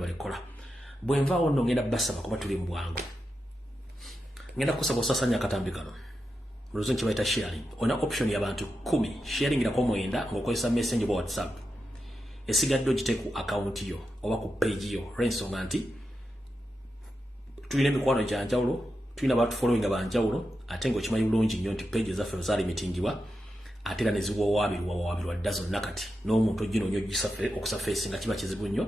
balikola bwenvaawo nno ngenda basaba kuba tuli mu bwangu ngenda kusaba osasanya akatambi kano mulowooza nti bayita sharing ona option y'abantu 10 sharing irako mwenda ng'okozesa message bwa whatsapp esigadde ogite ku account yo oba ku page yo olw'ensonga nti tulina emikwano gyanjawulo tulina abantu following abanjawulo ate ng'okimanyi bulungi nnyo nti page zaffe zaalimitingibwa ate era ne ziwawaabirwa dda zonna kati n'omuntu oginoonya okusaface nga kiba kizibu nnyo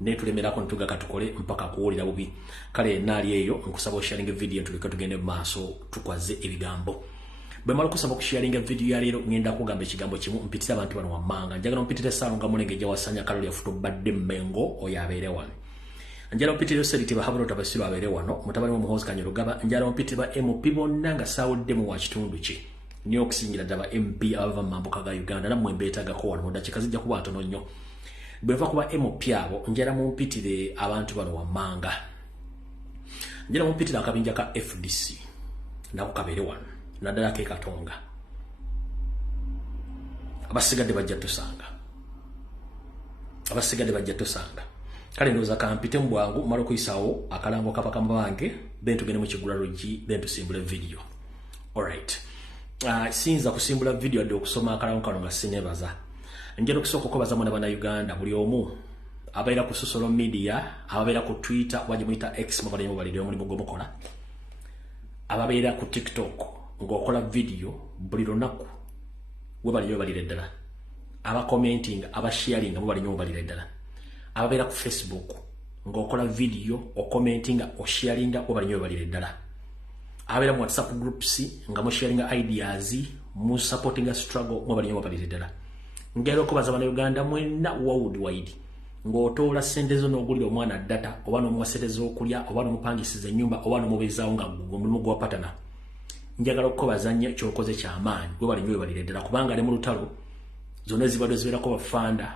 netulemerako ntuga katukole mpaka kuwulira bubi kale naali eyo nkusaba osharinga video tuleke tugende mu maaso tukwaze ebigambo bwe mala kusaba okusharinga video ya leero ngenda kugamba ekigambo kimu mpitira abantu bano wammanga njagala mpitire Salo nga Mulenge Jawasanya Kaloli yafuto badde Mmengo oyo abeere wano njala mpitire Seriti Bahaburo Tabasiru abeere wano mutabani wa Muhoozi Kanyarugaba njala mpitire ba MP bonna nga saawuddemu wa kitundu ki niyo okusingira ddala MP abava mu mambuka ga Uganda nammwe mbeetagako wano mu ddakiika zijja kuba ntono nnyo bweva kuba MP abo njala mumpitire abantu bano wammanga njala mumpitire akabinja ka FDC nako kabeere wano naddala ke Katonga abasigadde bajja tusanga kale ndowooza kampite mu bwangu mala okuyisaawo akalango kapaka mu bange then tugende mu Kigula Lodge then tusimbule video alright sinza kusimbula video adde okusoma akalango kano nga sinnebaza njalo kusoko kubaza mwana bana Uganda buli omu abaira ku social media abaira ku Twitter waje muita X mabale mubalide omulimu gomukola abaira ku TikTok ngokola video buli lunaku we balire ddala aba commenting aba sharing mubali nyo balire ddala abaira ku Facebook ngokola video o commenting o sharing we bali nyo balire ddala abaira mu WhatsApp groups nga mo sharing ideas mu supporting a struggle mubali nyo balire ddala ngero kubaza bana Uganda mwena worldwide ng'otoola sente zo n'ogulira omwana data oba n'omuwasereza okulya oba n'omupangisiza ennyumba oba n'omubezaawo nga omulimu gwapatana njagala okukobaza nnyo kyokoze kyamaanyi gwe bali nnyo balire ddala kubanga ali mu lutalo zonna ezibadde zibeerako bafanda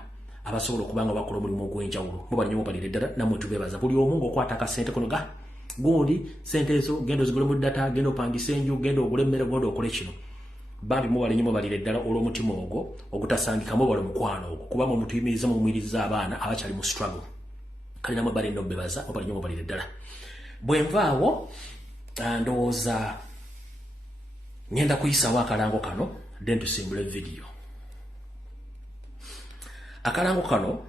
abasobola okubanga bakola omulimu ogw'enjawulo mu bali nnyo balire ddala nammwe tubeebaza buli omu ng'okwata akasente kono ga gundi sente ezo genda ozigule mu data genda opangisa enju genda ogule emmere genda okole kino bambi mubali nnyo balire ddala olw'omutima ogwo ogutasangikamu bali mukwano ogwo kuba mumutuyimiriza mumuyimiriza abaana abakyali mu struggle kale namwe bali nno bebaza mubali nnyo balire ddala bwenvaawo ndowooza ngenda kuyisaawo akalango kano then tusimbule video akalango kano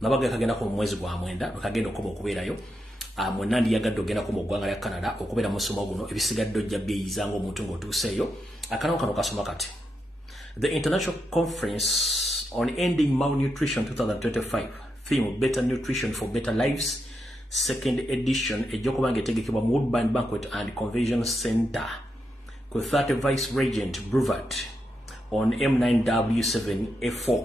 nabaga kagendako mu mwezi gwa mwenda kagenda okuba okubeerayo mwena ndiyagadde ogendako mu ggwanga lya Canada okubeera musomo guno ebisigadde ojja byeyizanga omuntu ng'otuuseeyo akalango kano kasoma kati The International Conference on Ending Malnutrition 2025 theme Better Nutrition for Better Lives second edition ejjokubanga etegekebwa mu Woodbine Banquet and Convention Center ku 30 Vice Regent Boulevard on M9W7A4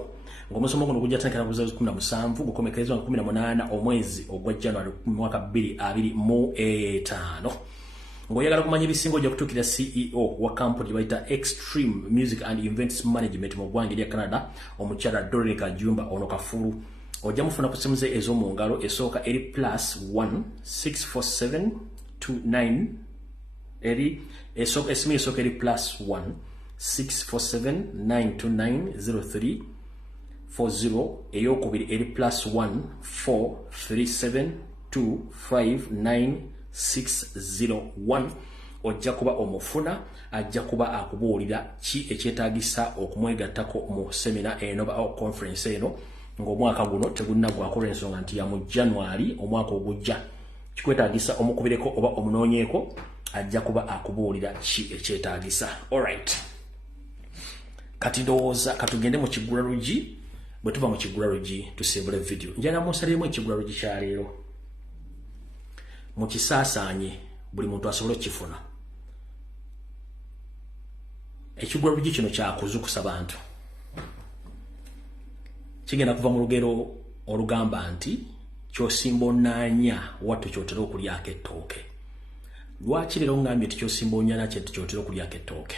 ngomusomo guno gujja tandikira ku 17 gukomekerezwa 18 omwezi ogwa January mwaka 2025 ngoyagala kumanya ebisingo ojja kutuukira CEO wa company bayita Extreme Music and Events Management mu ggwanga lya Canada omukyala Doreen Kajumba ono kafulu ojja mufuna ku simu ze ez'omu ngalo esooka eri +1 647 29 eri esooka esimu esooka eri +1 647 929 0340 eyokubiri eri +1 437 259 601 ojja kuba omufuna ajja kuba akubuulira ki ekyetaagisa okumwegattako mu semina eno ba conference eno ng'omwaka guno tegunnagwako ensonga nti ya mu January omwaka ogujja kikwetaagisa omukubireko oba omunoonyeeko ajja kuba akubuulira ki ekyetaagisa alright kati ndowooza katugende mu Kigula Lodge bwe tuva mu Kigula Lodge tusimbule video njala musaliremu Ekigula Lodge kya leero mukisaasaanye buli muntu asobole okifuna Ekigula Lodge kino kyakuzukusa bantu kigenda kuva mu lugero olugamba nti kyosimba onaanya wattu kyotera okulyako ettooke lwaki leero ngambye nti kyosimba onaanya kyotera okulyako ettooke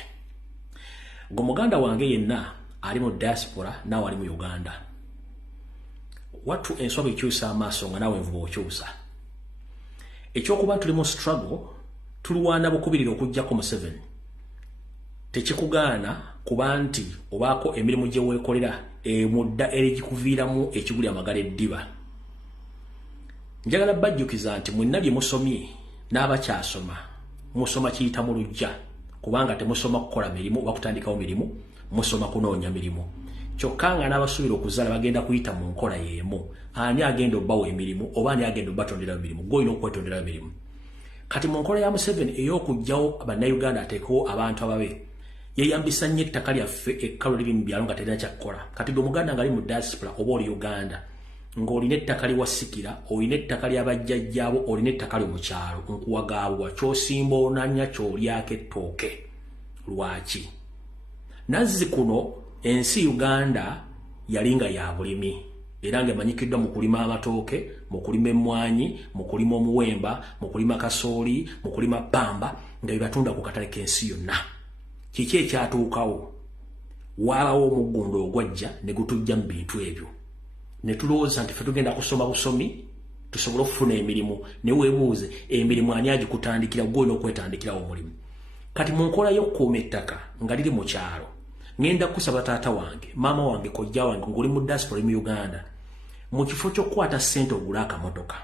gwe muganda wange yenna ali mu diaspora naawe ali mu Uganda wattu enswaba ekyusa amaaso nga naawe envuba okyusa ekyokuba tuli mu struggle tulwana bukubirira okujjako Museveni tekikugaana kuba nti obaako emirimu gye weekolera mudda erigikuviiramu ekiguli amagala eddiba njagala bajjukiza nti mwenna bye musomye n'abakyasoma musoma kiyita mu lujja kubanga temusoma kukola mirimu bakutandikawo mirimu musoma kunoonya mirimu kyokka nga n'abasuubira okuzaala bagenda kuyita mu nkola y'emu ani agenda obbawa emirimu oba ani agenda obbatonderayo mirimu gw'olina okwetonderayo mirimu kati mu nkola ya Museveni ey'okugyawo bannayuganda ateekewo abantu ababe yeyambisa nnyo ettaka lyaffe ekkalo liri mu byalo nga terina kyakkola kati gwe Muganda nga ali mu diaspora oba oli Uganda ng'olina ettaka liwasikira olina ettaka ly'abajjajjaabo olina ettaka lyo mu kyalo nkuwagaabwa ky'osimba onanya ky'olyako ettooke lwaki nazzi kuno ensi Uganda yalinga ya bulimi era ng'emanyikiddwa mu kulima amatooke mu kulima emmwanyi mu kulima omuwemba mu kulima kasooli mu kulima ppamba nga bibatunda ku katale k'ensi yonna kiki ekyatuukawo waabawo omuggundo ogwajja ne gutujja mu bintu ebyo ne tulowooza nti ffe tugenda kusoma busomi tusobole okufuna emirimu ne weebuuze emirimu ani agikutandikira gw'olina okwetandikirawo omulimu kati mu nkola y'okukuuma ettaka nga liri mu kyalo ngenda kusaba taata wange maama wange kojja wange ng'oli mu diaspora mu Uganda mu kifo ky'okukwata ssente ogula akamotoka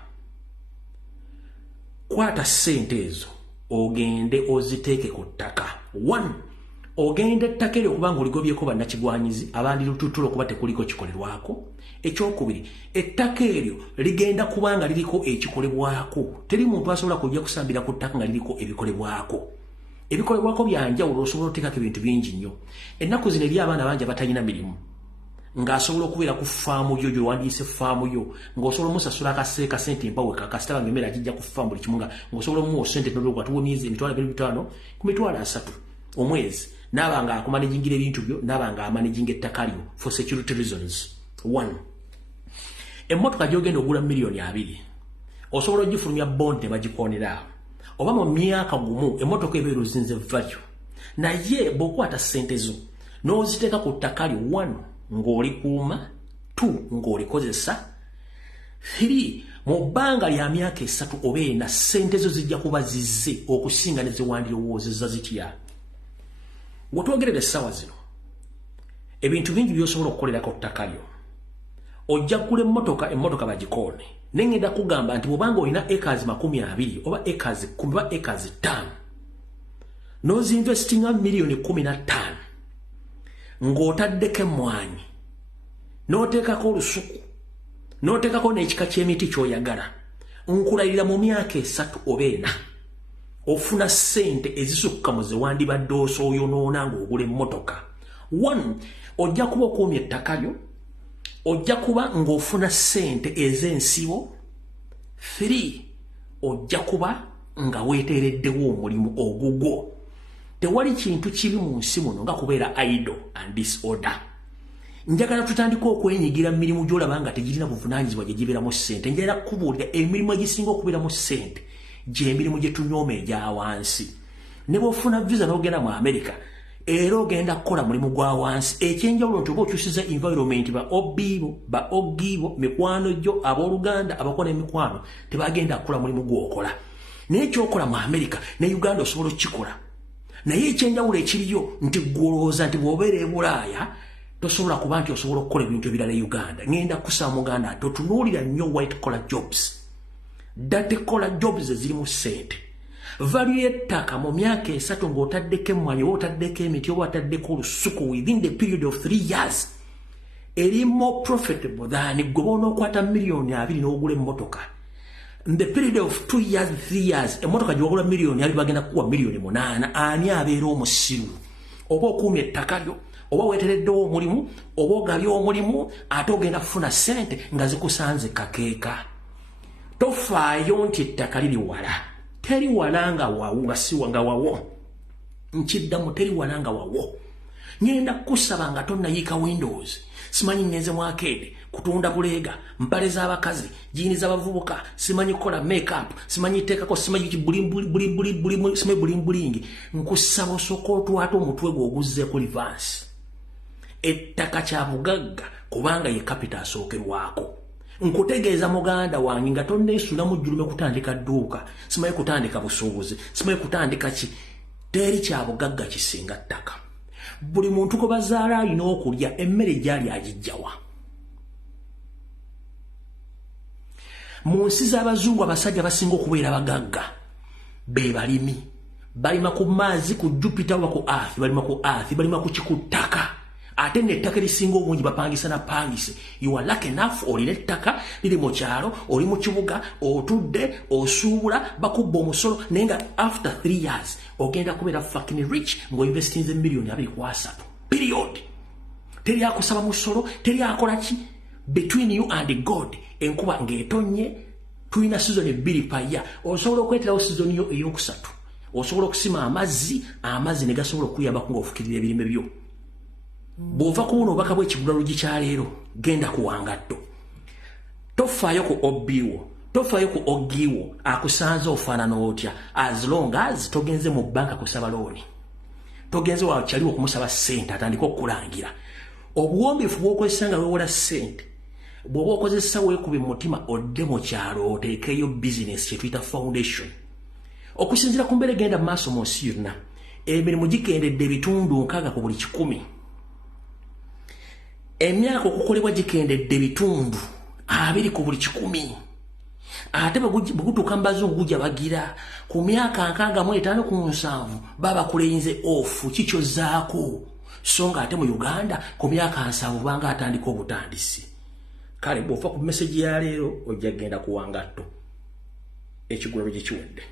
kwata ssente ezo ogende oziteeke ku ttaka 1 ogende ettaka eryo okubanga oligobyeko bannakigwanyizi abandi lututulo okuba tekuliko kikolerwako ekyokubiri ettaka eryo ligenda kubanga liriko ekikolebwako teri muntu asobola kujja kusambira ku ttaka nga liriko ebikolebwako byanjawulo osobola oteekako ebintu bingi nnyo ennaku zino eri abaana bangi abatalina mirimu ng'asobola okubeera ku faamu yo gy'owandiise faamu yo ng'osobola omusasula akasente empawe kakasita bange emmere agijja ku faamu buli kimu ng'osobola omuwa sente nolwatuwa emyezi emitwalo 25 ku mitwalo 3 omwezi n'abanga akumanagingira ebintu byo n'abanga amanaginga ettaka lyo for security reasons 1 emmotoka gy'ogenda ogula $2,000,000 osobola ogifulumya bond ne bagikoonera oba mu myaka gumu emmotoka ebeera ozinze value naye bw'okwata ssente zo n'oziteeka ku ttaka lyo 1 ng'olikuuma 2 ng'olikozesa 3 mu bbanga lya myaka 3 oba 4 ssente zo zijja kuba zizze okusinga ne zewandirowoozezza zitya wotwogerera essaawa zino ebintu bingi by'osobola okukolerako ttaka lyo ojja kugula emmotoka bagikoone nengenda kugamba nti bw'obanga olina acres 20 oba acres 10 oba acres 5 n'ozinvestinga $15,000,000 ng'otaddeko emmwanyi n'oteekako olusuku n'oteekako n'ekika ky'emiti ky'oyagala nkulayirira mu myaka 3 oba 4 ofuna ssente ezisukka mu ze wandibadde osooyonoona ng'ogula emmotoka 1 ojja kuba okuumya ettaka lyo ojja kuba ng'ofuna ssente ez'ensibo 3 ojja kuba nga weeteereddewo omulimu ogugwo tewali kintu kibi mu nsi muno nga kubeera idle and disorder njagala tutandika okwenyigira mu mirimu gy'olaba nga tegirina buvunaanyizibwa gye gibeeramu ssente njagala kukubuulira emirimu egisinga okubeeramu ssente gy'emirimu gye tunyooma egya wansi ne bw'ofuna visa n'ogenda mu America era ogenda kukola mulimu gwa wansi ekyenjawulo nti oba okyusiza environment ba obiibo ba ogiibo mikwano gyo abooluganda abakola emikwano tebagenda kukola mulimu gw'okola naye ekyokola mu America ne Uganda osobola okukikola naye ekyenjawulo ekiriyo nti gwolowooza nti bw'obeera e Bulaaya tosobola kuba nti osobola okukola ebintu ebirala e Uganda ngenda kusaba muganda ati otunuulira nnyo white collar jobs dirty collar jobs ezirimu ssente value y'ettaka mu myaka 3 ng'otaddeko emmwanyi oba otaddeko emiti oba otaddeko olusuku within the period of 3 years eri more profitable than gwe b'onookwata $2,000,000 n'ogula emmotoka in the period of 2 years 3 years emmotoka gye wagula $2,000,000 bagenda kukuwa $8,000,000 ani abeera omusiru oba okuumya ettaka lyo oba weetereddewo omulimu oba ogabye omulimu ate ogenda kufuna ssente nga zikusanze kakeeka tofaayo nti ettaka liri wala teri wala nga wawo nga siwa nga wawo nkiddamu teri wala nga wawo ngenda kusaba nga tonnayiika windows simanyi ngenze mu arcade kutunda buleega mpale z'abakazi jiini z'abavubuka simanyi kukola makeup simanyi teekako simanyi bulimbulingi nkusaba osooka otwate omutwe gwe oguzzeeko livansi ettaka kya bugagga kubanga ye kapita asookerwako nkutegeeza muganda wange nga tonneesula mu jjulume kutandika dduuka simanyi kutandika busuubuzi simanyi kutandika ki teri kya bugagga kisinga ttaka buli muntu kwe bazaala alina okulya emmere gyali agijjawa mu nsi z'abazungu abasajja basinga okubeera bagagga be balimi balima ku maazi ku Jupiter wa ku Earth balima ku Earth balima ku kikuttaka ate n'ettaka erisinga obungi bapangisa na pangise you are lucky enough olina ettaka liri mu kyalo oli mu kibuga otudde osuubula bakubba omusolo naye nga after 3 years ogenda kubeera fucking rich ng'oinvestinze miliyoni 23 period teri akusaba musolo teri akola ki between you and God enkuba ng'etonye tulina season 2 pa ya osobola okweterawo season yo eyokusatu osobola okusima amazzi ne gasobola okuyamba ng'ofukirira ebirime byo bw'ova kubona obubaka bw'ekigula lugi kya leero genda kuwangatto tofaayo ku obbiwo tofaayo ku oggiwo akusanze ofaanana otya as long as togenze mu banka kusaba looni togenze wakyaliwo okumusaba ssente atandika okukulangira obuwombeefu bw'okozesa nga weewola ssente bw'oba okozesa weekuba mutima odde mu kyalo oteekeyo bizinesi kye tuyita foundation okusinziira ku mbeera egenda mu maaso mu nsi yonna emirimu gikendedde ebitundu 6 ku buli 100 emyaka okukolebwa gikendedde ebitundu 2 ku buli 100 ate bwegutuuka mu bazungu gujja bagira ku myaka 65 ku 7 baba kuleyinze ofu kikyozaako so nga ate mu Uganda ku myaka 7 banga atandika obutandisi kale bw'ofa ku message ya leero ojja genda kuwangatto ekigula bwe kiwedde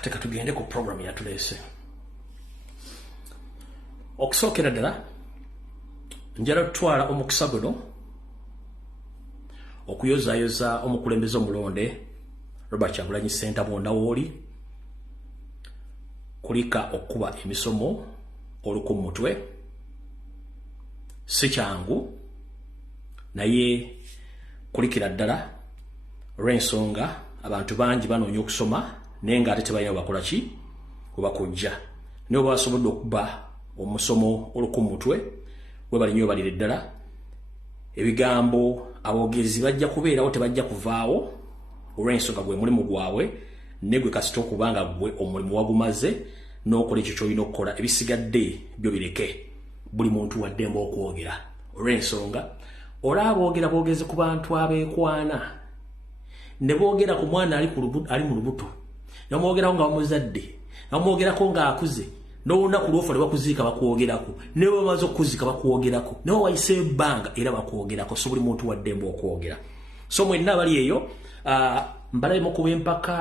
kati katugende ku program yatuleese okusookera ddala njala tutwala omukisa guno okuyozaayoza omukulembeze omulonde Robert Kyagulanyi Ssentamu Nawoli kulika okuba emisomo oluku mutwe si kyangu naye kulikira ddala olw'ensonga abantu bangi banoonya okusoma naye nga ate tebalina bakola ki kubakujja naye oba basobodde okuba omusomo oluku mutwe we balinyo balire ddala ebigambo aboogezi bajja kubeerawo tebajja kuvaawo olw'ensonga gwe mulimu gwabwe ne gwe kasita okubanga gwe omulimu wagumaze n'okola ekyo ky'olina okukola ebisigadde byo bireke buli muntu waddembe okwogera olw'ensonga olaba boogera boogezi ku bantu abeekwana ne boogera ku mwana ali mu lubuto n'omwogerako nga bamuzadde n'omwogerako ng'akuze n'olunaku lw'ofa ne bakuziika bakwogerako ne bwe bamaze okukuziika bakwogerako nawe wayise ebbanga era bakwogerako so buli muntu waddembe okwogera so mwenna abali eyo mbalabe mukuba empaka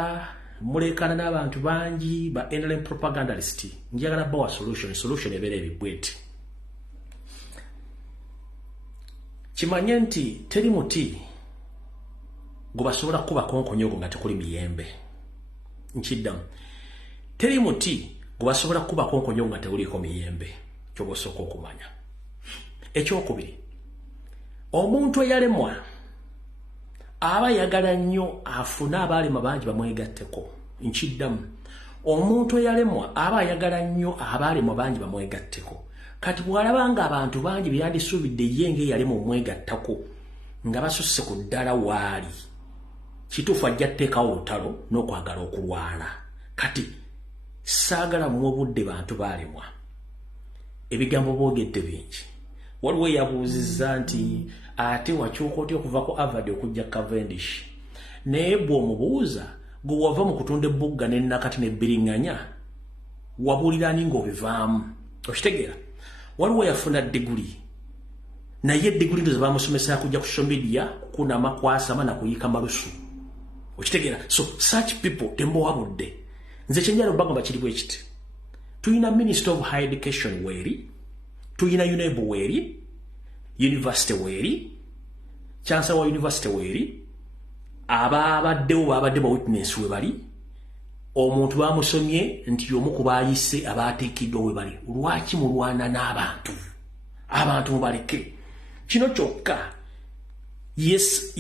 muleekana n'abantu bangi ba NLM propagandalist njagala bawa solution ebeera ebibweti kimanye nti teri muti gwe basobola kuba konkonyogo nga tekuli miyembe nkiddamu teri muti gwe basobola kuba konkonyogo nga tekuliko miyembe kyoba osooka okumanya ekyokubiri omuntu eyalemwa aba yagala nnyo afune abaalema bangi bamwegatteko nkiddamu omuntu eyalemwa aba ayagala nnyo abaalema bangi bamwegatteko kati bw'alaba nga abantu bangi byandisuubidde ye ng'eyalema omwegattako nga basusse ku ddala waali kituufu ajja tteekawo olutalo n'okwagala okulwana kati saagala mu obudde bantu baalemwa ebigambo boogedde bingi waliwo eyabuuzizza nti ate wakyuka otya okuva ku Harvard okujja Cavendish naye bw'omubuuza gwe wava mu kutunda ebbugga n'ennakati n'ebbiriŋŋanya wabulira ani ng'obivaamu okitegeera waliwo yafuna diguli naye diguli ndo ze bamusomesa kujja ku social media kunama kwasama na kuyiika malusu okitegeera so such people tembowabudde nze kyenjala obbanga bakiri bwe kiti tuyina Minister of Higher Education weeri tuyina UNEB weeri University weeri Chancellor wa University weeri abaddewo babadde ba witness we bali omuntu bamusomye nti y'omu ku baayise abaateekeddwa we bali lwaki mulwana n'abantu abantu mubaleke kino kyokka yes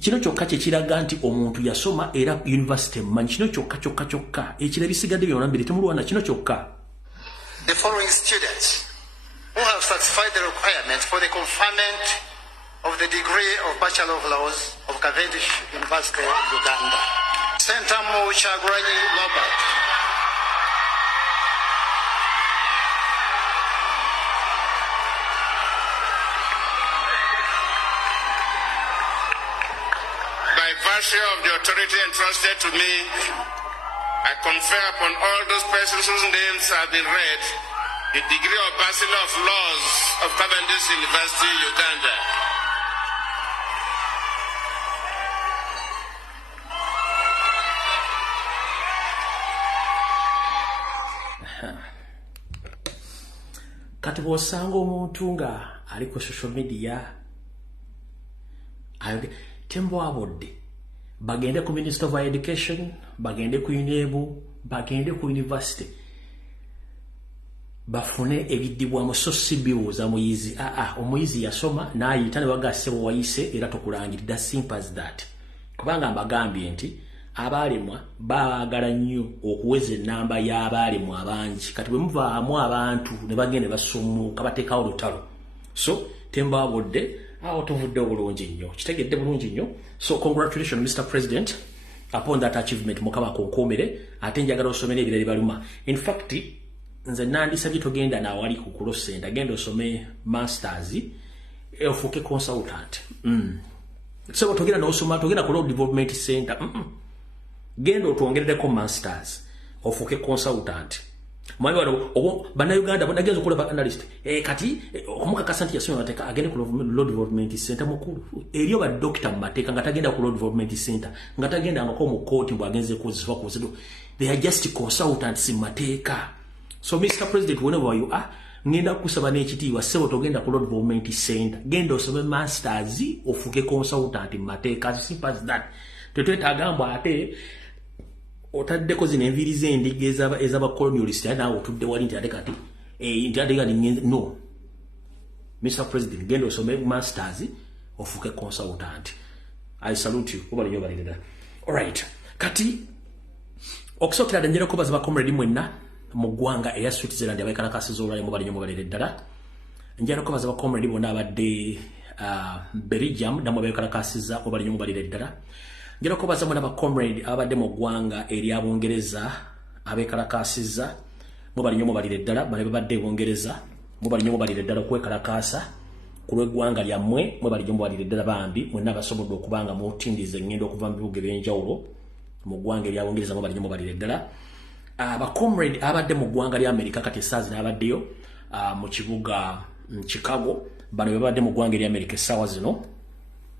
kino kyokka kye kiraga nti omuntu yasoma era university mmanyi kino kyokka ekira bisigadde byonna mbere temulwana kino kyokka. The following students who have satisfied the requirement for the conferment of the degree of Bachelor of Laws of Cavendish University, Uganda. Ssentamu Kyagulanyi Robert. virtue of the authority entrusted to me, I confer upon all those persons whose names have been read the degree of Bachelor of Laws of Cavendish University, Uganda. Kati bw'osanga omuntu nga ali ku social media tembwabudde bagende ku Minister of Education, bagende ku UNEB, bagende ku university bafune ebiddibwamu, so si bibuuza muyizi. Omuyizi yasoma n'ayita ne bagase bwe wayise era tokulangirira, simple as that. Kubanga mbagambye nti abaalimwa baagala nnyo okuweza ennamba y'abaalimwa abangi. Kati bwe muvaamu abantu ne bagenda basummuuka bateekawo olutalo, so tembwabudde tovudde obulungi nnyo, kitegedde bulungi nnyo. So congratulations Mr. President upon that achievement. Mukama konkomere ate njagala osomere ebirala baluma. In fact nze nandisabye togenda nawali ku Cross Center, genda osome masters ofuke consultant. So togenda n'osoma, togenda ku Road Development Center. Genda otwongerereko masters ofuke consultant. Mwayi wano bannayuganda banagenza okulaba analyst kati okumukakasa nti yasoma mateeka agende ku Road Development Center mukulu eriyo ba doctor mu mateeka nga tagenda ku Road Development Center, nga tagenda ngako mu court bwagenze kuzifa ku zido. They are just consultants in mateeka. So Mr. President, whenever you are, ngenda kusaba n'ekitiibwa ssebo togenda ku Road Development Center, genda osome masters ofuke consultant mu mateeka. As simple as that. Tetwetagamba ate otaddeko zino enviiri z'endiga ez'abacolonialist naawe otudde wali nti ate kati nti ate kati no. Mr. President, genda osome masters ofuke consultant. I salute you. Oba nnyo balirira. Alright. Kati okusookera ddala njera kubaza bakomredi mwenna mu ggwanga eya Switzerland abeekalakasiza olwaleero bali nnyo mubalire ddala. Njera kubaza bakomredi bonna abadde Belgium namwe abeekalakasiza bali nnyo mubalire ddala. Njera kubaza mwana bakomredi abadde mu ggwanga erya Bungereza abeekalakasiza bali nnyo mubalire ddala. Bano babadde Bungereza bali nnyo mubalire ddala okwekalakaasa ku lw'eggwanga lyammwe bali nnyo mubalire ddala bambi mwenna abasobodde okubanga mutindiza engendo okuva mu bibuga eby'enjawulo mu ggwanga erya Bungereza bali nnyo mubalire ddala. Comrade abadde mu ggwanga lya America kati essaazi n'abaddeyo mu kibuga Chicago. Bano babadde mu ggwanga lya America essaawa zino.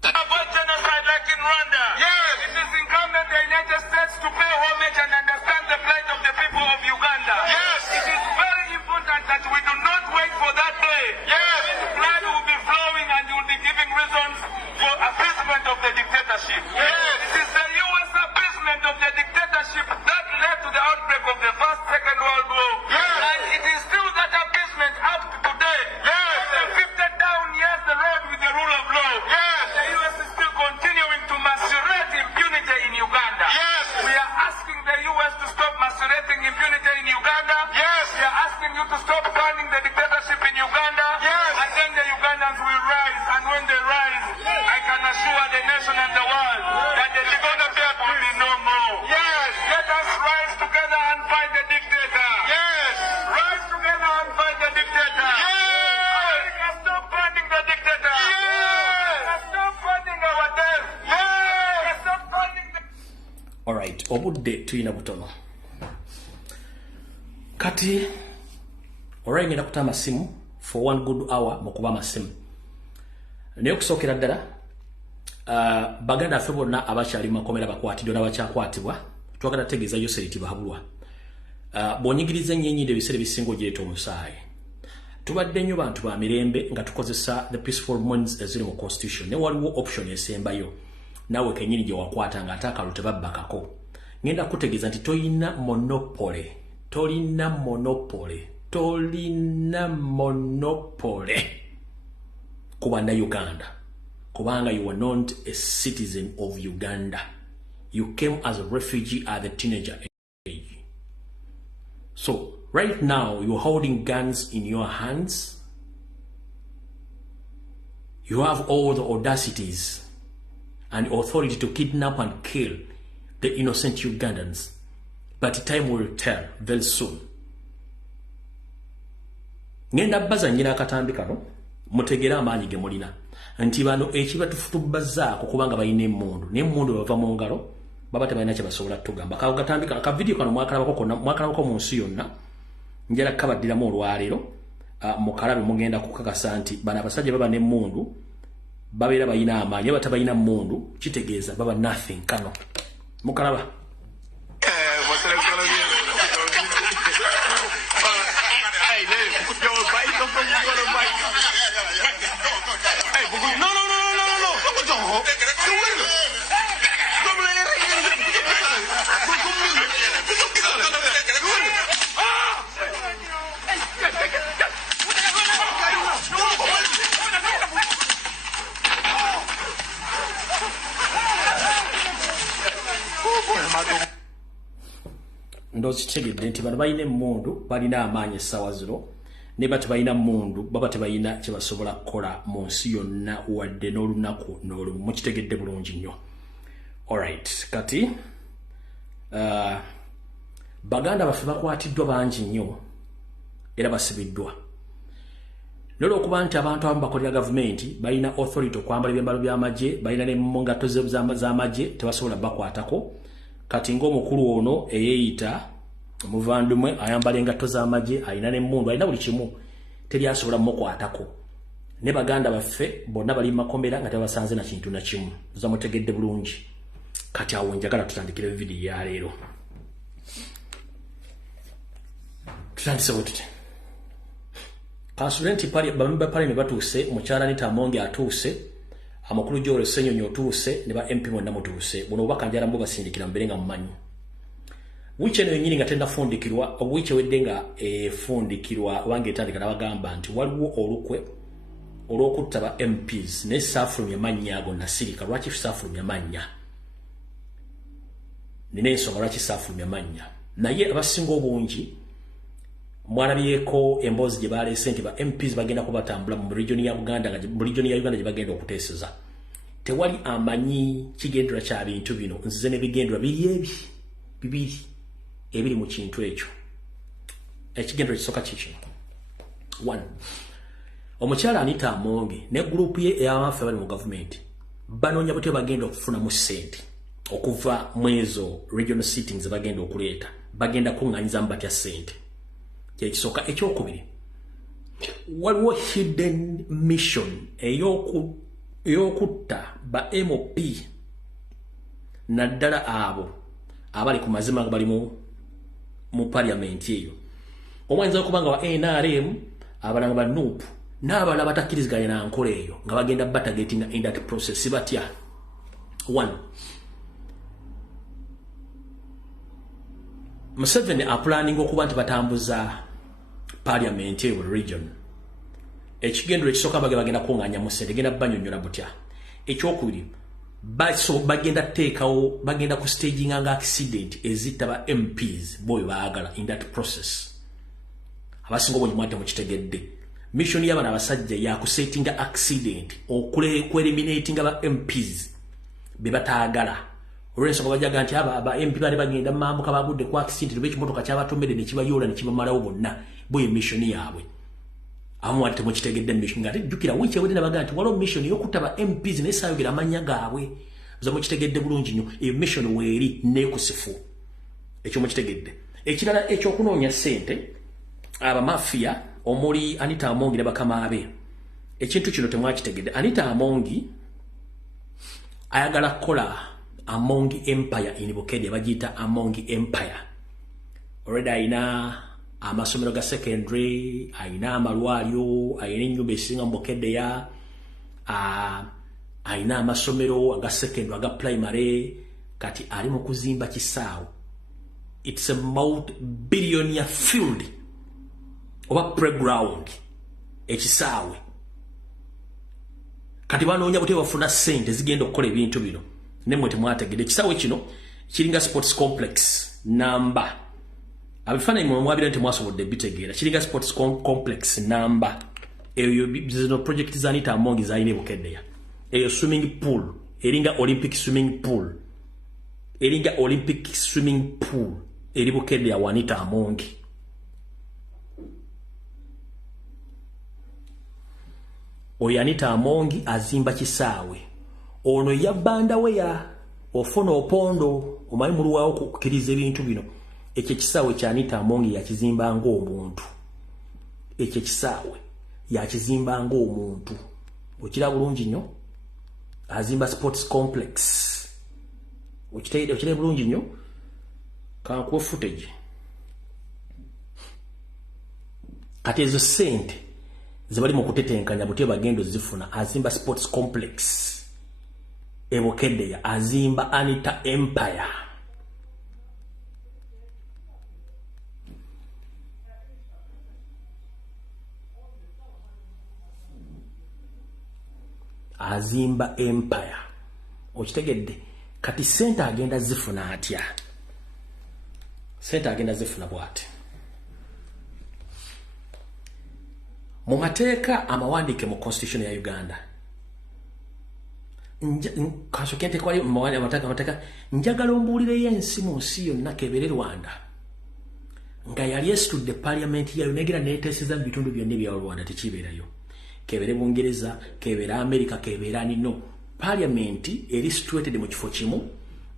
About genocide like in Rwanda. Yes. It is incumbent the United States to pay homage and understand the plight of the people of Uganda. Yes. It is very important that we do not wait for that day. Yes. Blood will be flowing and you will be giving reasons for appeasement of the dictatorship. Yes. It is the U.S. appeasement of the dictatorship that led to the outbreak of the First, Second World War. Yes. And it is still that appeasement up to today. Yes. They lifted down, yes, the road with the rule of law. Yes. The U.S. is still continuing to macerate impunity in Uganda. Yes. We are asking the U.S. to stop macerating impunity in Uganda. Yes. We are asking you to stop funding the dictatorship in Uganda. Yes. And then the Ugandans will rise. And when they rise, I can assure the nation and the world that the dictatorship will be no more. Yes. Let us rise together and fight the dictator. Yes. Rise together and fight the dictator. Yes. America, stop funding the dictator. Yes. Stop funding our death. Yes. Stop funding the... Alright, obudde tuyina butono. Kati alright, ngenda kuta amasimu for one good hour mukuba amasimu. Naye okusookera ddala baganda ffe bonna abakyali makomera bakwatiddwa n'abakyakwatibwa twagala tegeeza Yoseriti Bahabulwa. Bw'onyigiriza ennyo ebiseera ebisinga ogireeta omusaayi. Tubadde nnyo bantu ba mirembe nga tukozesa the peaceful means eziri mu constitution. Ne waliwo option esembayo naawe kennyini gye wakwata ng'ate akalulu tebabbakako. Ngenda kutegeeza nti tolina monopole. Tolina monopole. Tolina monopole ku bannayuganda. Kubanga you were not a citizen of Uganda. You came as a refugee at the teenager age. So, right now, you're holding guns in your hands. You have all the audacities and authority to kidnap and kill the innocent Ugandans. But time will tell very soon. Ngenda baza nyina akatambi kano mutegera amaanyi ge mulina. nti bano ekiba tufutubazzaako kubanga balina emmundu naye emmundu bava mu ngalo baba tebalina kye basobola tugamba kagatambika ka video kano mwakalabako mu nsi yonna njala kabaddiramu olwaleero mukalabe mugenda kukakasa nti bano abasajja baba n'emmundu babeera balina amaanyi baba tabalina mmundu kitegeeza baba nothing kano mukalaba ndozi kitegedde nti bano balina emmundu balina amaanyi essaawa zino ne batabalina mmundu baba tebalina kye basobola kukola mu nsi yonna wadde n'olunaku n'olumu mukitegedde bulungi nnyo. Alright, kati baganda baffe bakwatiddwa bangi nnyo era basibiddwa n'olwokuba nti abantu abamu bakolera gavumenti balina authority okwambala ebyambalo by'amagye balina ne mu ngatto z'amagye tebasobola bakwatako. Kati ng'omukulu ono eyeeyita omuvandimwe ayambala engatto z'amagye alina n'emmundu alina buli kimu teri asobola mukwatako ne baganda baffe bonna bali makomera nga tebasanze na kintu na kimu zamutegedde bulungi. Kati awo njagala tutandikire video ya leero tutandise bwetute Constituent bamemba pale ne batuuse mukyala Anita Amongi atuuse amakulu Joel Ssenyonyi otuuse ne ba MP bonna mutuuse buno bakanjala mbo basindikira mberenga mumanyi wiche ne nyinyi nga tenda fundikirwa wiche weddenga fundikirwa wange etandika nabagamba nti waliwo olukwe olwokutta ba MPs ne safulumya mannya ago nasirika lwaki safulumya mannya nine ensonga lwaki safulumya mannya naye abasinga obungi mwalabyeko emboozi gye baleese nti ba MPs bagenda kubatambula mu region ya Uganda gye bagenda okuteeseza tewali amanyi kigendera kya bintu bino nzize ne bigendera bibiri ebiri mu kintu ekyo ekigendera kisoka kikino 1 omukyala Anita Amongi ne group ye ey'abafe bali mu government banoonya bute bagenda okufuna mu ssente okuva mu ezo regional sittings bagenda okuleeta bagenda kuŋŋanyiza mu batya ssente kyekisoka ekyokubiri waliwo hidden mission ey'okutta ba MOP naddala abo abali ku mazima nga bali mu parliament eyo omwanyiza okuba nga wa NRM abalanga ba NUP n'abalala batakkiriziganya na nkola eyo nga bagenda batagating in that process batya 1 Museveni planning okuba nti batambuza parliament eyo region ekigendero ekisoka bagenda kuŋŋanya mu ssente genda banyonyola butya ekyokubiri bagenda teekawo bagenda ku staginga nga accident ezitta ba MPs boyo baagala in that process abasinga obungi mwate mukitegedde mission y'abana abasajja ya kusettinga accident okueliminatinga ba MPs be bataagala olw'ensonga bajaga nti aba MP bali bagenda mambuka bagudde ku accident b'ekimotoka ky'abatomedde ne kibayoola ne kibamalawo bonna boye mission yaabwe amu ate mukitegedde mission ngate jukira wiche wede nabaga nti waliwo mission y'okutta ba MPs ne sayogera amanya gaabwe za mukitegedde bulungi nnyo eyo mission weeri neekusifu ekyo mukitegedde ekirala ekyokunoonya ssente aba mafia omuli Anita Amongi ne bakama abe ekintu kino temwakitegedde Anita Amongi ayagala kola Amongi Empire in Bukedde bagiyita Amongi Empire already ayina amasomero ga secondary ayina amalwaliro ayina ennyumba esinga mu Bukedde ya ayina amasomero aga secondary aga primary kati ali mu kuzimba kisaawo it's a multi-billionaire field oba playground ekisaawe kati banoonya bute bafuna ssente zigenda okukola ebintu bino nemwe temwategedde ekisaawe kino kiringa sports complex namba abifaananyi mwe mwabira nti mwasobodde bitegeera kiringa sports complex namba eyo zino project za Anita Amongi zalina e Bukeddeya eyo swimming pool eringa Olympic swimming pool eri Bukeddeya wa Anita Amongi. oyo Anita Amongi azimba kisaawe, ono yabbanda we ya ofuna opondo omanyi muluwawo kukiriza ebintu bino. Ekyo kisaawe kya Anita Amongi yakizimba ng'omuntu, ekyo kisaawe yakizimba ng'omuntu, okira bulungi nnyo. Azimba sports complex, okire bulungi nnyo. Kankuwe footage. Kati ezo sente zibali mu kutetenkanya butye bagendo zifuna. Azimba sports complex Ebukeddeya, azimba Anita Empire. Azimba Empire. Okitegedde? Kati sente agenda zifuna atya? Sente agenda zifuna bwati. Mu mateeka amawandike mu constitution ya Uganda. Kasokente kwali mateka njagala ombulire yensi mu nsi yonna kebere Rwanda. Nga yali esitudde parliament ya Uganda neteeseza mu bitundu byonna ebya Rwanda tekibeerayo. Kebere Bungereza, kebere America, kebere nino. Parliament eri situated mu kifo kimu.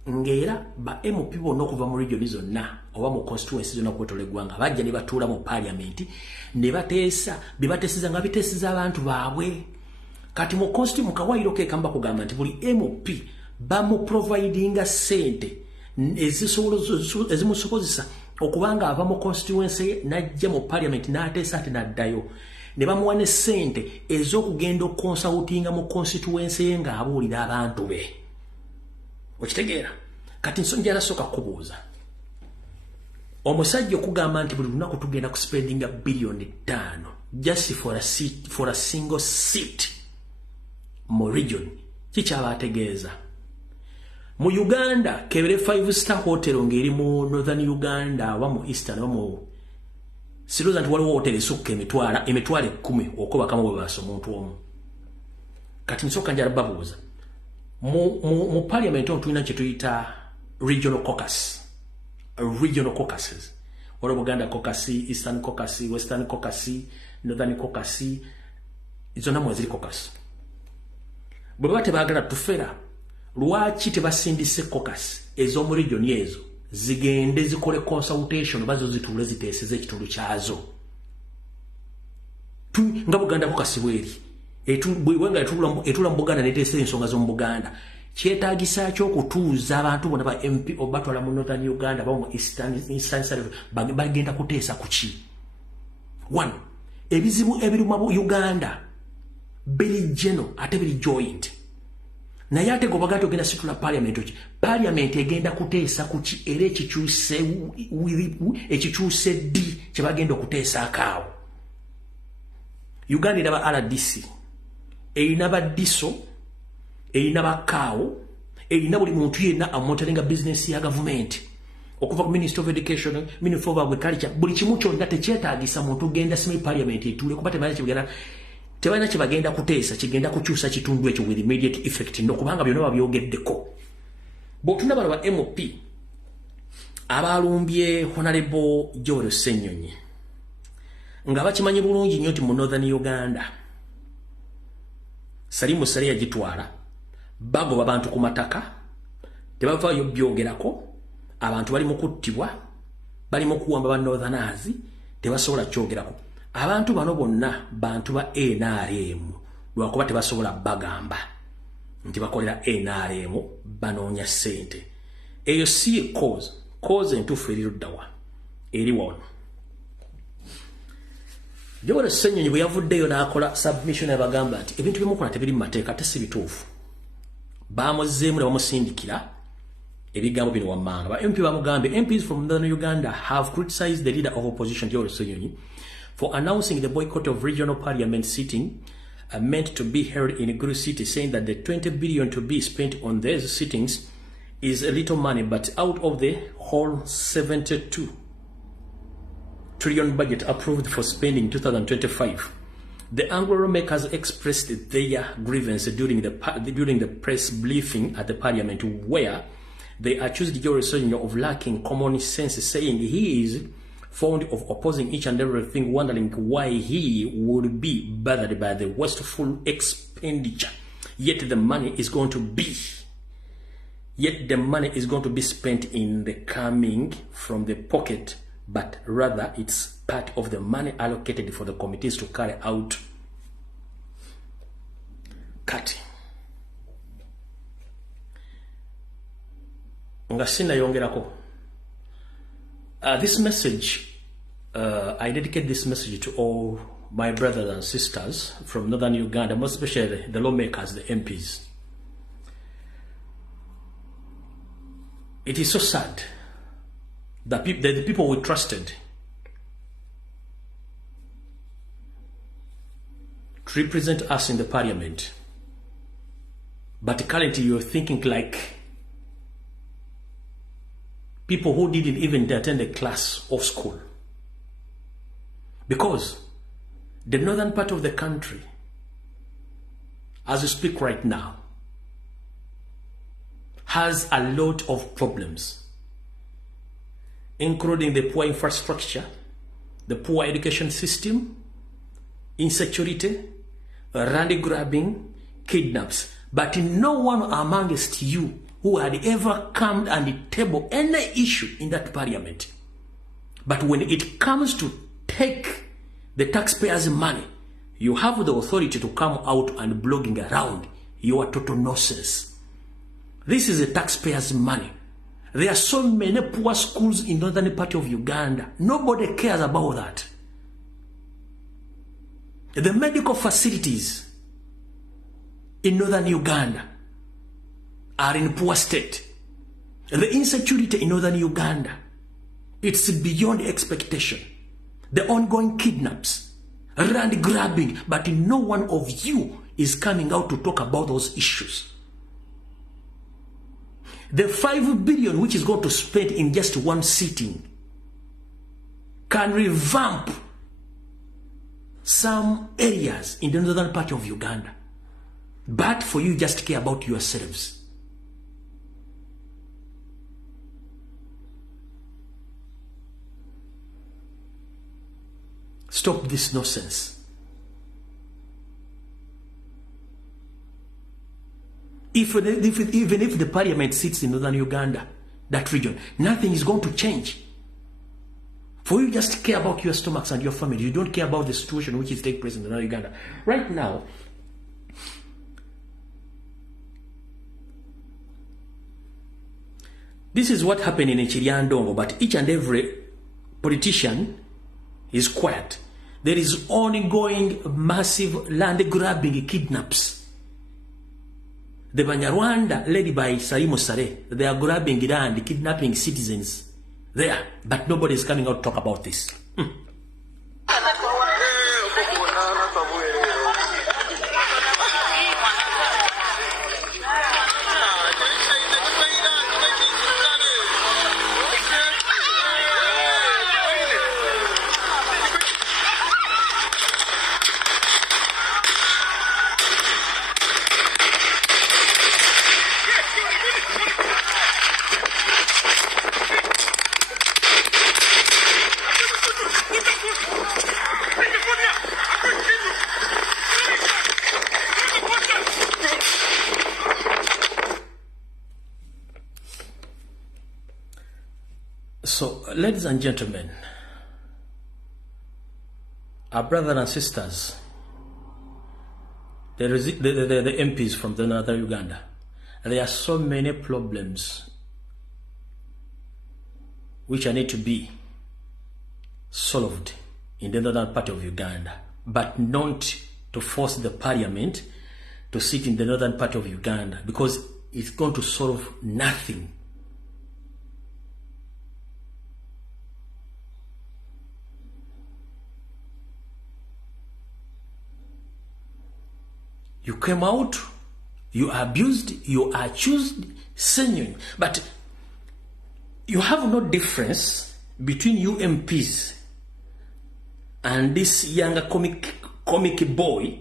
Ngera ba MP bonna okuva mu region zonna oba mu constituency zonna kwetole gwanga bajja ne batuula mu parliament ne bateesa bibateeseza nga biteeseza abantu baabwe. Kati mu constitution mukawayiro ke kamba kugamba nti buli MP bamu providinga sente ezimusobozesa okubanga ava mu constituency najja mu parliament n'ateesa ati naddayo. Ne bamuwa ne sente ez'okugenda okonsultinga mu constituency nga abuulira abantu be. Okitegeera? Kati nsonga yasooka kubuuza. Omusajja okugamba nti buli lunaku tugenda ku spendinga billion 5 just for a single seat mu region. Kikyaba ategeeza. Mu Uganda kebere 5-star hotel ngeri mu Northern Uganda wa mu Eastern wa mu siroza nti waliwo hotel esukka emitwala 10 okuba kama bwe baso omuntu omu. Kati nsooka njala babuuza. Mu parliament on tulina kyetuyita regional caucus. Regional caucuses. Wala Buganda caucus, Eastern caucus, Western caucus, Northern caucus. Izo namwe ziri caucus. Bwe bate baagala tufera lwaki tebasindise caucus ezo mu region yezo zigende zikole consultation bazo zituule ziteeseze ekitundu kyazo. Nga Buganda caucus bweri. Bwenga etula mu Buganda neteeseza ensonga z'omu Buganda. Kyetaagisa ky'okutuuza abantu bonna ba MP obatwala mu Northern Uganda ba mu Eastern bagenda kuteesa ku ki? 1. Ebizibu ebiruma mu Uganda biri general ate biri joint. Naye ate go bagati ogenda situla parliament ki? Parliament egenda kuteesa ku ki era ekikyuse ddi kye bagenda okuteesa akaawo. Uganda eraba RDC. Erina ba diso, erina ba kaawo, erina buli muntu yenna amontalinga business ya government. Okuva ku Minister of Education, Minister of Agriculture, buli kimu kyonna tekyetaagisa muntu genda simi parliament etule kuba tebalina kye bagenda kuteesa kigenda kukyusa kitundu ekyo with immediate effect ndokubanga byonna babyogeddeko. Bw'otunda bano ba MP abalumbye Honorable Joel Ssenyonyi nga bakimanyi bulungi nnyo nti mu Northern Uganda Salimu Sale yagitwala bagoba abantu ku mataka tebavaayo byogerako abantu bali mu kuttibwa bali mu kuwamba ba Northerners tebasobola kyogerako. Abantu bano bonna bantu ba NRM lwakuba tebasobola bagamba nti bakolera NRM banoonya ssente. Eyo si cause entuufu eri luddawa eri wano. Joel Ssenyonyi bwe yavuddeyo n'akola submission yabagamba nti ebintu byemukola tebiri mu mateeka ate si bituufu. Bamuzzeemu ne bamusindikira ebigambo bino wammanga. Ba MP bamugambye MPs from Northern Uganda have criticized the leader of opposition Joel Ssenyonyi for announcing the boycott of regional parliament sitting meant to be held in Gulu City, saying that the 20 billion to be spent on these sittings is a little money, but out of the whole 72 trillion budget approved for spending in 2025. The Anglo makers expressed their grievance during the press briefing at the parliament, where they accused Joel Ssenyonyi of lacking common sense, saying he is fond of opposing each and everything, wondering why he would be bothered by the wasteful expenditure. Yet the money is going to be spent in the coming from the pocket, but rather it's part of the money allocated for the committees to carry out cutting. This message, I dedicate this message to all my brothers and sisters from northern Uganda, most especially the lawmakers, the MPs. It is so sad that the people we trusted to represent us in the parliament, but currently you're thinking like people who didn't even attend a class or school. Because the northern part of the country, as we speak right now, has a lot of problems, including the poor infrastructure, the poor education system, insecurity, land grabbing, kidnaps. But no one amongst you who had ever come and table any issue in that parliament. But when it comes to take the taxpayers' money, you have the authority to come out and blogging around. You are total nonsense. This is the taxpayers' money. There are so many poor schools in northern part of Uganda. Nobody cares about that. The medical facilities in northern Uganda are in poor state. The insecurity in northern Uganda, it's beyond expectation. The ongoing kidnaps, land grabbing, but no one of you is coming out to talk about those issues. The 5 billion which is going to spend in just one sitting can revamp some areas in the northern part of Uganda. But for you just care about yourselves. Stop this nonsense. Even if the parliament sits in northern Uganda, that region, nothing is going to change. For you just care about your stomachs and your family. You don't care about the situation which is taking place in northern Uganda. Right now, this is what happened in Chiriandongo, but each and every politician is quiet. There is ongoing massive land grabbing, kidnaps. The Banyarwanda, led by Sarimo Sare, they are grabbing land, kidnapping citizens there, but nobody is coming out to talk about this. So, ladies and gentlemen, our brothers and sisters, the MPs from the northern Uganda, there are so many problems which need to be solved in the northern part of Uganda, but not to force the parliament to sit in the northern part of Uganda, because it's going to solve nothing. You came out, you abused, you accused, saying, but you have no difference between you MPs and this younger comic boy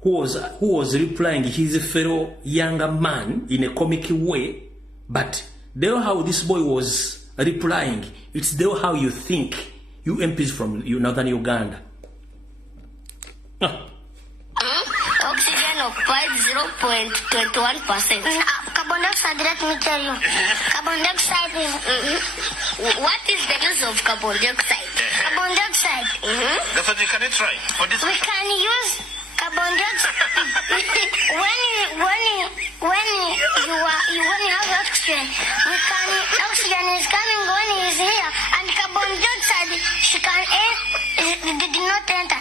who was replying his fellow younger man in a comic way. But they know how this boy was replying. It's the how you think. You MPs from northern Uganda. Oxygen occupied 0.21%. Carbon dioxide, let me tell you. Carbon dioxide is... What is the use of carbon dioxide? Carbon dioxide. That's what you can try for this. We can use carbon dioxide when you have oxygen. Oxygen is coming when he is here, and carbon dioxide did not enter.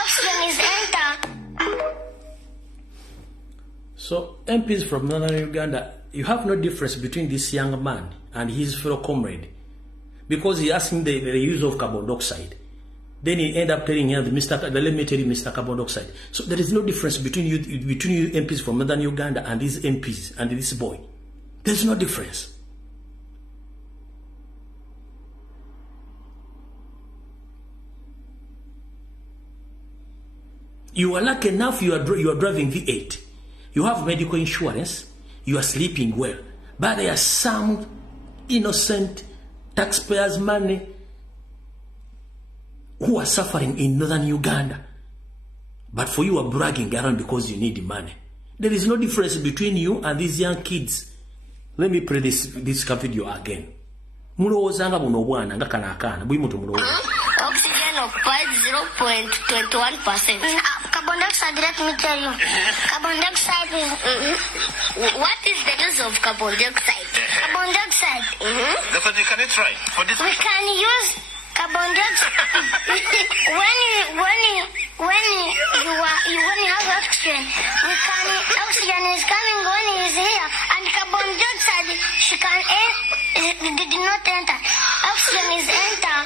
Oxygen is enter. So MPs from northern Uganda, you have no difference between this young man and his fellow comrade, because he asking the use of carbon dioxide. Then he end up telling him, let me tell you, Mr. Carbon dioxide. So there is no difference between you MPs from northern Uganda and these MPs and this boy. There's no difference. You are lucky enough you are driving V8. You have medical insurance. You are sleeping well. But there are some innocent taxpayers' money who are suffering in northern Uganda. But for you are bragging around because you need money. There is no difference between you and these young kids. Let me play this video again. Mulowozanga buno bwana nga kana bwi mutu mulowooza. Oxygen occupied 0.21%. Carbon dioxide, let me tell you. Carbon dioxide is... What is the use of carbon dioxide? Carbon dioxide. That's what you can try for this. We can use carbon dioxide when you have oxygen. Oxygen is coming when he is here, and carbon dioxide did not enter. Oxygen is enter.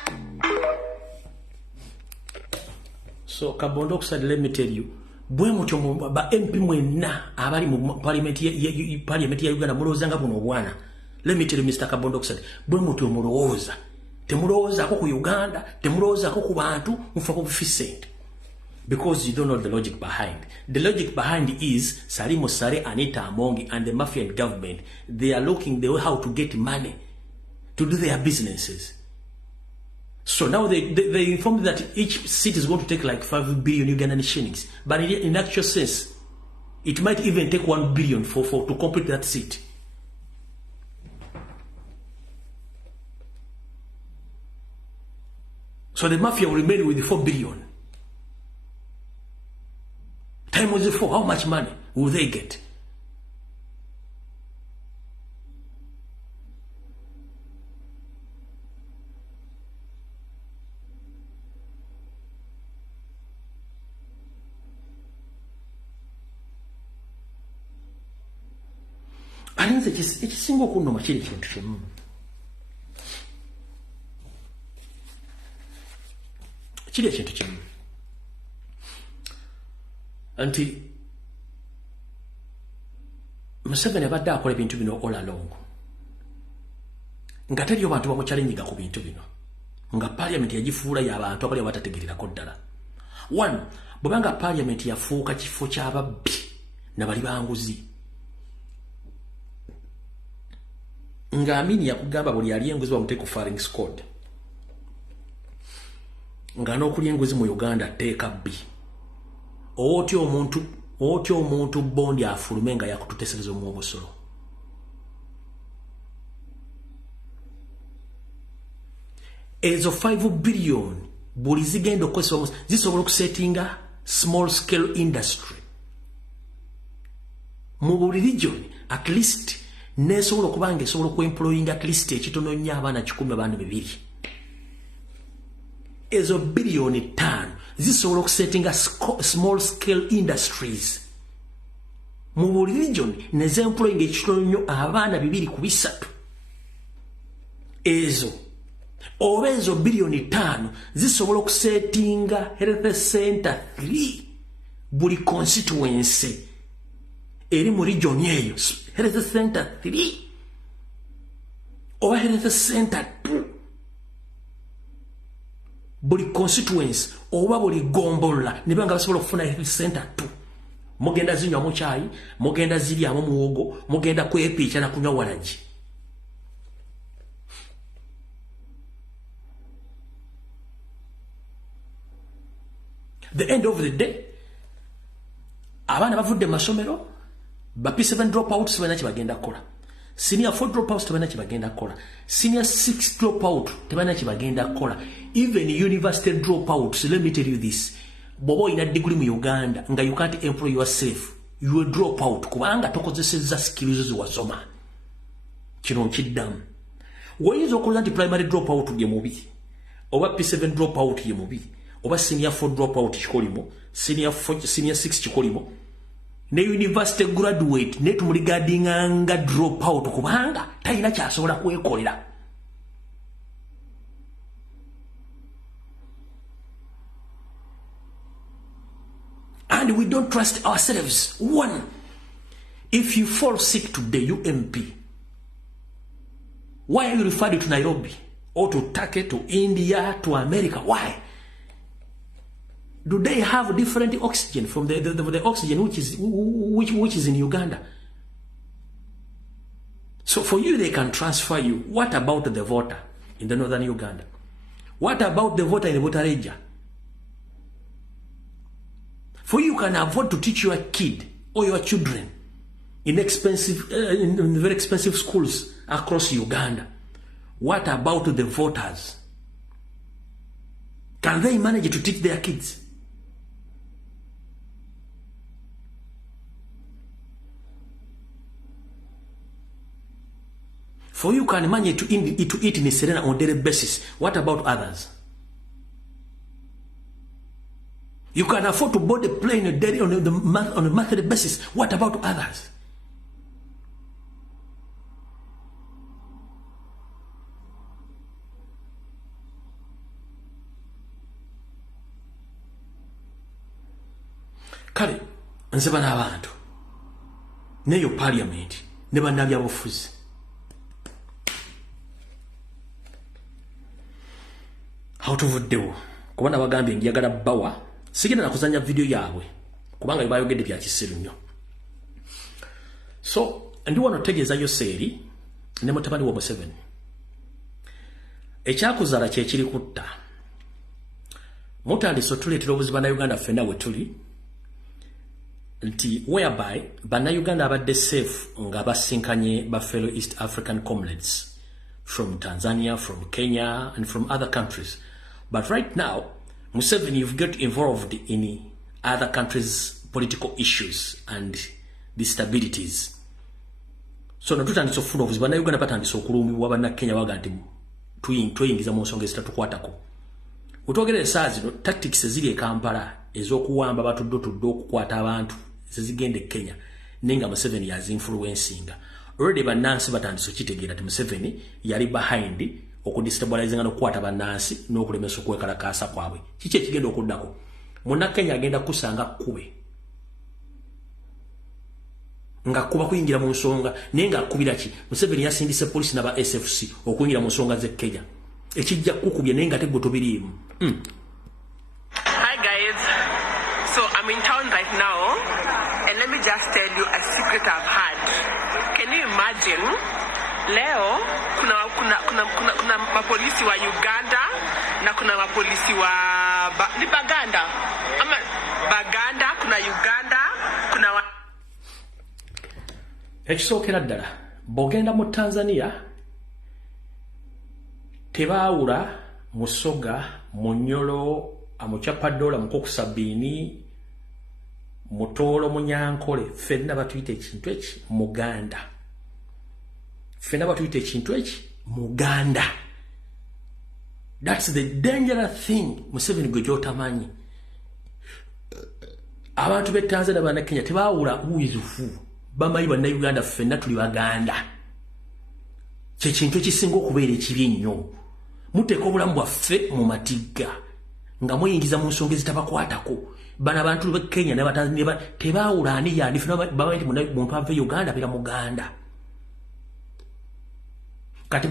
So carbon dioxide, let me tell you, bwe mutyo ba MP mwenna abali mu parliament ya Uganda mulowozanga buno bwana. Let me tell you, Mr. Carbon dioxide, bwe mutyo mulowooza. Temulowooza ko ku Uganda, temulowooza ko ku bantu, mufa ko efficient. Because you don't know the logic behind. The logic behind is Salimu Sare, Anita Amongi, and the Mafian government. They are looking the way how to get money to do their businesses. So now they informed that each seat is going to take like 5 billion Ugandan shillings. But in actual sense, it might even take 1 billion to complete that seat. So the mafia will remain with the 4 billion. Time was the 4. How much money will they get? Alinze ekisinga okunnuma kiri kintu kimu. Kiri ekintu kimu. Anti Museveni abadde akola ebintu bino all along. Nga taliyo bantu bamukyalenyiga ku bintu bino. Nga parliament yagifuula y'abantu abali abatategeererako ddala. One, bwebanga parliament yafuuka kifo ky'ababbi nabali banguzi. Nga Amini yakugamba buli ali enguzi bamuteeka ku firing squad. Nga n'okuli enguzi mu Uganda teeka bbi. Otyo omuntu bondi afulume nga yakututesereza mu obusolo. Ezo 5 billion buli zigenda okukozesebwa zisobola okusetinga small scale industry. Mu buli region at least nesobola okubanga esobola okuemploying at least ekitono nnyo abaana 10 abaana 2. Ezo billioni 5 zisobola okusetinga small scale industries. Mu buli region nezemploying ekitono nnyo abaana 2 ku 3. Oba ezo billioni 5 zisobola okusetinga health center 3 buli constituency eri mu region eyo. Health center 3 oba health center 2 buli constituency oba buli gombola nibanga basobola okufuna health center 2. Mugenda zinywa mu chai, mugenda ziryamu muwogo, mugenda kwepiica na kunywa walagi. the end of the day abana bavudde masomero ba P7 dropouts bana kibagenda kola senior 4 dropouts tebana kibagenda kola senior 6 dropout tebana kibagenda kola even university dropouts. Let me tell you this, bobo ina degree mu Uganda nga you can't employ yourself, you will drop out kubanga tokozeseza skills zo wasoma kino nkiddamu. Woyinza okuloza nti primary dropout ye mubi oba P7 dropout ye mubi oba senior 4 dropout kikolimo senior 6 kikolimo ne university graduate ne tumuligadinga nga dropout kubanga talina kyasobola kwekolera. And we don't trust ourselves. One, if you fall sick today, you MP, why are you referred to Nairobi or to Turkey, to India, to America? Why? Do they have different oxygen from the oxygen which is in Uganda? So for you, they can transfer you. What about the voter in the northern Uganda? What about the voter in Butareja? For you can afford to teach your kid or your children in very expensive schools across Uganda. What about the voters? Can they manage to teach their kids? For you can manage to eat in Serena on a daily basis. What about others? You can afford to board a plane a day on a monthly basis. What about others? Kale, nze bana abantu neyo parliament ne bannabya bufuzi awutuvuddewo kubana bagambye njagala bawa sigenda na kuzanya video yaabwe kubanga bayogedde bya kisiru nnyo. So ndi wano tegeeza yo seeri ne mutabani wa Museveni ekyakuzaala kye kiri kutta mutandise tuleetera obuzibu bannayuganda ffenna we tuli nti whereby bannayuganda abadde safe nga basinkanye ba fellow East African comrades from Tanzania, from Kenya and from other countries. But right now Museveni, you've got involved in other countries' political issues and instabilities. So no tutandise ofuna obuzibu bannayuganda batandise okulumibwa bannakenya baga nti tuyingiza mu nsonga ezitatukwatako. Utwogere essaawa zino tactics eziri e Kampala ez'okuwamba batuddo okukwata abantu zizigende Kenya nenga Museveni yazinfluencinga. Already bannansi batandise okitegeera ti Museveni yali behind okudestabilizing n'okukwata bannansi n'okulemesa okwekalakaasa kwabwe. Kiki ekigenda okuddako? Munnakenya agenda kusanga kkube nga kuba kuyingira mu nsonga naye nga akubira ki? Museveni yasindise polisi n'aba SFC okuyingira mu nsonga z'e Kenya ekijja kukubya naye nga teggo tobiriimu. Hi guys, so I'm in town right now and let me just tell you a secret I've had. Can you imagine? Leo kuna mapolisi wa Uganda na kuna mapolisi wa ni Baganda ama Baganda, kuna Uganda, kuna ekisookera ddala bogenda mu Tanzania tebaawula Musoga, Munyolo, Amuchapadola, Mukokusabini, Mutolo, Munyankole, ffenna batuyita ekintu eki Muganda. Ffenna batuyita ekintu eki Muganda. That's the dangerous thing. Museveni gwe gy'otamanyi. Abantu b'e Tanzania bana Kenya tebaawula uwizufu. Bamanyi bannayuganda ffenna tuli Baganda. Kye kintu ekisinga okubeera ekibi ennyo. Muteeka obulamu bwaffe mu matigga nga muyingiza mu nsonga ezitabakwatako. Bana abantu b'e Kenya ne Batanzania tebaawula ani yandi ffenna bamanyi nti muntu ava e Uganda abeera Muganda. Kati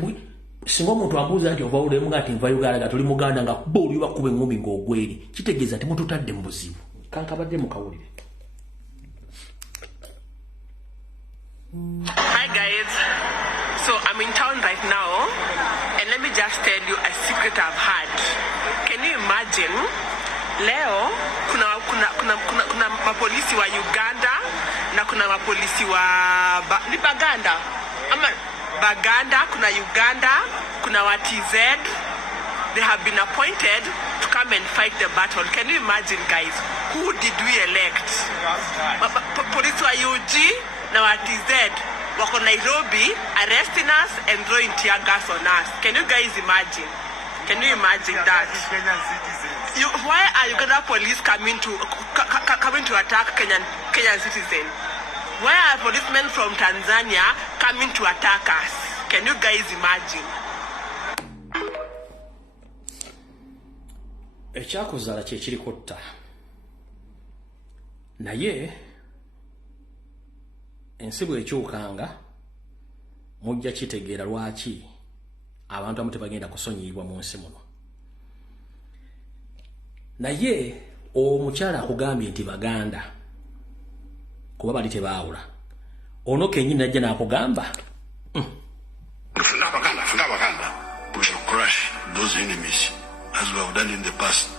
singa omuntu abuuza nti ova ulemu nga ati nva Uganda nga tuli Muganda nga kuba oli bakuba engumi ng'ogweri kitegeeza nti mututadde mu buzibu. Kankabadde mu kawulire. Hi guys, so I'm in town right now and let me just tell you a secret I've had. Can you imagine? leo kuna mapolisi wa Uganda na kuna mapolisi wa ni Baganda ama Baganda, kuna Uganda, kuna wa TZ. They have been appointed to come and fight the battle. Can you imagine, guys? Who did we elect? Police wa UG na wa TZ wako Nairobi arresting us and throwing tear gas on us. Can you guys imagine? Can you imagine that? Why are Uganda police coming to attack Kenyan citizens? Why are policemen from Tanzania coming to attack us? Can you guys imagine? Ekyakuzaala kye kirikotta naye ensi bw'ekyukanga mujja kitegeera lwaki abantu abamu tebagenda kusonyiyibwa mu nsi muno. Naye omukyala akugambye nti Baganda kuba bali tebaawula ono kenyini najja n'akugamba funda Baganda we shall crush those enemies as we have done in the past.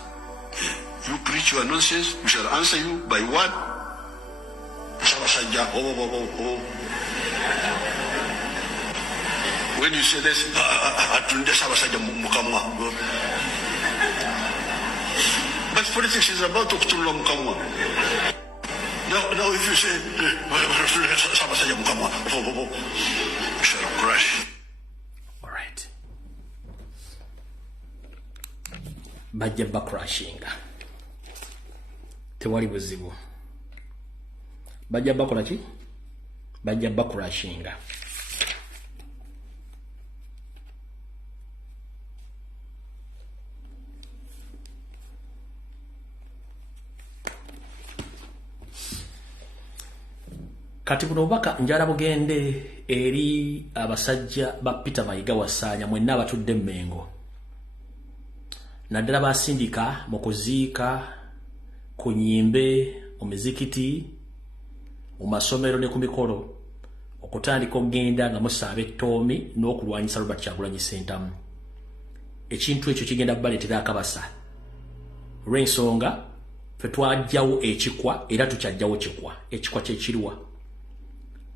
You preach your nonsense, we shall answer you by what? When you say this, but politics is about to Mukamwa. Now if you say, we shall crush. All right. Bajja bakrashinga tewali buzibu. Bajja bakola ki? Bajja bakrashinga. Kati buno baka njala bugende eri abasajja ba Peter Mayiga Wassanya mwenna abatudde Mmengo. Naddala basindika mu kuziika ku nyimbe mu mizikiti mu masomero ne ku mikolo okutandika okugenda nga musaabe ettoomi n'okulwanyisa Robert Kyagulanyi Ssentamu. Ekintu ekyo kigenda baleetera akabasa olw'ensonga ffe twajjawo ekikwa era tukyajjawo kikwa. Ekikwa kye kiriwa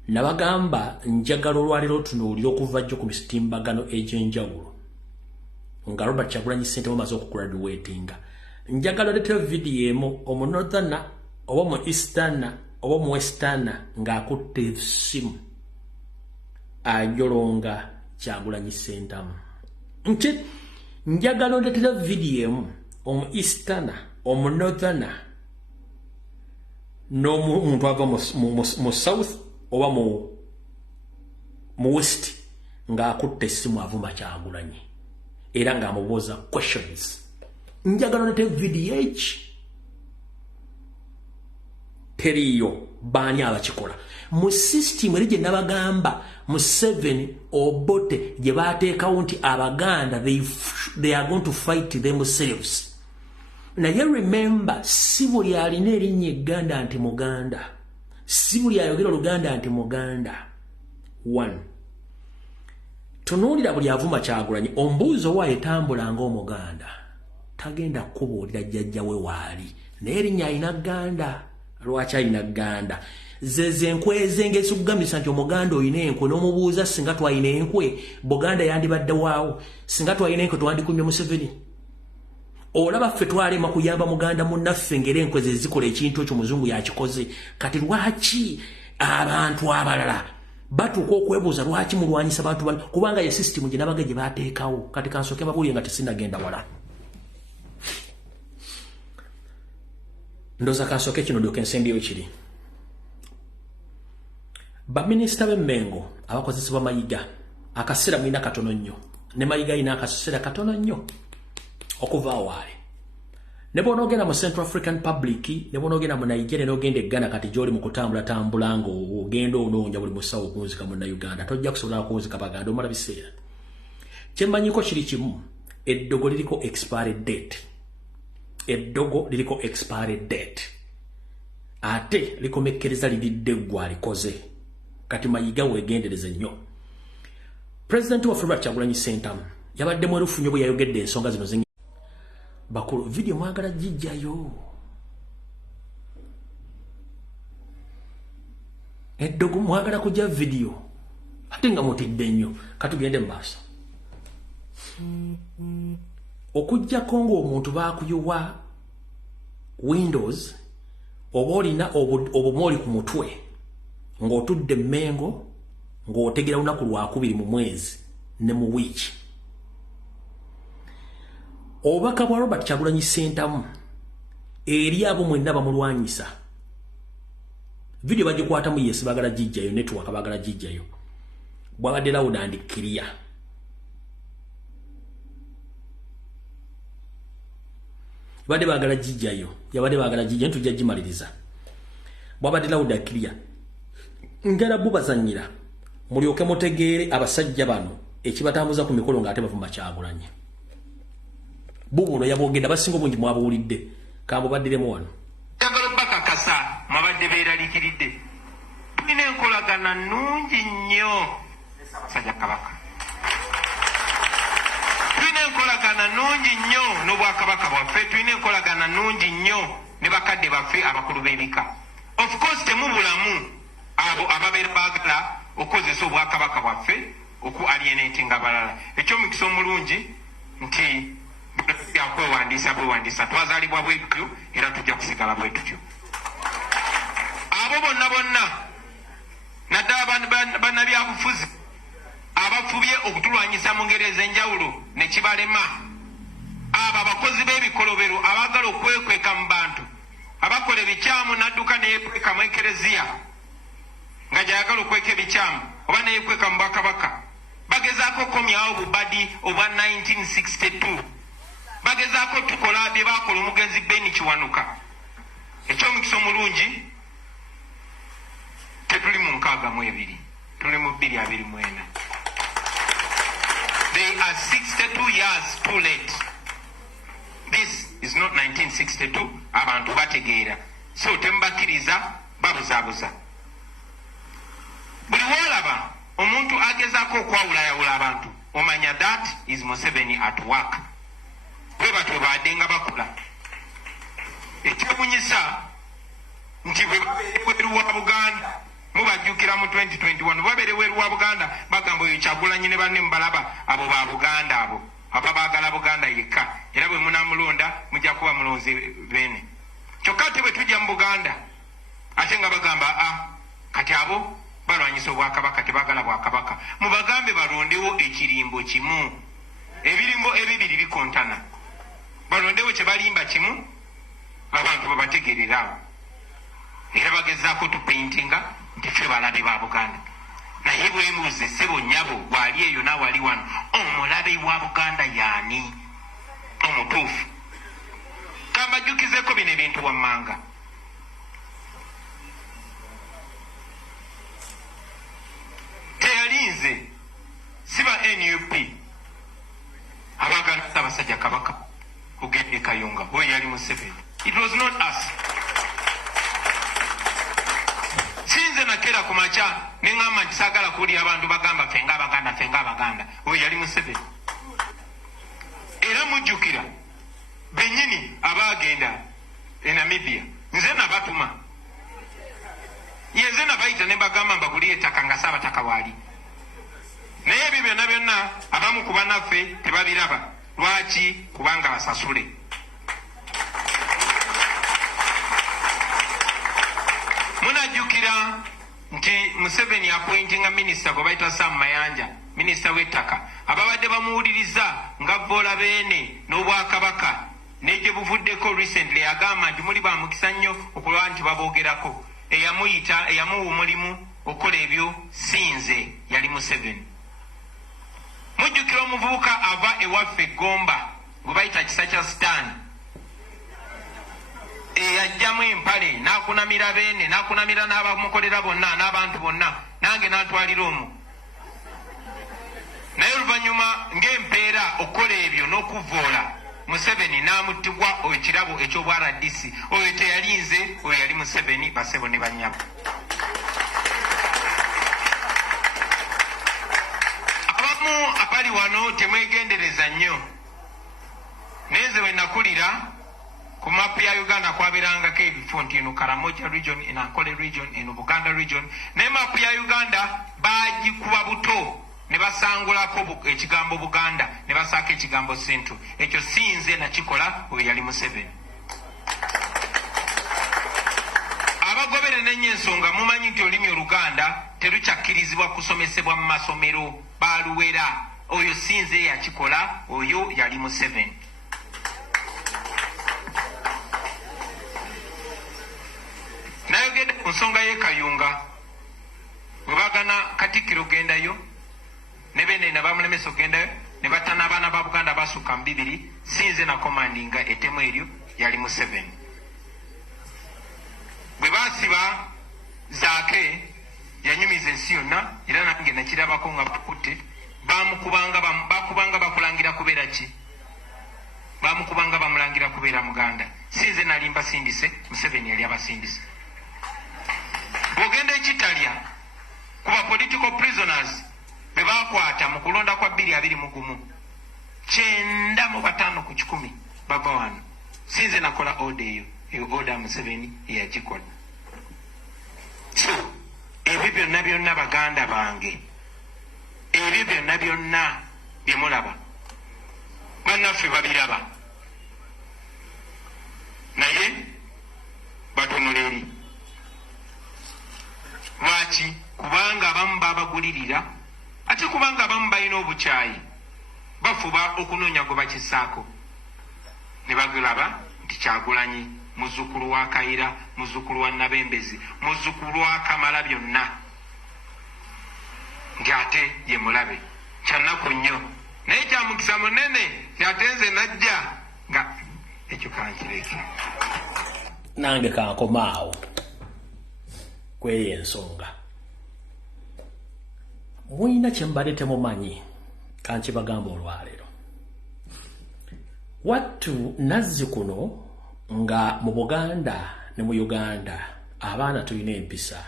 nabagamba njagala olwaliro tunuulira okuva jjo ku misitimbagano egy'enjawulo nga Robert Kyagulanyi Ssentamu amaze okugraduatinga. Njagala oleetera vidiyo emu omunorthana oba mu easterna oba mu westerna ng'akutte essimu ajolonga Kyagulanyi Ssentamu. Nti njagala oleetera vidiyo emu omu easterna omunorthana n'omuntu ava mu south oba mu west ng'akutte essimu avuma Kyagulanyi era ng'amubuuza questions. Njagala oleetera vidiyo eki teriyo baani abakikola mu system eri gye nabagamba mu 7 Obote gye baateekawo nti Abaganda they are going to fight themselves. Naye remember, si buli alina erinnya Egganda nti Muganda, si buli ayogera Oluganda nti Muganda. 1 tunuulira buli avuma Kyagulanyi ombuuzo wa etambula ng'Omuganda tagenda kubuulira jjajjawe waali naye erinnya alina Gganda. Lwaki alina Gganda? Zeze enkwe ezenge ezikugambisa nti Omuganda oyina enkwe n'omubuuza singa twalina enkwe Buganda yandibadde waawo, singa twalina enkwe twandikumye Museveni. Olaba ffe twalema kuyamba Muganda munnaffe ngera enkwe ze zikola ekintu ekyo Muzungu yakikoze. Kati lwaki abantu abalala batuuka okwebuuza lwaki mulwanyisa bantu bano? Kubanga ye system gye nabaga gye baateekawo. Kati kansooke babuulire nga tesinagenda wala. Ndoza kansooke kino ddooke ensembyeyo kiri. Baminisita b'Emmengo abakozesebwa Mayiga akaseera mulina katono nnyo ne Mayiga alina akaseera katono nnyo okuva awaale. Ne bw'onoogenda mu Central African Republic, ne bw'onoogenda mu Nigeria n'ogenda e Ghana kati gy'oli mu kutambulatambula ng'ogenda onoonya buli musawo okunzika mu Uganda tojja kusobola kunzika Baganda omala biseera. Kye mmanyiko kiri kimu, eddogo liriko expiry date. Eddogo liriko expiry date. Ate likomekkereza liridde ggwe alikoze. Kati Mayiga weegendereze nnyo. President wa Robert Kyagulanyi Ssentamu yabadde mwerufu nnyo bwe yayogedde ensonga zino bakulu video mwagala jijjayo eddogo mwagala kujja video ate nga mutidde nnyo katugende mu maaso okujjako ng'omuntu baakuyuwa Windows oba olina obumoli ku mutwe ng'otudde Mengo ng'otegera lunaku lwakubiri mu mwezi ne mu wiiki obubaka bwa Robert Kyagulanyi Ssentamu eri abo mwenna bamulwanyisa video bagikwatamu yesi bagala jijjayo network bagala jijjayo bwabadde loud and clear bade bagala jijjayo yabade bagala jijjayo tujja jimaliriza bwabadde loud and clear ngala bubazanyira mulyoke mutegeere abasajja bano ekibatambuza ku mikolo ng'ate bavuma Kyagulanyi bubuno yabogenda basinga bungi mwabulidde kambo baddiremu wano njagala bakakasa mabadde beeraliikiridde tulina enkolagana nnungi nnyo Sajja Kabaka tulina enkolagana nnungi nnyo n'Obwakabaka bwaffe tulina enkolagana nnungi nnyo ne bakadde baffe abakulu b'ebika of course temubulamu abo ababeera baagala okukozesa Obwakabaka bwaffe oku alienatinga abalala ekyomukisa omulungi nti yakwewandiisa bwewandiisa twazaalibwa bwe tutyo era tujja kusigala bwe tutyo abo bonna naddala bannabyabufuzi abafubye okutulwanyisa mu ngeri ez'enjawulo ne kibalema abo abakozi b'ebikolobero abaagala okwekweka mu bantu abakola ebikyamu n'adduka neyekweka mu ekereziya nga gyayagala okweka ebikyamu oba neyekweka mu Bwakabaka bagezaako okomyawo obubadi obwa 1962 bagezaako tukola bye baakola omugenzi Ben Kiwanuka ekyomukisa omulungi tetuli mu 62 tuli mu 224 they are 62 years too late. This is not 1962 abantu bategeera so tembakiriza babuzaabuza buli woolaba omuntu agezaako okwawulayawula abantu omanya that is Museveni at work bwe batwe baadde nga bakola ekyebunyisa nti bwe babeereweru wa Buganda mubajjukira mu 2021 babeereweru wa Buganda bagamba oyo Kyagulanyi ne banne mubalaba abo ba Buganda abo ababaagala Buganda yekka era bwe munamulonda mujja kuba mulonzi beene kyokka ate bwe tujja mu Buganda ate nga bagamba kati abo balwanyisa Obwakabaka tebaagala Bwakabaka mubagambe balondewo ekirimbo kimu ebirimbo ebibiri bikontana balondewo kye balimba kimu abantu babategerera era bagezaako tupaintinga nti ffe balabe ba Buganda naye bwemuuze ssebo nnyabo bwali eyo nawali wano omulabe wa Buganda yaani omutuufu kambajjukizeeko bino ebintu wammanga teyalinze siba NUP abaagala Ssaabasajja Kabaka ogende Kayunga oyo yali Museveni. It was not us. Sinze nakera ku makya neŋŋamba nti saagala kuwulira abantu bagamba fenga Abaganda oyo yali Museveni. Era mujjukira bennyini abaagenda e Namibia nze nabatuma yenze nabayita ne bagamba mbagulire ettaka nga Ssaabataka waali naye ebyo byonna byonna abamu ku bannaffe tebabiraba lwaki kubanga basasule munajjukira nti Museveni appointinga minisita gwe bayita Sam Mayanja minisita w'ettaka ababadde bamuwuliriza nga Vola Beene n'Obwakabaka n'egye buvuddeko recently agamba nti muli bamukisa nnyo okulaba nti baboogerako eyamuyita eyamuwa omulimu okukola ebyo sinze yali Museveni. Mujjukira omuvubuka ava ewaffe Gomba gwe bayita Kisa kya Sitaani eyajjamu empale n'akunamira Beene n'akunamira n'abamukolera bonna n'abantu bonna nange n'atwalira omwo naye oluvannyuma ng'empeera okukola ebyo n'okuvoola Museveni n'amuttibwa ekirabo eky'obwa RDC oyo teyalinze oyo yali Museveni basebo ne bannyabo. Abamu abali wano temwegendereza nnyo neze we nakulira ku map ya Uganda kwaberangako ebifo nti eno Karamoja region, eno Ankole region, eno Buganda region. Ne map ya Uganda bagikuba buto ne basangulako ekigambo Buganda ne basaako ekigambo Central. Ekyo sinze nakikola oyo yali Museveni. Abagobere n'ensonga mumanyi nti olulimi Oluganda terukyakirizibwa kusomesebwa mu masomero baluwera. Oyo sinze yakikola, oyo yali Museveni. Nayogedde ku nsonga y'e Kayunga bwe bagana Katikkiro gendayo ne Beene bamulemesa ogendayo ne batana abaana ba Buganda basukka mu 2 sinze na commandinga etemu eryo yali Museveni. Bwe basiba zaake yanyumiza ensi yonna era nange nakirabako nga bakutte bakubanga bakulangira kubeera ki? Bamukubanga bamulangira kubeera Muganda. Sinze nali mbasindise, Museveni yali abasindise. Bwogenda ekitalya kuba political prisoners be bakwata mu kulonda kwa 2021 9 ku 10 baba wano. Sinze nakola order eyo order Museveni eyagikola. So ebyo byonna baganda bange, ebyo byonna bye mulaba bannaffe babiraba naye batunula eri. Lwaki? Kubanga abamu babagulirira ate kubanga abamu balina obukyayi bafuba okunoonya gwe bakisaako ne bagulaba nti Kyagulanyi muzzukulu wa Kayira, muzzukulu wa Nabembezi, muzzukulu wa Kamala byonna nti ate ye mulabe kyannaku nnyo naye kya mukisa munene ate nze najja nga ekyo kankireke nange kankomaawo kweyo ensonga. Mwina kye mbadde temumanyi kankibagamba olwaleero. Wattu nazzikuno nga mu Buganda ne mu Uganda abaana tulina empisa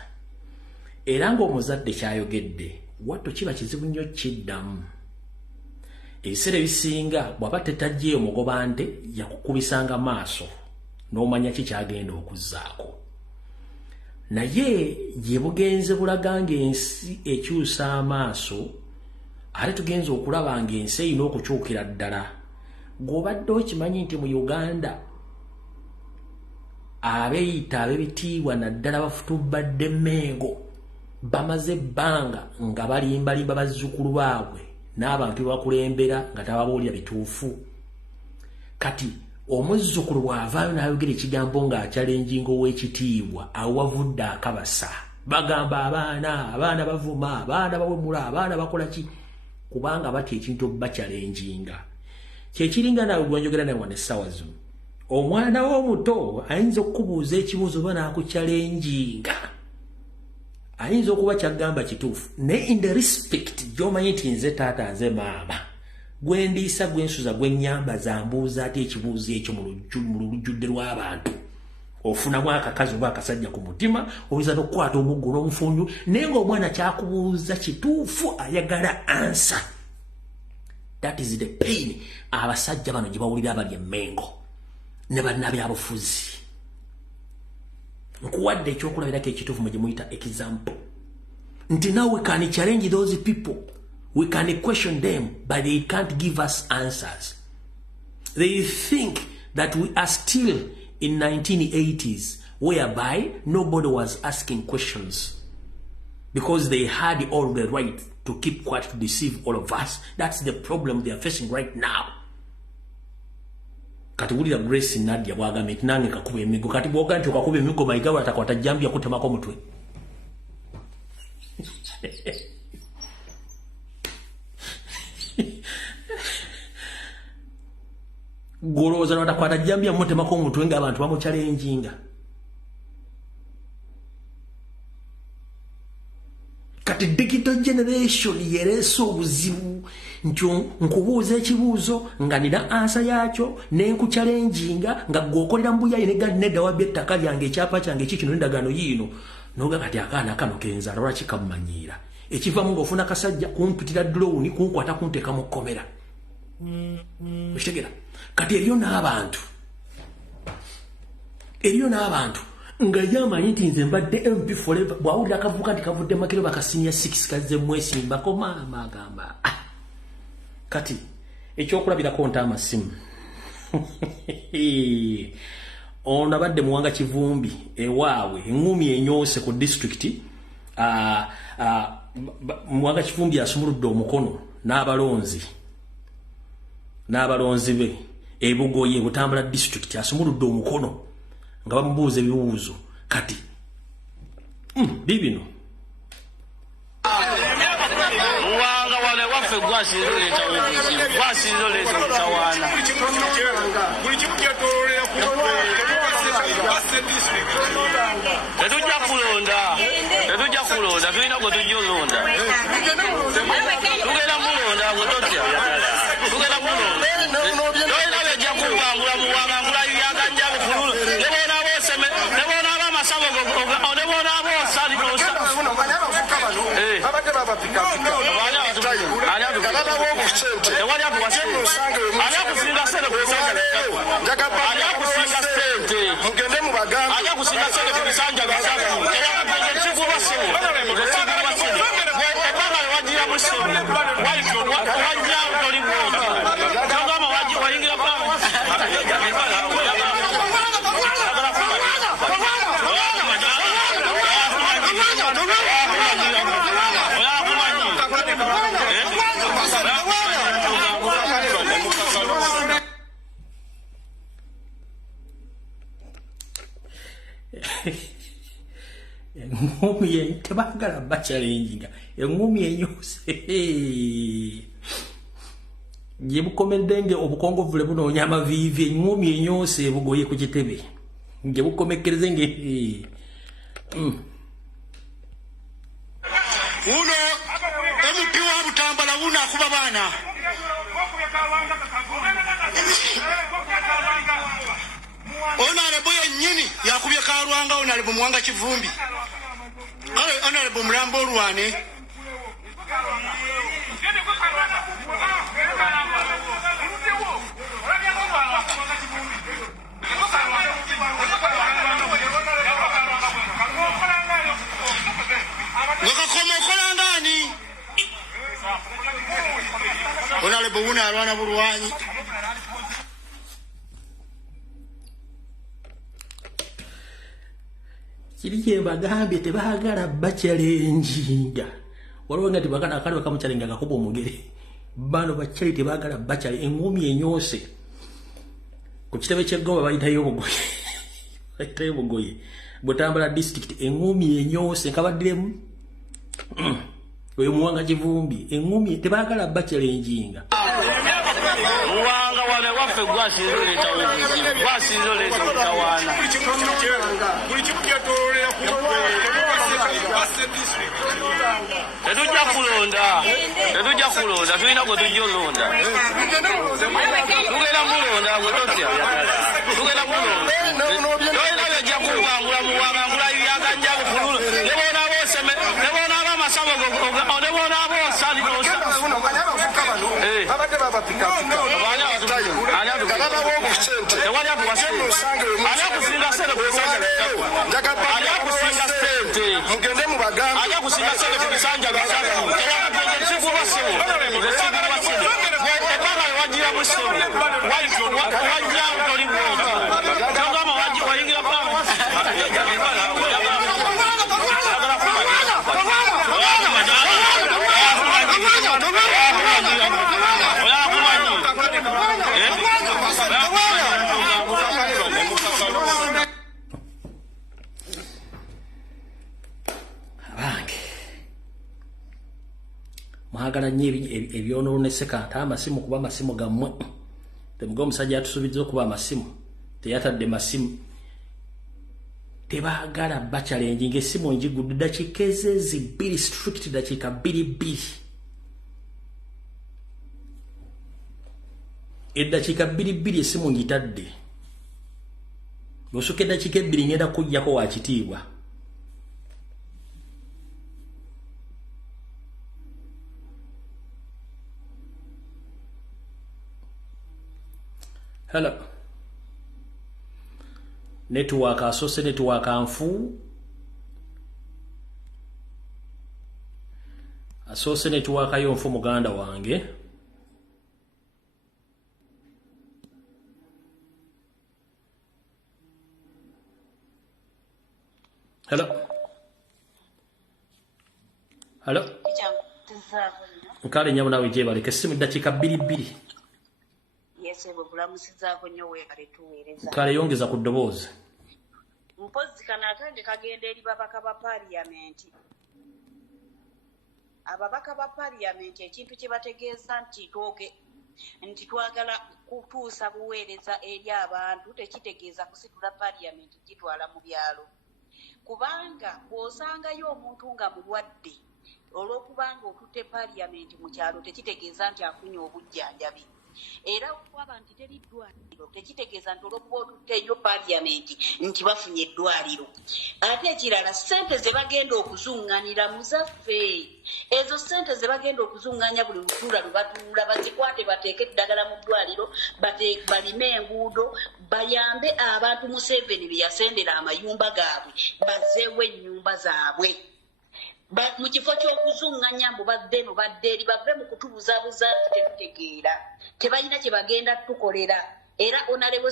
era ng'omuzadde kyayogedde wattu kiba kizibu nnyo kiddamu. Ebiseera ebisinga bw'aba tetajjeeyo mugobande yakukubisanga maaso n'omanya ki kyagenda okuzzaako. Naye ye bugenze bulaga ng'ensi ekyusa amaaso ate tugenze okulaba ng'ensi erina okukyukira ddala. Gw'obadde okimanyi nti mu Uganda abeeyita ab'ebitiibwa naddala bafutubadde Mengo bamaze ebbanga nga balimbalimba bazzukulu baabwe n'abantu bebakulembera nga tababuulira bituufu. Kati omuzzukulu bw'avaayo n'ayogera ekigambo ng'akyalenjinga ow'ekitiibwa awo wavudde akabasa. Bagamba abaana bavuma, abaana bawemula, abaana bakola ki? Kubanga batya ekintu bakyalenjinga. Kyekiringa naawe gwenjogera naye wane essaawa zino. Omwana w'omuto ayinza okukubuuza ekibuuzo oba n'akukyalenjinga. Ayinza okuba kyagamba kituufu. Naye in the respect gy'omanyi nti nze taata nze maama. Gwendiisa gwensuza gwennyambaza mbuuza ate ekibuuzo ekyo mu lujjudde lw'abantu. Ofunamu akakazi oba akasajja ku mutima, oyinza n'okukwata omuggo n'omufunju, naye ng'omwana kyakubuuza kituufu ayagala ansa. That is the pain abasajja bano gye bawulira abali Mengo ne bannabyabufuzi. Nkuwadde ekyokulabirako ekituufu mwe gye muyita example. Nti now we can challenge those people. We can question them, but they can't give us answers. They think that we are still in 1980s, whereby nobody was asking questions because they had all the right to keep quiet to deceive all of us. That's the problem they are facing right now. Kati wulira Grace Nadia bwagamba nti nange kakuba emigo. Kati bwoga nti okakuba emigo mayigawo atakwata jambi yakutemako mutwe. Golowooza n'atakwata jambi yamutemako omutwe ng'abantu bamukyalenjinga. Kati digital generation yereese obuzibu nti nkubuuza ekibuuzo nga nina ansa yakyo n'enkukyalenjinga nga gw'okolera mu buyayi nedda wabbye ettaka lyange ekyapa kyange kikino n'endagaano yiino n'oga kati akaana kano kenzaala lwaki kamumanyiira ekivamu ng'ofuna kasajja kumpitira drone kunkwata kunteeka mu kkomera. Okitegeera kati eriyo n'abantu nga yamanyi nti nze mbadde MP forever bwawulira akavuga nti kavudde makiro bakasinya 6 kazze mwesimbako maama agamba kati ekyokulabirako nta amasimu ono abadde Muwanga Kivumbi ewaabwe engumi enyoose ku district Muwanga Kivumbi asumuludde omukono n'abalonzi be ebugoye Butambula district asumuludde omukono nga bamubuuza ebibuuzo kati bibino Muwanga wale waffe gwasizo leeta mutawaana tetujja kulonda tulina gwe tujja olonda tugenda mulonda gwe totya tugenda mulonda tolina bejja kubangula Muwanga ngulayibyagajja bufululu nebona booseme nebona abamasabo nebona boosali engumi tebagala bachalenjinga engumi enyoose gye bukomedde obukongovule bunoonya amaviivi engumi enyoose bugoye ku kitebe gye bukomekkereze uno MP wa Butambala uno akuba baana Honorable yennyini yakubye Kalwanga Honorable Muwanga Kivumbi Honorable Mulambo Olwane Wakakomokolangani Honorable Wuna Alwana Bulwanyi kiri kye bagambye tebagala bachalenjinga waliwo nga tebagala akali bakamuchalenga akakuba omugere bano bachali tebagala bachale engumi enyoose ku kitebe ky'eggomba bayitayo obugoye Butambula district engumi enyoose nkabaddiremu oyo Muwanga Kivumbi engumi tebagala bachalenjinga Muwanga wale waffe gwasizo leeta mutawaana tetujja kulonda tulina gwe tujja olonda tugenda mulonda gwe totya tugenda mulonda tolina bejja kubangula Muwanga ngulayibyagajja bufululu nebona booseme nebona abamasabo nebona boosali mwagala nnyo ebyonoonese ate amasimu kuba amasimu gammwe temuga omusajja atusuubizza okuba amasimu teyatadde masimu tebagala bachalenjinga essimu njigudde dakiika ezezi 2 strict dakiika 2 eddakiika 2 essimu ngitadde osooka eddakiika 2 ngenda kujjako wa kitiibwa Hello. Network asose network anfu. Asose network ayo nfu muganda wange. Hello. Hello. Nkale nyabona wejeba lekesimu dakika 2. Yes, bulamusizaako nnyo weekale tuweereza. Kale yongeza ku ddoboozi. Mpozi kana atende kagenda eri babaka ba parliament. Ababaka ba parliament ekintu kye bategeeza nti twagala kutuusa buweereza eri abantu tekitegeeza kusitula parliament gitwala mu byalo. Kubanga bw'osangayo omuntu nga mulwadde olw'okubanga otutte parliament mu kyalo tekitegeeza nti afunye obujjanjabi. Era okuba nti teri ddwaliro tekitegeeza nti olw'okuba otutteyo parliament nti bafunye eddwaliro. Ate ekirala ssente ze bagenda okuzunganira muzaffe, ezo ssente ze bagenda okuzunganya buli lutuula lubatuula bazikwate bateeke eddagala mu ddwaliro, balime enguudo, bayambe abantu Museveni be yasendera amayumba gaabwe bazzeewo ennyumba zaabwe. Mu kifo ky'okuzunganya mbu badde no badde eri bave mu kutubuzaabuza tekutegeera tebalina kye bagenda tukolera. Era onalebo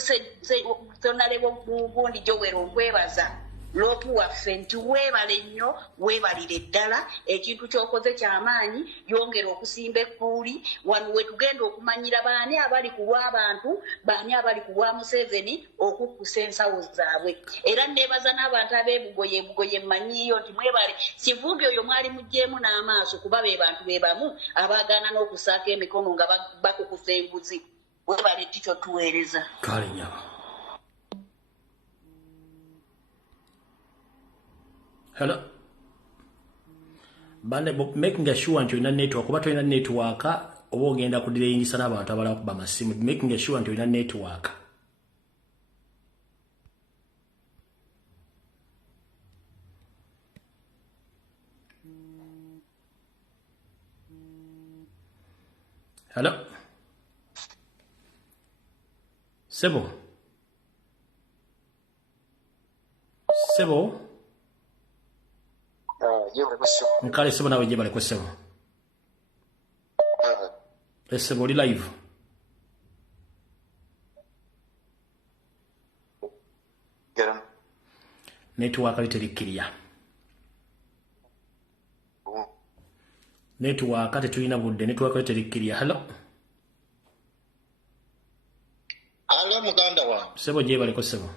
gundi Joel okwebaza loopu waffe nti weebale nnyo weebalire ddala ekintu ky'okoze ky'amaanyi yongera okusimba ekkuuli wano we tugenda okumanyira baani abali ku lw'abantu baani abali ku lwa Museveni okukkusa ensawo zaabwe. Era neebaza n'abantu ab'ebugoye mmanyiiyo nti mwebale Kivumbi oyo mwali mugjeemu n'amaaso kuba be bantu be bamu abaagaana n'okusaako emikono nga bakukusa enguzi. Webale tikyo tuweereza. Kale nyaba. Hello. Bande making sure nti olina network kuba tolina network oba ogenda kudireyingisa n'abantu abalala kuba masimu. Making sure nti olina network. Hello. Sebo. Nkale Sebo nawe jebale kwa Sebo. Sebo li live. Network aliterikiriya. Network tetulina budde network aliterikiriya. Hello. Alo muganda wa. Sebo jebale kwa Sebo.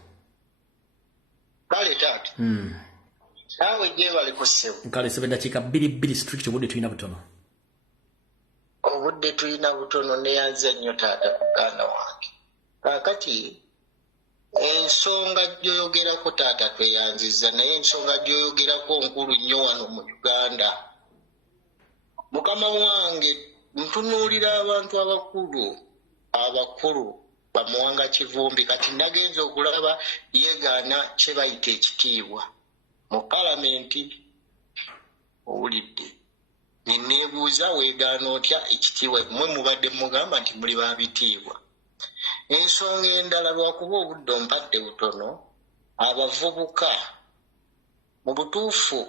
Bale tatu. Nawe jebale kwa Sebo. Nkale Sebo dakika 2 strict budde tulina butono. Obudde tulina butono neyanze nnyo taata muganda wange. Kakati ensonga gyoyogerako taata tweyanziza naye ensonga gyoyogerako nkulu nnyo wano mu Uganda. Mukama wange ntunuulira abantu abakulu bamuwanga Kivumbi kati nagenze okulaba yeegaana kye bayita ekitiibwa mu palamenti owulidde. Neneebuuza weegaana otya ekitiibwa mmwe mubadde mugamba nti muli babitiibwa. Ensonga endala lwakuba obudde ompadde butono abavubuka mu butuufu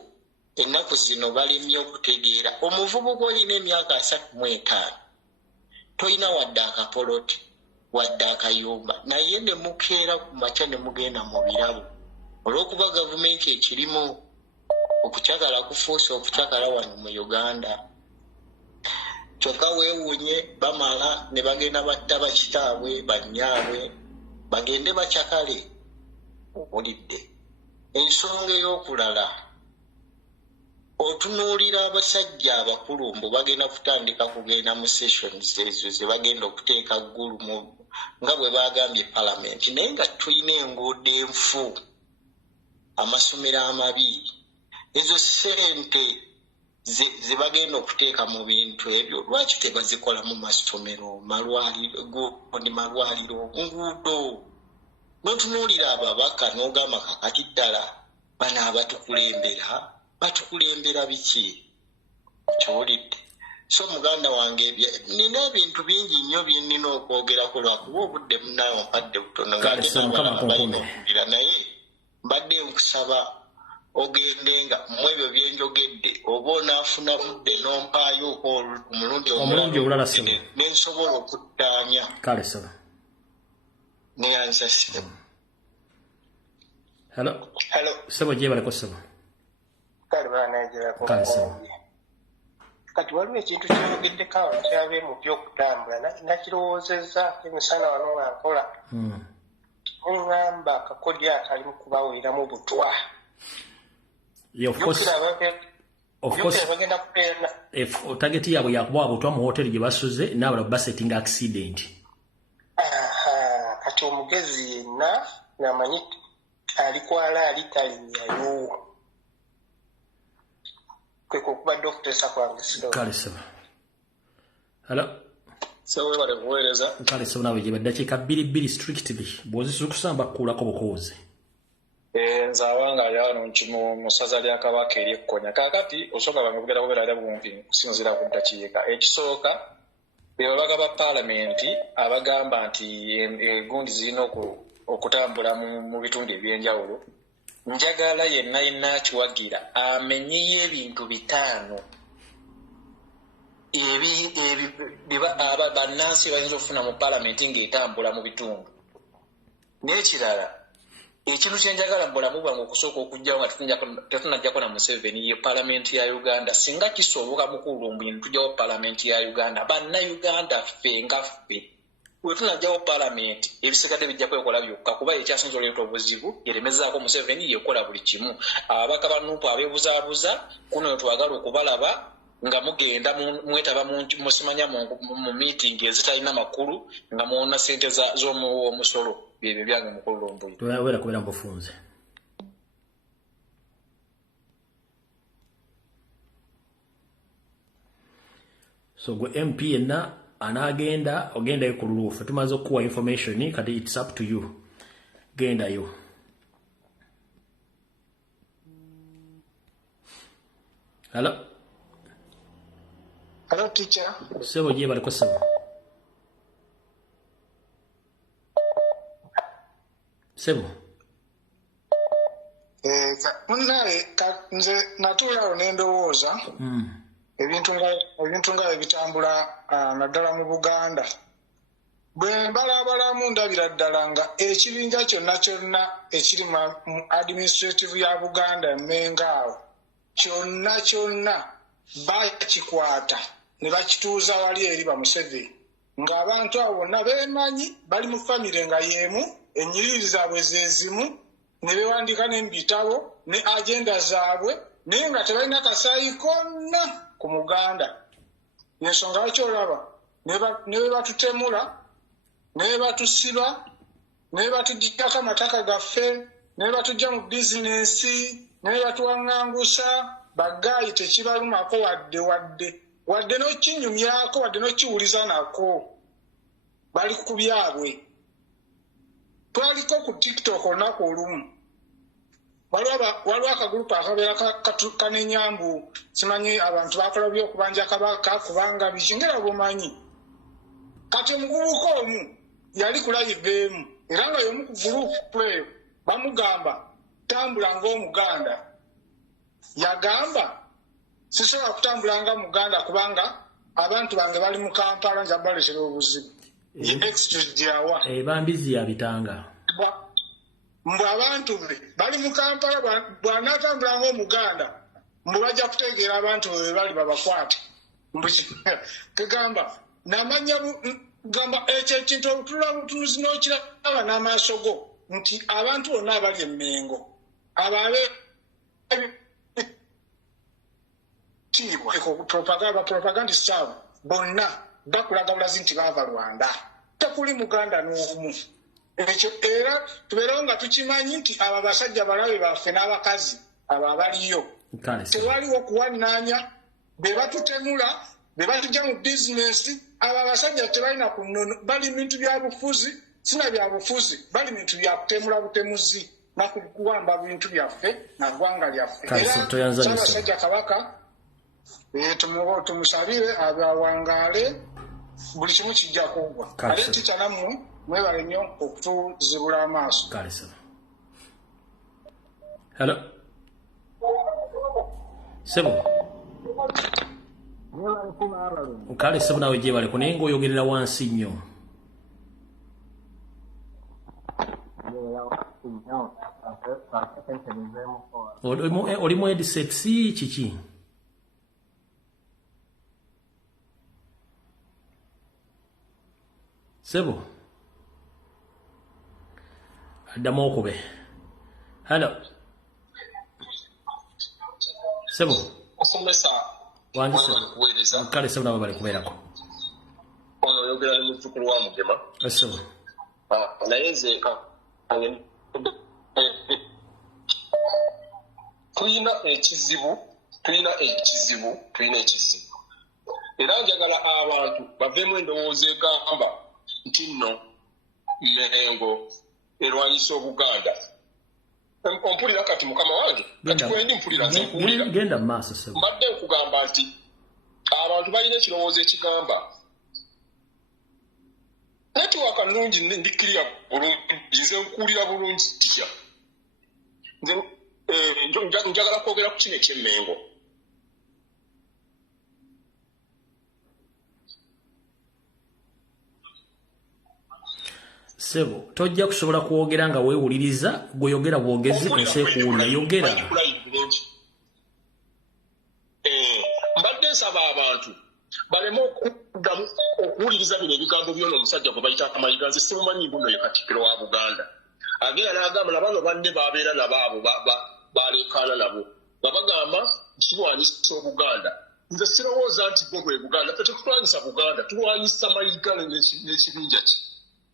ennaku zino balimye okutegeera omuvubuka olina emyaka 35 tolina wadde akapoloti wadde akayumba naye ne mukeera ku makya ne mugenda mu birabo olw'okuba gavumenti ekirimu okukyagala kufuusa okukyagala wano mu Uganda. Kyokka weewuunye bamala ne bagenda batta bakitaabwe bannyaabwe bagende bakyakale owulidde. Ensonga ey'okulala otunuulira abasajja abakulu mbu bagenda kutandika kugenda mu sessions ezo ze bagenda okuteeka ggulu nga bwe bagambye palamenti naye nga tulina enguudo enfu amasomero amabi ezo ssente ze bagenda okuteeka mu bintu ebyo lwaki tebazikola mu masomero malwaliro nguudo n'otunuulira ababaka n'ogamba kakati ddala bano abatukulembera biki kyolidde so muganda wange nina ebintu bingi nnyo bye nnina okwogerako lwakuba obudde munaawe mpadde butono balinaokugira naye mbadde nkusaba ogendenga mu ebyo bye njogedde oba onaafuna budde n'ompaayo omulundi omulala nensobola okuttaanya kale saba neyanza sitemu. Hello. Sebo je baleko sebo. Kale banagerako. Kale sebo. Kati waliwo ekintu kyogeddeko kyabe mu byokutambula nakirowoozezza emisana wano wankola. Ngamba akakodi akali mu kubawuliramu butwa. Yeah, of course. If target yabwe yakuba butwa mu hotel gye basuze n'abala basetting accident. Kati omugezi yenna namanyi alikwala alitalinnyayo kweko kuba dokitesa kwange siro kale saba. Hello. So we wale kuweereza kale saba nawe gye baddakiika 2 strictly bw'ozisula kusamba kuulako bukozi. Nzawanga yano nchimu musaza lya kabaka eryekkonya kakati osoka bangogera kubeera bumpi kusinzira ku ddakiika ekisooka bebabaga ba palamenti abagamba nti egundi zirina okutambula mu bitundu ebyenjawulo njagala yenna akiwagira amenyeyo ebintu 5 bannansi bayinza okufuna mu palamenti ng'etambula mu bitundu n'ekirala ekintu kyenjagala mbulamu bwange okusooka okujjawo nga tetunajjako na Museveni ye palamenti ya Uganda singa kisoboka mukulu mbintu tujjawo palamenti ya Uganda bannayuganda ffe nga ffe we tunajjawo palamenti ebisigadde bijja kwekola byokka kuba ekyasinza oleeta obuzibu yeremezaako Museveni yekola buli kimu ababaka banupu abeebuzaabuza kuno twagala okubalaba nga mugenda mwetaba musimanya mu meeting ezitalina makulu nga muwona ssente z'omusolo byebyo byange mukulu lombuyi wera kubeera mbufunze so gwe MP yenna anagenda ogendayo ku luluufu tumaze okuwa information kati it's up to you gendayo. Hello. Hello teacher. Sebo je baliko sebo. Sebo. Munaye nze natulawo n'endowooza ebintu nga ebitambula naddala mu Buganda bwe mbalabalamu ndabira ddala nga ekibinja kyonna ekiri mu administrative ya Buganda Mengaawo kyonna bakikwata ne bakituuza wali eri ba Museveni ng'abantu abo bonna beemanyi bali mu famire nga y'emu ennyiriri zaabwe zezimu ne beewandika n'ebitabo ne agenda zaabwe naye nga tebalina kasaayi konna ku Muganda. Yensonga lwaki olaba ne bwe batutemula ne bwe batusiba ne bwe batuggyako amataka gaffe ne bwe batujja mu bizinensi ne bwe batuwaŋŋangusa bagaayi tekibalumako wadde n'okinyumyako wadde n'okiwuliza nako bali ku byabwe. Twaliko ku TikTok olunaku olumu waliwo akagurupu akabeera kanenyambu simanyi abantu bakola byokubanja kabaka kubanga bikingera bumanyi kati omugubuka omu yali ku live emu era nga y'omu ku gurupu eyo bamugamba tambula ng'Omuganda yagamba sisobola kutambula nga Muganda kubanga abantu bange bali mu Kampala nja balekera obuzibu ye excuse gyawa bambizi yabitanga mbu abantu be bali mu Kampala bw'anaatambula ng'Omuganda mbu bajja kutegeera abantu be bali babakwate kegamba namanya gamba ekyo ekintu olutula butunuzi n'okiraba n'amaaso go nti abantu bonna abali emmengo ababe propagandist abo bonna bakulaga bulazi nti baava Rwanda tekuli Muganda n'omu. Ekyo era tubeerawo nga tukimanyi nti abo abasajja balabe baffe n'abakazi abo abaliyo tewaliwo kuwannaanya be batutemula be batujja mu bizinesi abo abasajja tebalina ku nnono bali bintu bya bufuzi sina bya bufuzi bali bintu bya kutemula butemuzi nakuwamba bintu byaffe na ggwanga lyaffe era abasajja kabaka tumusabire abawangaale buli kimu kijja kuggwa ate ntica nammwe mwebale nnyo okutuzibula amaaso. Hello Sebo kale Sebo nawe gyebale ku naye ng'oyogerera wansi nnyo. Olimu headsets kiki? Sebo addamu okube. Hello Sebo osomesa wandise kale Sebo nabo bali kubeerako ono oyogera ne muzzukulu wa Mugema Sebo naye nze tulina ekizibu era njagala abantu baveemu endowooza egamba nti nno Mengo erwanyisa Obuganda. Ompulira kati mukama wange kati kwendi mpulira genda maaso Sebo mbadde nkugamba nti abantu balina ekirowoozo ekigamba netiwaka nnungi ndikkirira bulungi nze nkuwulira bulungi kitya njagala kwogera ku kino eky'Emmengo. Sebo tojja kusobola kwogera nga weewuliriza gweyogera bwogezi ensi ekuwulira yogera. Mbadde nsaba abantu baleme okuddamu okuwuliriza bino ebigambo by'ono omusajja gwe bayita Kamayiga. Nze simumanyi mbuno ye Katikkiro wa Buganda agenda n'agamba nabano banne babeera nabo abo baleekaana nabo babagamba kirwanyisa Obuganda. Nze sirowooza nti bwe bwe Buganda ffe tetulwanyisa Buganda tulwanyisa Mayiga n'ekibinja kye.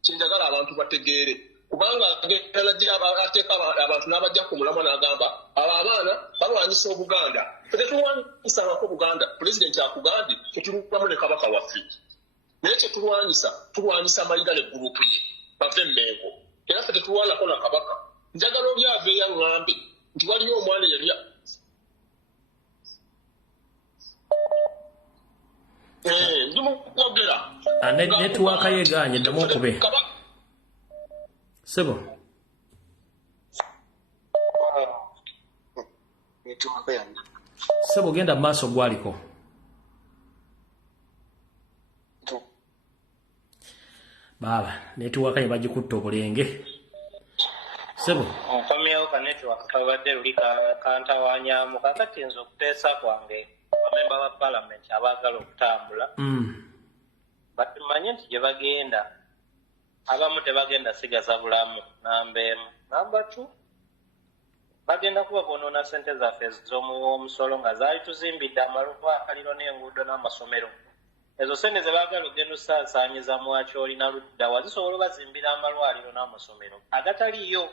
Kyenjagala abantu bategeere kubanga agenda nagira ateeka abantu n'abajja ku mulamwa n'agamba abo abaana balwanyisa Obuganda. Ffe tetulwanyisangako Buganda. Pulezidenti akugambye tetulwamu ne kabaka waffe naye tulwanyisa Mayiga ne gurupu ye bave Emmengo era ffe tetulwanako na kabaka. Njagala oli aveeyo aŋŋambe nti waliyo omwana yali ndimukwogera netiwaaka yeeganye ddamu okube Sebo Sebo genda maaso gwaliko baba netiwaaka ye bagikutta obulenge. Sebo onkomyewo ka netiwaaka kabadde luli kantawanyamu kakati nze okuteesa kwange abamemba ba palamenti abaagala okutambula batumanye nti gye bagenda abamu tebagenda sigaza bulamu namba emu. Namba 2 bagenda kuba bonoona ssente zaffe z'omusolo nga zaali tuzimbidde amaluvu akaliro n'enguudo n'amasomero. Ezo ssente ze baagala ogenda osaasaanyiza mwakyoli na luddawa zisobola bazimbira amalwaliro n'amasomero agataliyo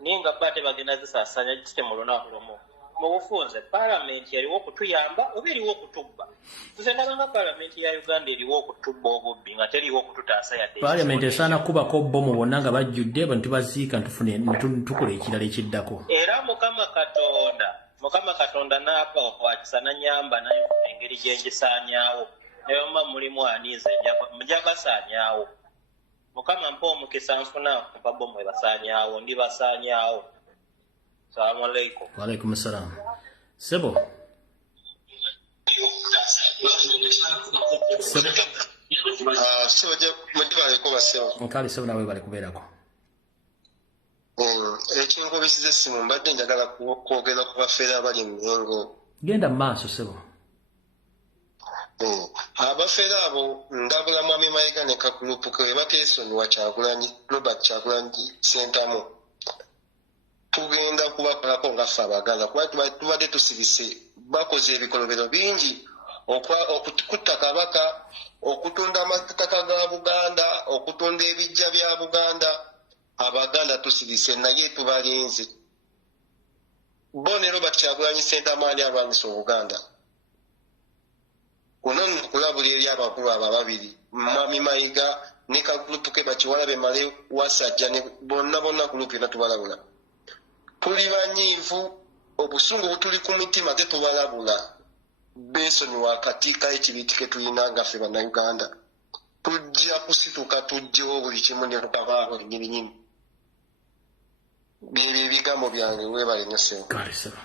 naye nga bba tebagenda zisaasaanya kite mu lunaku lumu. Mu bufunze palamenti eriwo okutuyamba oba eriwo okutubba. Nze ndaba nga palamenti ya Uganda eriwo okutubba obubbi nga teriwo okututaasa yadde. Palamenti esaana kubako bbomu bonna nga bajjudde abantu baziika ntufune tukula ekirala ekiddako. Era Mukama Katonda n'apa okwakisa nanyamba nayofuna engeri gye ngisaanyaawo nayoma mulimu aniize njabasaanyaawo. Mukama mpa omukisa nfuna mpa bbomu ebasaanyaawo ndibasaanyaawo. Assalamu alaikum. Wa alaikum assalam. Sebo nkali Sebo nawe bali kubeerako. Ekinkubisiza essimu mbadde njagala kwogera ku bafeere abali mu Mengo. Genda mu maaso Sebo. Abafeere abo ndabula Mwami Mayiga ne kagurupu ke bateesoni wa Kyagulanyi Robert Kyagulanyi Ssentamu tugenda kubakolako nga ffe Abaganda kuba tubadde tusibise bakoze ebikolobero bingi okutta Kabaka okutunda amataka ga Buganda okutunda ebijja bya Buganda. Abaganda tusibise naye tubalinze bo ne Robert Kyagulanyi Ssentamu ani alwanyisa Obuganda. Kuno nkulabula eri abakulu abo ababiri Mwami Mayiga ne kagurupu ke Bakiwalabe Male Wasajja ne bonna gurupu yonna tubalabula. Tuli banyiivu obusungu butuli ku mitima tetubalabula besoni wakatika ekibitike tulina gaffe bannayuganda tujja kusituka tujjewo buli kimu ne tukabaako nyirinyini byebyo ebigambo byange weebale nnyo ssebo kale sebo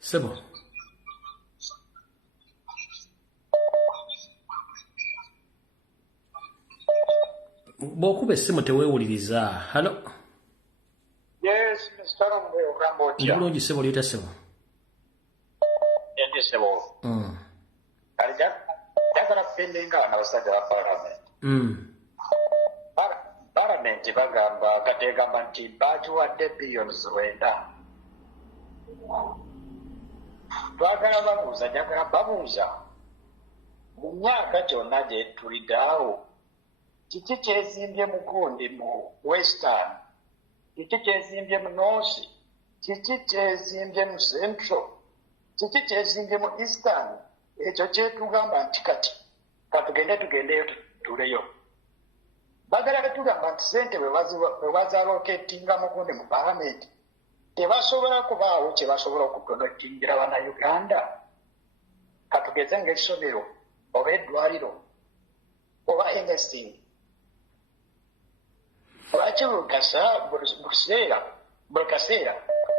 sebo bw'okuba essimu teweewuliriza halo Yes, Mr. Rambo, ndi bulungi sebo lyota sebo Sebo. Alija yagala kupendinga n'abasajja ba parliament. Parliament bagamba kategamba nti bagiwadde billions 9. Twagala babuuza njagala babuuza mu myaka gyonna gye tulidaawo kiki kyezimbye mu gundi mu western, kiki kyezimbye mu north, kiki kyezimbye mu central, kiki kyezimbye mu eastern, ekyo kyetugamba nti kati tugendeyo tuleyo. Bagala betugamba nti sente bwe bazaloketinga mu gundi mu palamenti tebasobola kubaawo kye basobola okutonotingira bannayuganda. Katugeze ng'essomero oba eddwaliro oba investing. Lwaki buli kaseera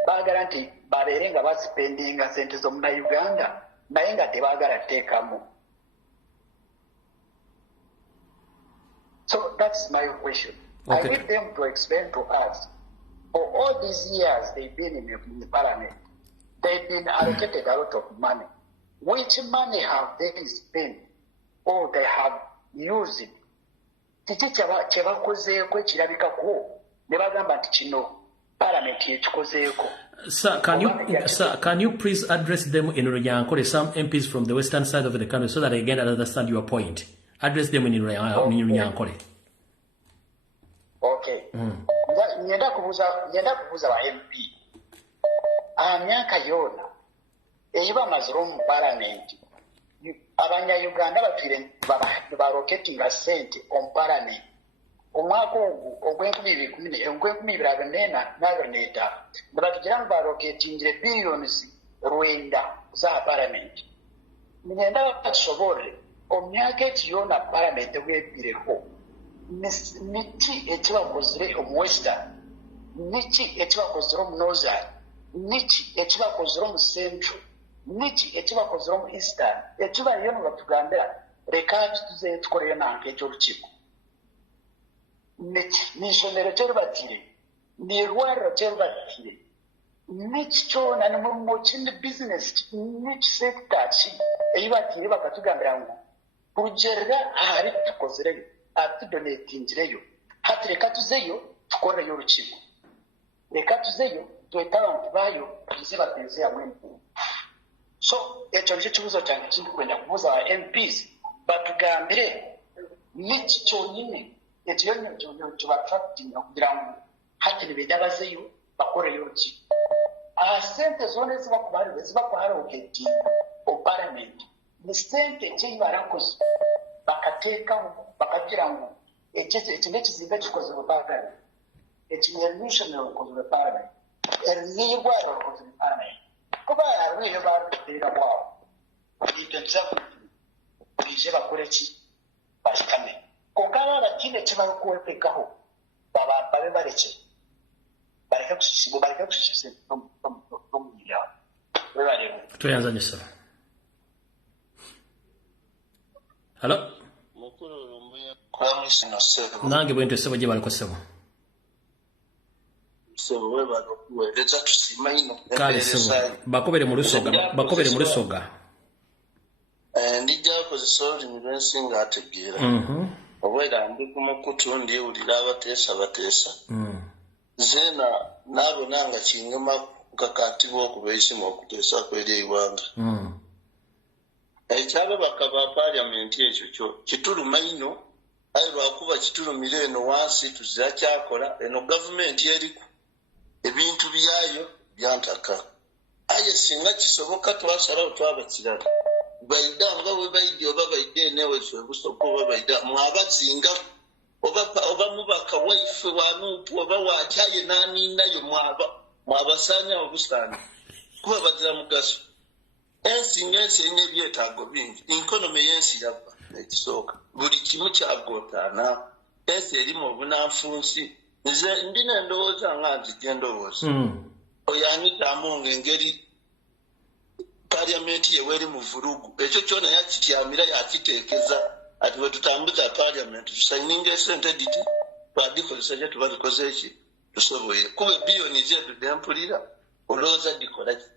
baagala nti babeere nga basipendinga sente z'omunnayuganda naye nga tebaagala teekamu. So that's my question. Okay. I need them to explain to us. For all these years they've been in the parliament, they've been allocated a lot of money. Which money have they spent or they have used it? Kiki kyebakozeeko ekirabikako ne bagamba nti kino parliament yekikozeeko. Sir, can you please address them in Runyankore, some MPs from the western side of the country, so that again I understand your point? Address them in Runyankore. Okay. Nyenda kubuuza ba MP. Myaka yonna eyiba maziro mu parliament abanyayuganda batwire baroketinga sente on parliament omwaka ogwo ogw'2024 nebatugira mu baroketingire billions 9 za parliament. Ngenda batusobole omyaka eki yonna parliament bwebireko niki ekibakozere omu western, niki ekibakozere omu northern, niki ekibakozere omu central, niki ekibakozere omu eastern, ekibaliyo ne batugambira leka tuze tukoleyo nanka eky'olukiiko. Niki n'isomero kyerubatire, n'irwariro kyerubatire, niki kyona mu kindi business, niki sector ki eyibatire bakatugambira ngu kurugyerera ahari tukozereyo atudonetingireyo hati leka tuzeyo tukoreyo olukiiko, leka tuzeyo twete abantu baayo tuze bapenze hamwe. So ekyo nikyo kibuuzo kyange kindi kwenda kubuuza ba MPs batugambire niki kyonyine ekyo kibatraktinga kugira ngu hati nibenda bazeyo bakoreyo olukiiko. Sente zona ezibakuharoketinga o parliament ni sente kyebarakoze bakateekamu bakagira ngu eki n'ekizimbe kikozebwe parliament, ekirevolutionary kikozebwe parliament, eriyibwaro kikozebwe parliament. Kuba arwire bateera bwawo ebintu bije bakole ki bashikame kokala bakine kibakwepekaho babe bareke kushishiza n'omubiri webalebo tweyanzanyisa. Halo nange bwente sebo gye baliko sebo kale sebo bakobere mu lusoga ndijja kozesa olulimi lwensinga ategeera obwera ndi ku mukutu ndiwulira abateesa zeena naabona nga kingema kukakatibwa okubaisimu okuteesa kweri eggwanga ekyababaka ba paliamenti ekyo kyo kituluma ino aye lwakuba kitulumira eno wansi tuzira kyakola eno gavumenti eriku ebintu byayo byantaka aye singa kisoboka twasalawo twaba kirala baida nga we baidi oba baide neweso busoko oba baida mwabazinga oba mubaka waife wanupu oba wakyaye nani nayo mwabasanya obusani kuba bazira mugaso ensi ng'ensi erina ebyetaago bingi ikonomi y'ensi yabba ekisooka buli kimu kyagootaana ensi erimu obunanfunsi nze ndina endowooza nga nzija endowooza oyo anyitamu ng'engeri paliamenti yeweeri mu vulugu ekyo kyona yakityamira yakiteekeza ati bwe tutambuza paliamenti tusayininga esente diti twadikozesa gye tuba tukoze eki tusoboye kuba ebiyoni zeedu dempulira olowooza dikolaki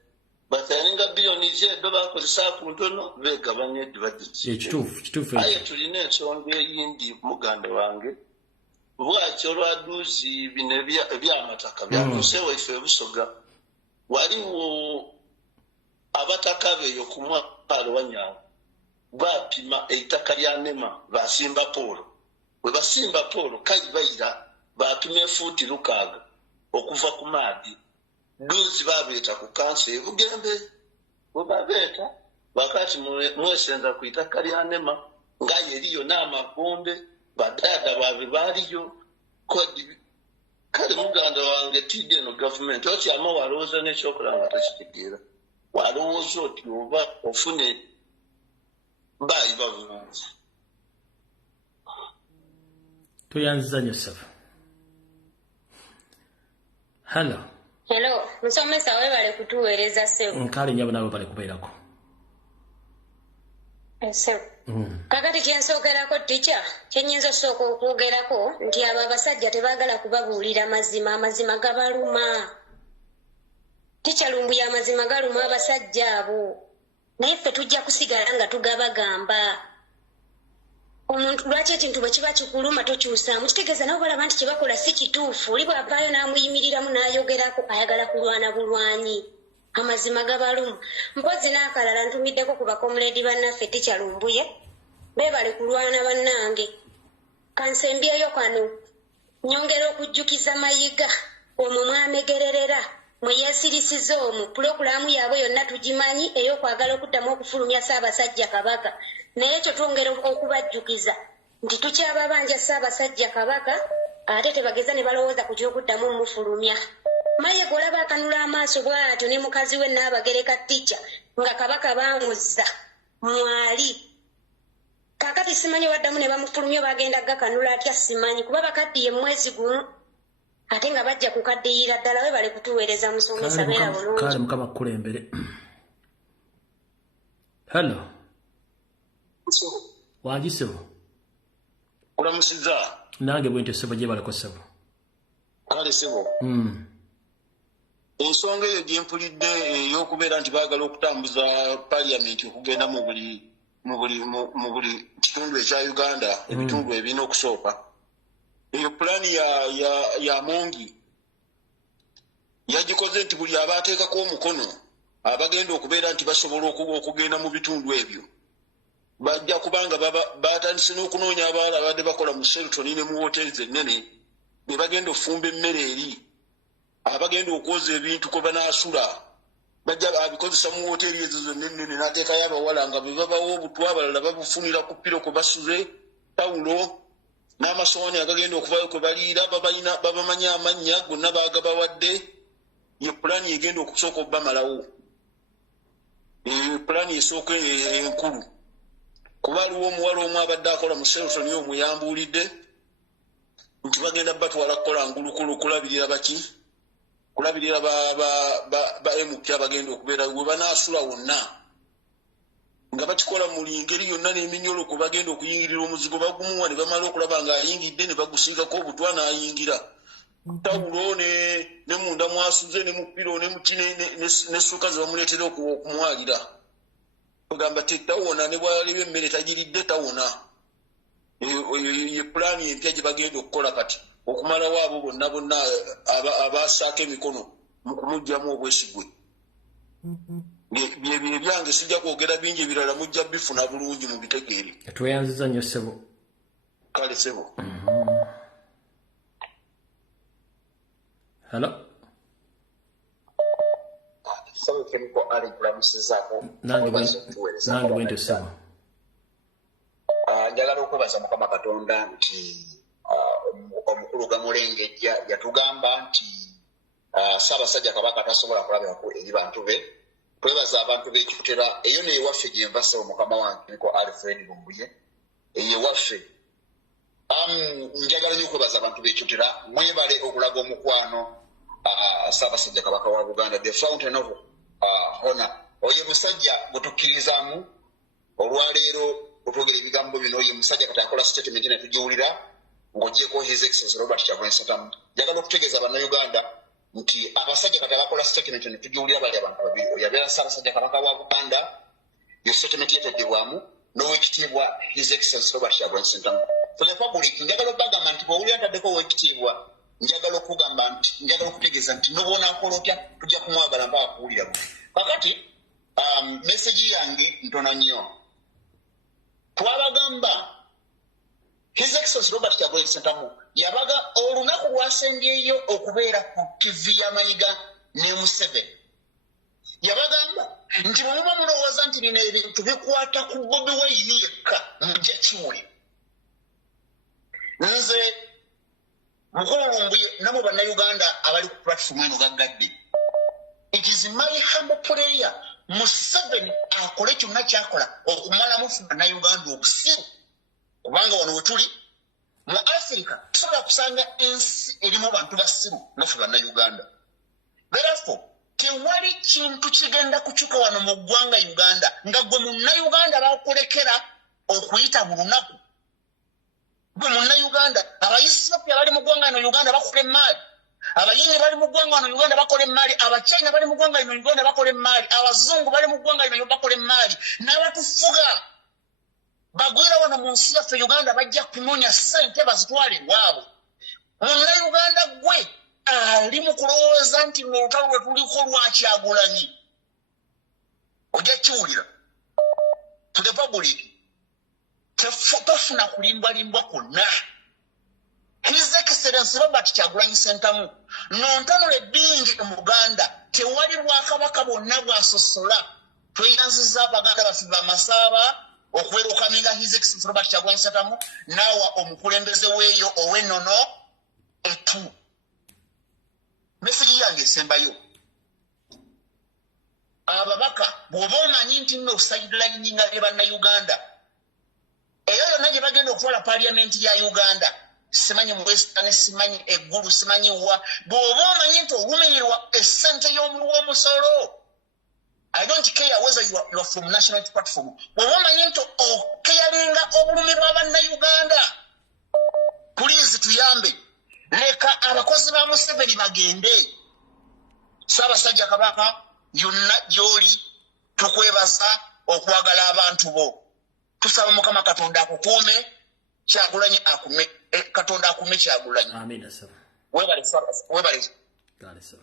basayininga biyoni zeedo bakozesa ku ntono beegabanya edibadiki aye tulina ensonga eyindi muganda wange bwaki olwaduuzi bino ebyamataka byakuseewo ife ebusoga waliwo abataka beeyo ku mwalo wa Nyango bapima eitaka lya Nema basimba poolo bwe basimba poolo kayibayira bapima efuuti 600 okuva ku maadi duuzi babeeta ku kanso ebugembe bwe babeeta wakati mwesenza ku itaka lya Nema ngaye eriyo n'amagombe badaada baabwe baaliyo kale muganda wange tidde eno gavumenti otyama walowooza n'ekyokola nga takitegeera walowooza oti oba ofune baayiba bulungi tuyanziza nnyo saba hello musomesa webale kutuweereza ssebo nkale nyabo nabo bale kubeerako ssebo kakati kyensookerako tica kyenyinza osooka okwogerako nti abo abasajja tebaagala kubabuulira mazima amazima gabaluma tica lumbu y'amazima galuma abasajja abo naye ffe tujja kusigala nga tugabagamba omuntu lwaki ekintu bwe kiba kikuluma tokyusaamu kitegeeza nabo balaba nti kyebakola si kituufu oli bwavaayo n'amuyimiriramu n'ayogerako ayagala kulwana bulwanyi amazima gabaluma mpozi n'akalala ntumiddeko ku bakomuledi bannaffe tica lumbuye beebale kulwana bannange kansembyeyo kano nyongera okujjukiza mayiga omwo mwamegererera mwe yeesirisiza omwo pulogulaamu yaabwe yonna tugimanyi ey'okwagala okuddamu okufulumya Ssaabasajja Kabaka naye ekyo twongera okubajjukiza nti tukyababanja Ssaabasajja Kabaka ate tebageza ne balowooza ku ky'okuddamu omufulumya mayiga olaba akanula amaaso bw'atyo ne mukazi we Nnaabagereka tica nga Kabaka baamuzza mwali kakati simanyi waddamu ne bamufulumya bagenda gakanula atya simanyi kuba bakaddiye mwezi gumu ate nga bajja kukaddiyira ddala we bale kutuweereza musomesa beera bulungi kale mukama kukulembere hello wangi sebo olamusiza nange bwentyo sebo gye baleko sebo kale sebo ensonga eyo gyempulidde ey'okubeera nti baagala okutambuza paliamenti okugenda mu buli kitundu ekya Uganda ebitundu ebirina okusooka eyo pulaani ya Mongi yagikoze nti buli abaateekako omukono abagenda okubeera nti basobola okugenda mu bitundu ebyo bajja kubanga batandise n'okunoonya abaala abadde bakola mu Shelton ne mu woteeri ennene ne bagenda okufumba emmere eri abagenda okwoza ebintu kwe banaasula bajja abikozesa mu woteeri ezo zonna ennene n'ateekayo abawala nga bwe babawo obutwa abalala babufunira ku ppiro kwe basuze tawulo n'amasowaani agagenda okuvayo kwe baliira babamanyi amannya gonna baagabawadde ye pulaani egenda okusooka obbamalawo pulaani esooka enkulu kuba aliwo omuwala omu abadde akola mu Shelton omwe yambuulidde nti bagenda batwala kukola ngulukulu kulabirira baki kulabirira ba MP abagenda okubeera we banaasula wonna nga bakikola mu ngeri yonna n'eminyolo kwe bagenda okuyingirira omuzigo bagumuwa ne bamala okulaba ng'ayingidde ne bagusiikako obutwa n'ayingira tawulo ne munda mwasuze ne mu ppiro ne muki n'essuuka ze bamuleetera okumwalira ogamba ti tawona ne bwaleba emmere tagiridde tawona ye pulaani empya gye bagenda okukola kati okumalawo abo bonna abaasaako emikono mu kumugyamu obwesigwe byebyo ebyange sijja kwogera bingi ebirala mujja bifuna bulungi mu bitegeeri tweyanziza nnyo ssebo kale ssebo hello nange bwentyo ssebo njagala okwebaza Mukama Katonda nti omukulu Gamulengejja yatugamba nti Ssaabasajja Kabaka tasobola kulabirako eri bantu be twebaza abantu b'ekitera eyo neewaffe gye nva ssebo mukama wange niko Alfred Lumbuye eyewaffe njagala nnyo okwebaza abantu b'ekitera mwebale okulaga omukwano Ssaabasajja Kabaka wa Buganda the fountain of honor oyo musajja gwetukkirizaamu olwaleero otwogera ebigambo bino oyo musajja kati akola statement netugiwulira ng'ogyeko his excellency Robert Kyagulanyi Ssentamu njagala okutegeeza bannayuganda nti abasajja kati abakola statement netugiwulira bali abantu babiri oyo abeera Ssaabasajja Kabaka wa Buganda yo statement yetegebwamu n'owekitiibwa his excellency Robert Kyagulanyi Ssentamu for the public njagala okubagamba nti bw'owulira ntaddeko owekitiibwa njagala okugamba nti njagala okutegeeza nti n'obwona akola otya tujja kumwagala mpaka kuwulira kakati message yange ntono nnyo twabagamba his excellency Robert Kyagulanyi Ssentamu yabaga olunaku lwasembyeyo okubeera ku TV y'Amayiga ne Museveni yabagamba nti bwe muba mulowooza nti bino ebintu bikwata ku Bobi Wine yekka mujja kiwulira nze mukulu Lumbuye nabo bannayuganda abali ku platform eno gaggadde it is my humble prayer Museveni akole kyonna kyakola okumalamu bannayuganda obusiru kubanga wano wetuli mu Africa tusobola kusanga ensi erimu bantu basiru nafe bannayuganda therefore tewali kintu kigenda kukyuka wano mu ggwanga Uganda nga gwe munnayuganda bakulekera okuyita mu lunaku gwe munnayuganda abayisiraapu bali mu ggwanga lino Uganda bakola emmaali abayini bali mu ggwanga lino Uganda bakola emmaali abachina bali mu ggwanga lino Uganda bakola emmaali abazungu bali mu ggwanga lino bakola emmaali n'abatufuga bagwira wano mu nsi yaffe Uganda bajja kunoonya ssente bazitwale iwaabwe munnayuganda gwe ali mu kulowooza nti olutalo lwe tuliko lwa Kyagulanyi ojja kiwulira to the public tofuna kulimbwalimbwa kwonna his excellency Robert Kyagulanyi Ssentamu nontanule bingi mu Buganda tewali Bwakabaka bwonna bwasosola tweyanziza Abaganda baffe bamasaaba okwerukaminga his excellency Robert Kyagulanyi Ssentamu naawa omukulembeze weeyo ow'ennono etu message yange esembayo ababaka bw'oba omanyi nti nno okusayidulayininga ne bannayuganda eyo yonna gye bagenda okukola paliamenti ya Uganda simanyi mu Western simanyi eggulu simanyi wa bw'oba omanyi nti olumirirwa essente y'omulu w'omusolo I don't care whether you are from national platform bw'oba omanyi nti okeyalinga obulumi bw'abannayuganda pulizi tuyambe leka abakozi ba Museveni bagende Ssaabasajja Kabaka yonna gy'oli tukwebaza okwagala abantu bo tusaba Mukama Katonda akukuume Kyagulanyi akume Katonda akume Kyagulanyi amina sir webale gali sir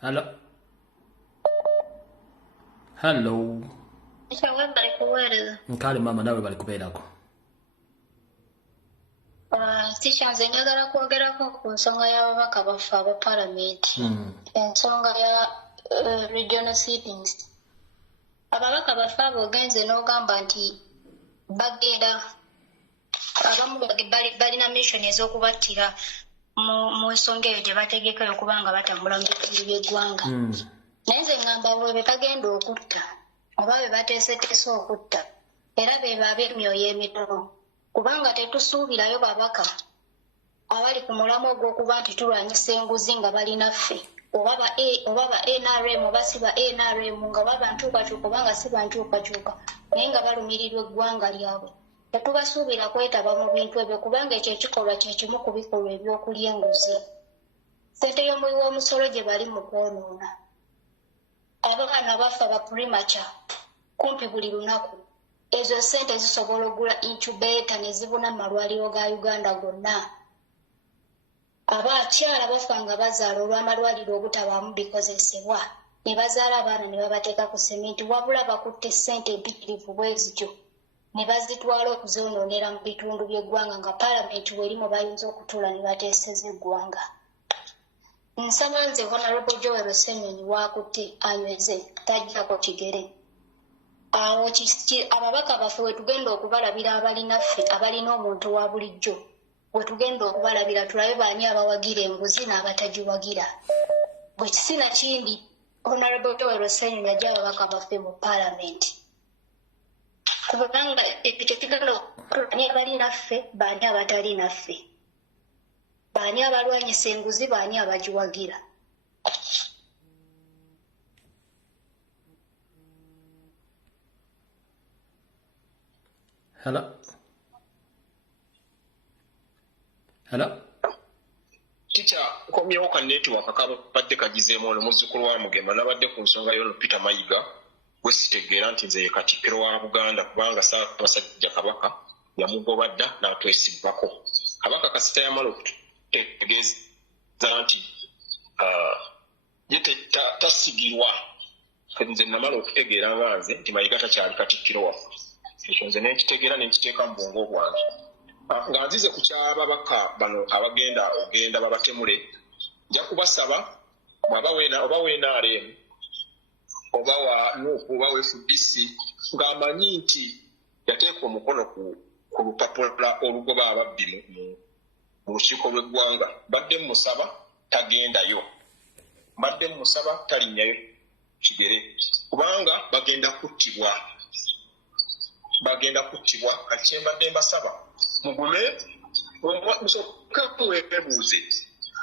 hello webale kuweereza nkale mama nawe bali kubeerako tikyanze njagala kwogerako ku nsonga y'ababaka baffe aba palamenti ensonga ya regional sittings ababaka baffe abo ogenze n'ogamba nti bagenda abamu balina mission ez'okubattira mu nsonga eyo gye bategekayo okubanga batambula mu bitundu by'eggwanga naye nze ngamba bwe betagenda okutta oba be bateeseteese okutta era be baaba emyoyo emitono kubanga tetusuubirayo babaka abali ku mulamu ogw'okuba nti tulwanyisa enguzi nga balinaffe oba ba NRM oba si ba NRM nga baba nkyukakyuka oba nga si bankyukakyuka naye nga balumirirwa eggwanga lyabwe tetubasuubira kwetaba mu bintu ebyo kubanga ekyo ekikolwa kye kimu ku bikolwa ebyokulya enguzi ssente y'omuwi w'omusolo gye bali mu kwonoona abaana bafa ba primature kumpi buli lunaku ezo ssente zisobola ogula incubator ne zibuna mu malwaliro ga Uganda gonna abakyala bafa nga bazaala olw'amalwaliro obutabaamu bikozesebwa ne bazaala abaana ne babateeka ku sementi wabula bakutte ssente empitirivu bwe zityo ne bazitwala okuzoonoonera mu bitundu by'eggwanga nga paalamenti werimu bayinza okutuula ne bateeseza eggwanga nsaba nze Honorable Joel Senyonyi waakutte anyweze tajjako kigere awo ababaka baffe wetugenda okubalabira abalinaffe abalina omuntu wa bulijjo wetugenda okubalabira tulabe baani abawagira enguzi n'abatagiwagira bwe kisina kindi Honorable Joel Ssenyiga ajja ababaka baffe mu Parliament. Kubanga ekitegekano ani abali naffe, baani abatali naffe. Baani abalwanyisa enguzi, baani abagiwagira. Hello. Teacher, komyewo ka network akabadde kagizeemu ono muzzukulu wa Mugema nabadde ku nsonga y'ono Peter Mayiga gwe sitegeera nti nze ye Katikkiro wa Buganda kubanga Ssaabasajja Kabaka yamugoba dda n'atwesibbako. Kabaka kasita yamala okutegeeza nti ye tasigirwa nze namala okutegeera nga nze nti Mayiga takyali Katikkiro waffe. Ekyo nze nekitegeera nekiteeka mu bwongo bwange. Nga nzize ku kyababaka bano abagenda ogenda babatemule nja kubasaba oba wenaaremu oba wa nuupu oba we FDC ng'amanyi nti yateeka omukono ku lupapula olugoba ababbi mu lukiiko lw'eggwanga. Badde musaba tagendayo, badde musaba talinnyayo kigere kubanga bagenda kuttibwa kati kyembadde mbasaba mugume muweebuuze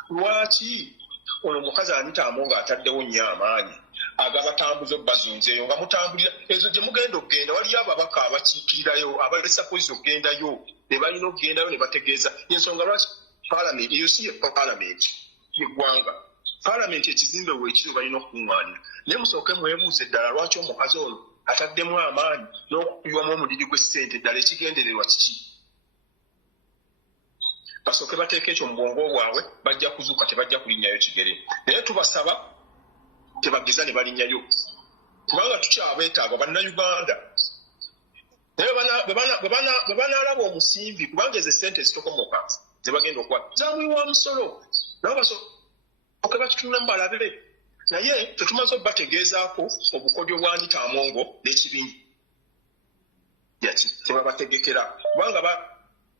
lwaki ono mukazi anitaamu ng'ataddewo nnyo amaanyi agabatambuza obbazunzeeyo nga mutambulira ezo gye mugenda okgenda waliyo ababaka abakiikirirayo abalesa poliisi okgendayo ne balina okgendayo ne bategeeza ensonga lwaki paalamenti eyo si ye paalamenti yeggwanga. Paalamenti ekizimbe weekiri balina okuŋŋaanira naye musooke mwebuuze ddala lwaki omukazi ono ataddemu amaanyi n'okukubibwamu omuliri gw'essente ddala ekigendererwa kiki. Basooke bateeka ekyo mu bwongo bwabwe bajja kuzuuka tebajja kulinnyayo kigere. Naye tubasaba tebageza ne balinnyayo kubanga tukyabeetaaga bannayuganda. Naye bwe banaalaba omusimbi kubanga ezo essente zitokomoka ze bagenda okuwa zamuyiwa musolo nabo basooke bakitulamu balabe. Naye tetumaze obbategeezaako obukodyo bwa Anita-Amongo n'ekibiina tebabategekera kubanga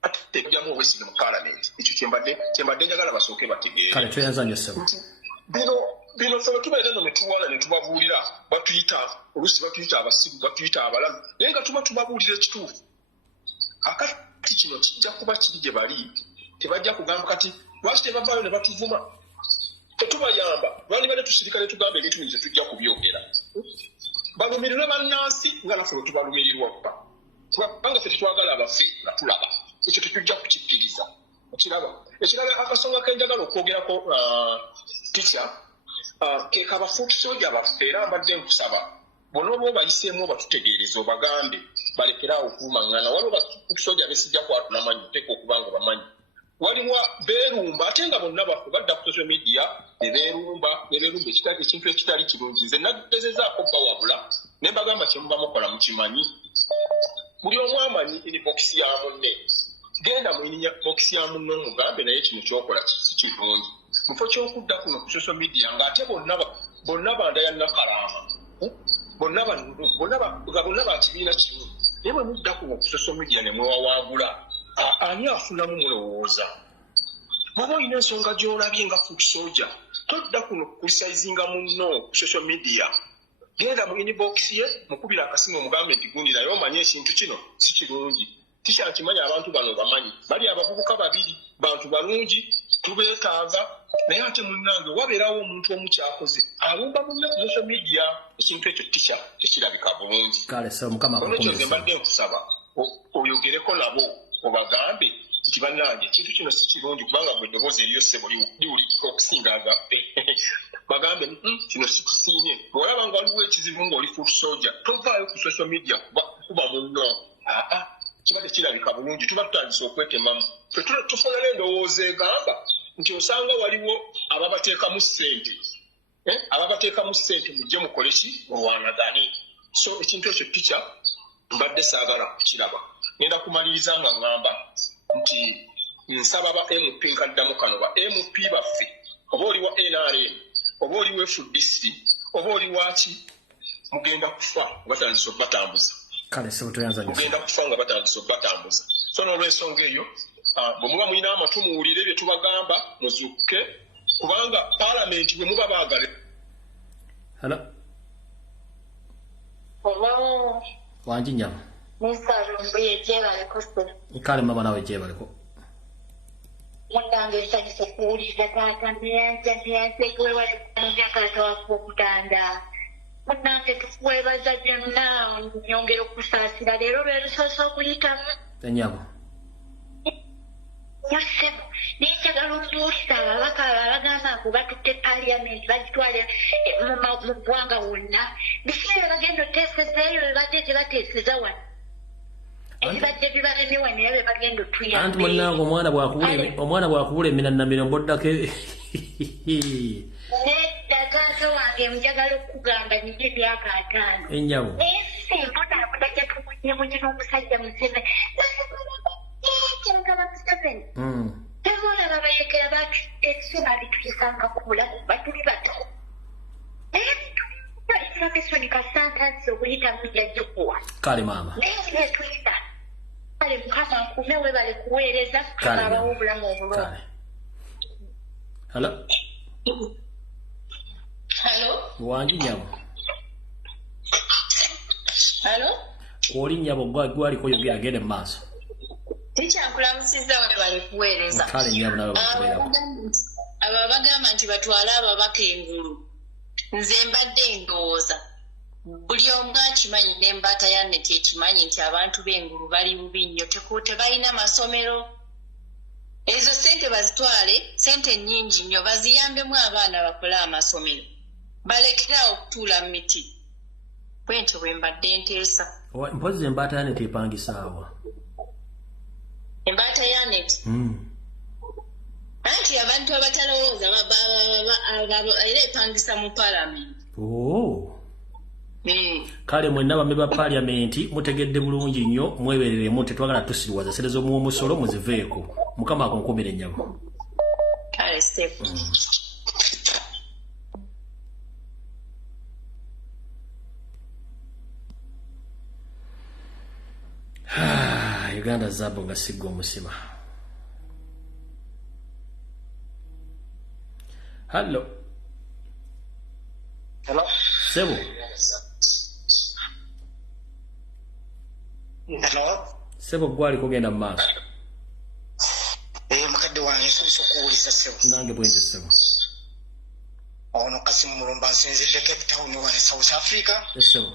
bategyamu obwesige mu Paalamenti. Ekyo kyembadde njagala basooke bategeere. Kale tweyanzanya ssebo. Bino ffe tubeera no netuwala ne tubabuulira oluusi batuyita abasibu batuyita abalamu naye nga tuba tubabuulira ekituufu. Akati kino kijja kuba kiri gye bali tebajja kugamba kati lwaki tebavaayo ne batuvuma. Tetubayamba lwali bale tusirika ne tugamba ebintu bino tetujja kubyogera. Balumirirwe bannansi nga naffe bwe tubalumirirwa kubanga ffe tetwagala abaffe nga tulaba. Ekyo tetujja kukikkiriza. Ekirala akasonga kenjagala okwogerako teacher ke kabafuuti soja baffe era mbadde nkusaba bonna oba obayiseemu batutegeereza obagambe balekeraawo okuvumaŋŋana waliwo bafuuti soja besijja kwatula manyi oteeka okuba nga bamanyi. Waliwo beerumba ate nga bonna baffe badda ku social media ne beerumba ekintu ekitali kirungi. Nze nagezezaako bawabula ne mbagamba kye muba mukola mukimanyi. Buli omu amanyi inbox ya munne. Genda mu inbox ya munne omugambe naye kino kyokola si kirungi. Mufo ky'okudda kuno ku social media ng'ate bonna banda ya Nakalaama bonna ba kibiina kimu naye bwe mudda kuno ku social media ne mwewawaagula ani afunamu mulowooza. Bw'oba olina ensonga gy'olabye nga foot soldier todda kuno kulisaizinga munno ku social media. Genda mu inbox ye mukubira akasimu omugambe nti gundi naye omanye ekintu kino si kirungi. Tisha kimanya abantu bano bamanyi bali abavubuka babiri bantu balungi tubeetaaga naye ate munnange wabeerawo omuntu omu kyakoze alumba munne ku social media ekintu ekyo tisha tekirabika bulungi. Kale so mukama akakyo nze mbadde nkusaba oyogereko nabo obagambe nti bannange ekintu kino si kirungi kubanga gwe eddoboozi eriyo ssebo liwuli okusinga agaffe bagambe kino sikisiimye. Bw'olaba nga waliwo ekizibu ng'oli foot soldier tovaayo ku social media kuba munno kiba tekirabika bulungi. Tuba tutandise okwetemamu tufunana endowooza egamba nti osanga waliwo ababateekamu ssente mujje mukole ki mulwanagane. So ekintu ekyo picha mbadde saagala kukiraba. Ngenda kumaliriza nga ŋŋamba nti nsaba ba MP nkaddamu kano ba MP baffe oba oli wa NRM oba oli wa FDC oba oli waki mugenda kufa batandise okubatambuza. Kale so tuyanzanya mugenda kufa nga batandise okubatambuza. So n'olw'ensonga eyo bwe muba mulina amatu muwulire bye tubagamba muzukke kubanga Paalamenti bwe muba baagala. Hello. Hello. Wanjinya. Mr. Rumbuye jebale kosto. Kale mama nawe jebale ko. Mundange nsanyuse kuwuliriza taata ndeyanze kwewale njagala wakukutanda. Mundange tukwebaza byonna nyongera okusaasira leero lwerusoose okuyitamu. Enyabo. Musebo nenjagala okuwuliriza ababaka abagamba ngo batutte paliamenti bagitwale mu ggwanga wonna. Biki ebyo bagenda oteesezayo bebadde tebateeseza wano. Ebibadde bibalemye wano era bye bagenda otuyambe. Anti munnange omwana bw'akubula eminannamiro mboddako nedda taata wange njagala okugamba nyige emyaka 5. Ennyabo. Naye simbonabona gyetumunyemunye n'omusajja Museveni. Njagala Museveni. Tebona babayekera ekisoma bituyisanga ku bulamu batuli bato. Naye Profesoni Kasantasi okuyitamu jjajjakuwa. Kale maama. Naye tuyita. Kale Mukama akume webale kuweereza tukabawo obulamu obulungi. Hello. Hello. Wanji nyabo. Hello. Oli nyabo gwaliko yogera gende mu maaso. Tikyakulamusizza webale kuweereza. Kale nyabo nawe bakubeerako. Abo bagamba nti batwale ababaka engulu. Nze mbadde ndowooza buli omu akimanyi n'embaata ya neti ekimanyi nti abantu b'engulu bali bubi nnyo tebalina masomero. Ezo ssente bazitwale, ssente nnyingi nnyo baziyambemu abaana bakole amasomero. Balekerawo okutuula mu miti. Bwentyo bwe mbadde nteesa. Mpozi embaata ya neti epangisaawa. Embaata ya neti? Anti abantu abatalowooza era epangisa mu paalamenti. Kale mwenna bamme ba paalamenti mutegedde bulungi nnyo mwebereremu tetwagala tusiriwaza sente z'omuwomusolo muziveeko. Mukama akunkumire ennyabo. Kale sefu. Uganda zabo nga sigga omusima. Hello. Hello. Sebo. Hello. Sebo gwali kugenda mu maaso. Mukadde wange nsobose okuwuliriza Sebo. Nange bwente Sebo. Ono Kasimu Mulumba nsinzidde Cape Town wa South Africa. Sebo.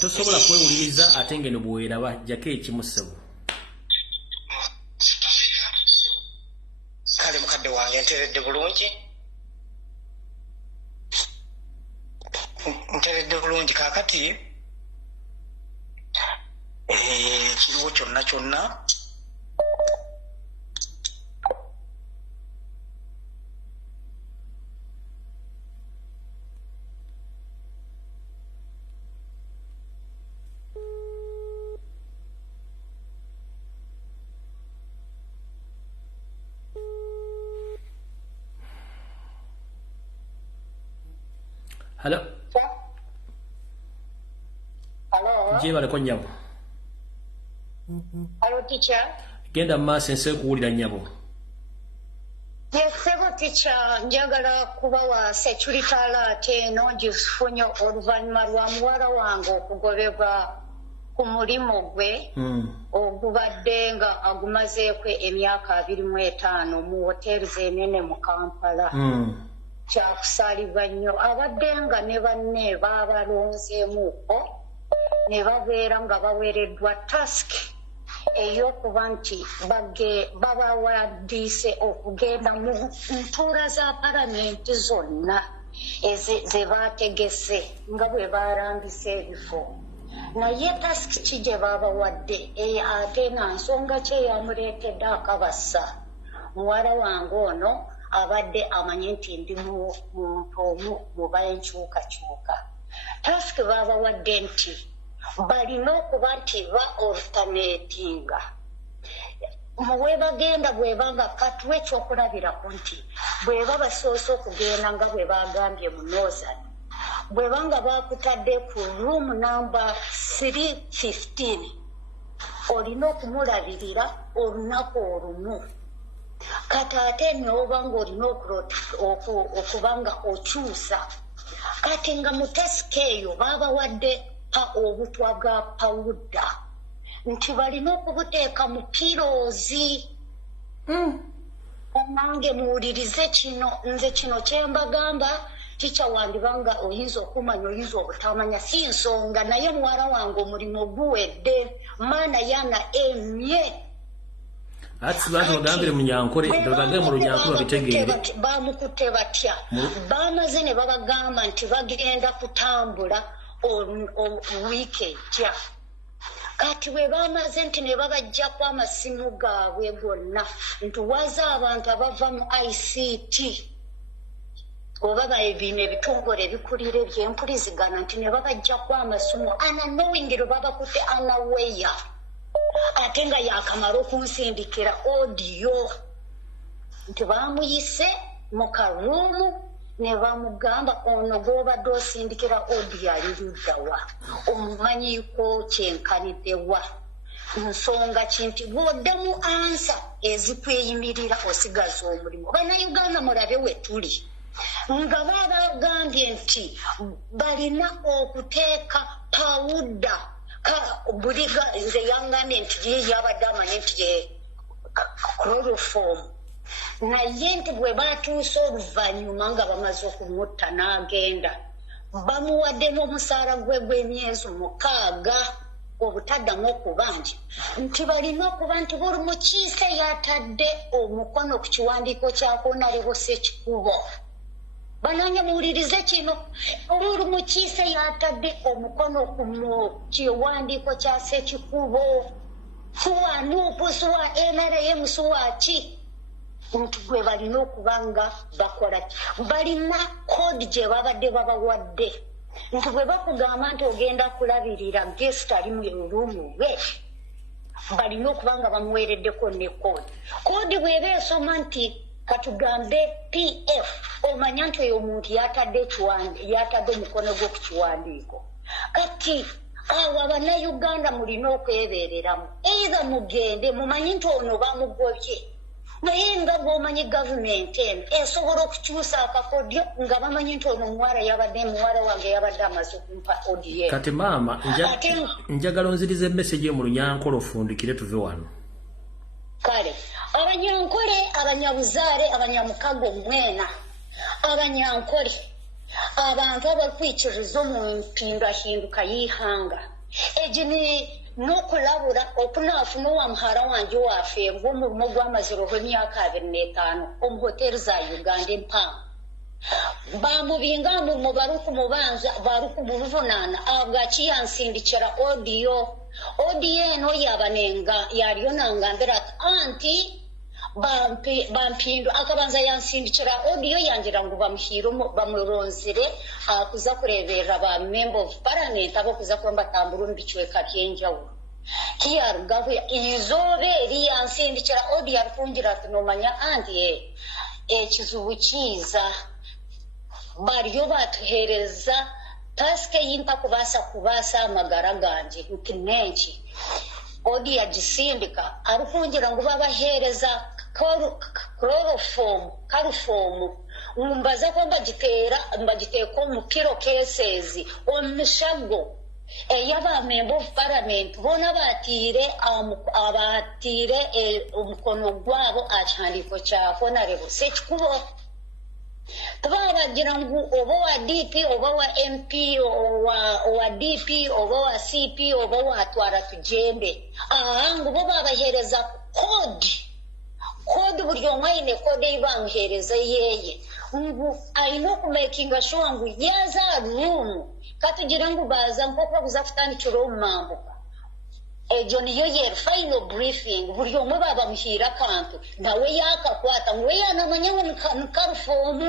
Tosobola kwewuliriza ate ngeno bw'eraba jjako ekimu Sebo. Kale mukadde wange nteredde bulungi. Nteredde bulungi kaakati. Kiriwo kyonna. Hello. Hello. Jebale ko nyabo. Hello teacher. Genda maaso ensi kuwulira nyabo. Yes, Sebo teacher, njagala kubawa security alert eno ngifunye oluvannyuma lwa muwala wange okugobebwa ku mulimu gwe ogubadde nga agumazeeko emyaka 25 mu hoteri zenene mu Kampala. Kyakusaalibwa nnyo abadde nga ne banne baabalonzeemuuko ne babeera nga baweereddwa task ey'okuba nti babawaddiise okugenda mu ntuula za palamenti zonna ze baategese nga bwe baalambisa ebifo. Naye tasiki ki gye baabawadde ate nga nsonga ki eyamuleetedde akabasa. Muwala wange ono abadde amanyi nti ndi muntu omu mu b'enkyukakyuka. Tasiki baabawadde nti balina okuba nti ba alternatinga. Bwe bagenda bweba nga katuwa ekyokulabirako nti bweba basoose okugenda nga bwe bagambye mu Northern. Bweba nga bakutadde ku room number 315 olina okumulabirira olunaku olumu. kati ate n'oba ng'olina okubanga okyusa kati nga mu tesika eyo baabawadde obutwa bwa pawuda nti balina okubuteeka mu kiroozi. Nange muwulirize kino, nze kino kye mbagamba kikyawandiba nga oyinza okumanya oyinza obutamanya si nsonga, naye muwala wange omulimu guwedde maana yana emye. ati bantu bagambire mu Nyankole bagambire mu Runyankole babitegeere bamukutte batya bamaze ne babagamba nti bagenda kutambula wiiki ejja. Kati bwe bamaze nti ne babajjako amasimu gaabwe gonna nti waza abantu abava mu ICT oba bino ebitongole ebikulira ebyempulizigana nti ne babajjako amasimu ananowingiro babakutte anaweya ate nga yakamala okunsindikira odiyo nti bamuyise mu karuumu ne bamugamba ono gw'obadde osindikira odiyo ali luddawa omumanyiiko kyenkaniddewa nsonga ki nti bw'oddamu ansa ezikweyimirira osigaza omulimu. Bannayuganda mulabe we tuli nga babagambye nti balina okuteeka pawuda buliga nze yangambye nti ye yabadde amanyi nti ye chloroform naye nti bwe batuuse oluvannyuma nga bamaze okumutta n'agenda bamuwadde n'omusaala gwe gw'emyezi 6 obutaddamu okubanja nti balina okuba nti buli mukiise yatadde omukono ku kiwandiiko kyakonalebo Ssekikubo. Bananya muwulirize kino buli mukiise yatadde omukono ku kiwandiiko kya Ssekikubo suwa nuupu suwa NRM suwa ki nti gwe balina okuba nga bakola balina kodi gye babadde babawadde nti bwe bakugamba nti ogenda kulabirira gesita ali mu luumu lwe balina okuba nga bamuweereddeko ne kodi bw'eba esoma nti katugambe PF omanya nti oyo omuntu yatadde omukono gwe ku kiwandiiko. Kati awo Abannayuganda mulina okwebeereramu eitha mugende mumanyi nti ono bamugobye naye nga bw'omanyi gavumenti eno esobola okukyusa akakodyo nga bamanyi nti ono muwala wange yabadde amaze okumpa odiyo. Kati maama njagala onziriza emesegi yo mu Runyankole ofundikire tuve wano. Kale Abanyankole abanyabuzaale abanyamukago mwena Abanyankole abantu abakwikiriza mu mpindahinduka y'ihanga egi ni n'okulabura okunaafuna owa muhara wange waffe ng'omulimo gw'amaziroho emyaka 25 omu hoteri za Uganda empango bamubinga mu barukumubanza barukumuvunaana abwaki yansindikira odiyo eno yabanenga yaliyo nangambira anti bampindu akabanza yansindikira odiyo yangira ngo bamuhiro bamuronzire akuza kureberera ba member of parliament abo kuza kwamba tamburu mbichweka kyenjawulo kiyarugavu izobe eri yansindikira odiyo afungira tunomanya anti ekizubu kiza bariyo batuhereza tasike yimpa kubasa amagara ganje nkinenki odi yagisindika arukungira ngo babahereza chloroform umbaza ko mbagiteeko mu kiro kesezi omushago eyaba member of parliament bona batire omukono gwabo akihandiko kya Honorable Ssekikubo tubaragira ngu oba wa DP oba wa MP owa DP oba wa CP oba wa twara tujembe ngo bo babahereza kodi buli omwe ayine kodi eyibamuhereza yeye ngu ayina okumakinga sure ngu yaza room katugira ngu baza nkoko kuzafutandikira omumambuka ejo niyo ye final briefing buli omwe babamuhira kantu nawe yakakwata ngwe yanamanya nkarufomu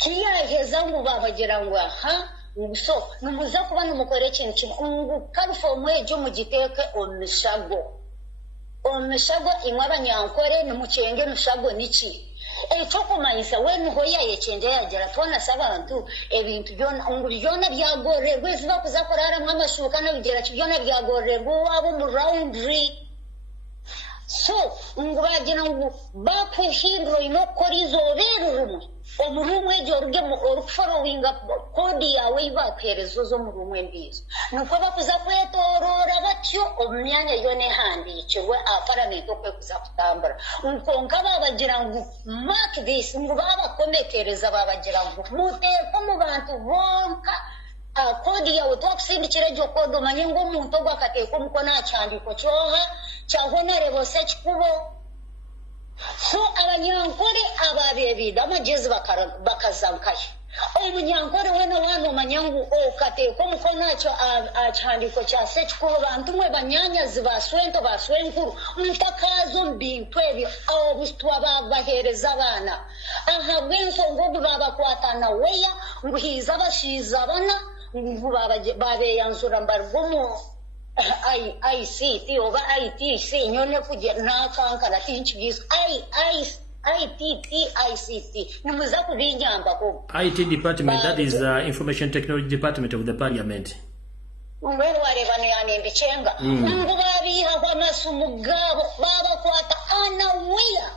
kiyaheza ngu babagira ngu so numuza kuba numukore kintu kimwe karufomu ejo mugiteeke omushago imwe Abanyankole nimukyenge mushago niki ekyokumanyisa wenuho yayekyenje yagera tubona sabantu ebintu byona byagorerwa eziba kuza kuraramu amashuka n'ebigera byona byagorerwa wabo mu roundry so ngwagira ngo bakuhindura inokorizo berurumwe omurumwe jorge mu following kodi yawe ibakerezo zo murumwe mbizo nuko bakuza kwetorora batyo omyanya yone handikirwe aparamento kwe kuza kutambura nkonka babagira ngo mark this ngo babakomekereza babagira ngo muteko mu bantu bonka kodi yawe twakusindikira ryo kodo manye ngo umuntu gwakateko muko nacyandiko cyoha cyahona rebose kikubo so abanyankore ababebida amagezi bakazankaye omunyankore wena wano manyangu okateko muko nacyo acyandiko cya sekikubo bantu mwe banyanya zibaswento baswenkuru mutakazo mbintu ebyo obustwa babahereza abana aha bwenso ngo babakwatana weya nguhiza bashiza abana ngo babeyanzura mbargumo ICT oba ITC nyone kuje nakankana tinchigis ICT nimuza kubinyamba ko IT department, that is information technology department of the parliament. Mbere wareba yani mbichenga ngo babiha kwa masumugabo baba kwata anawiya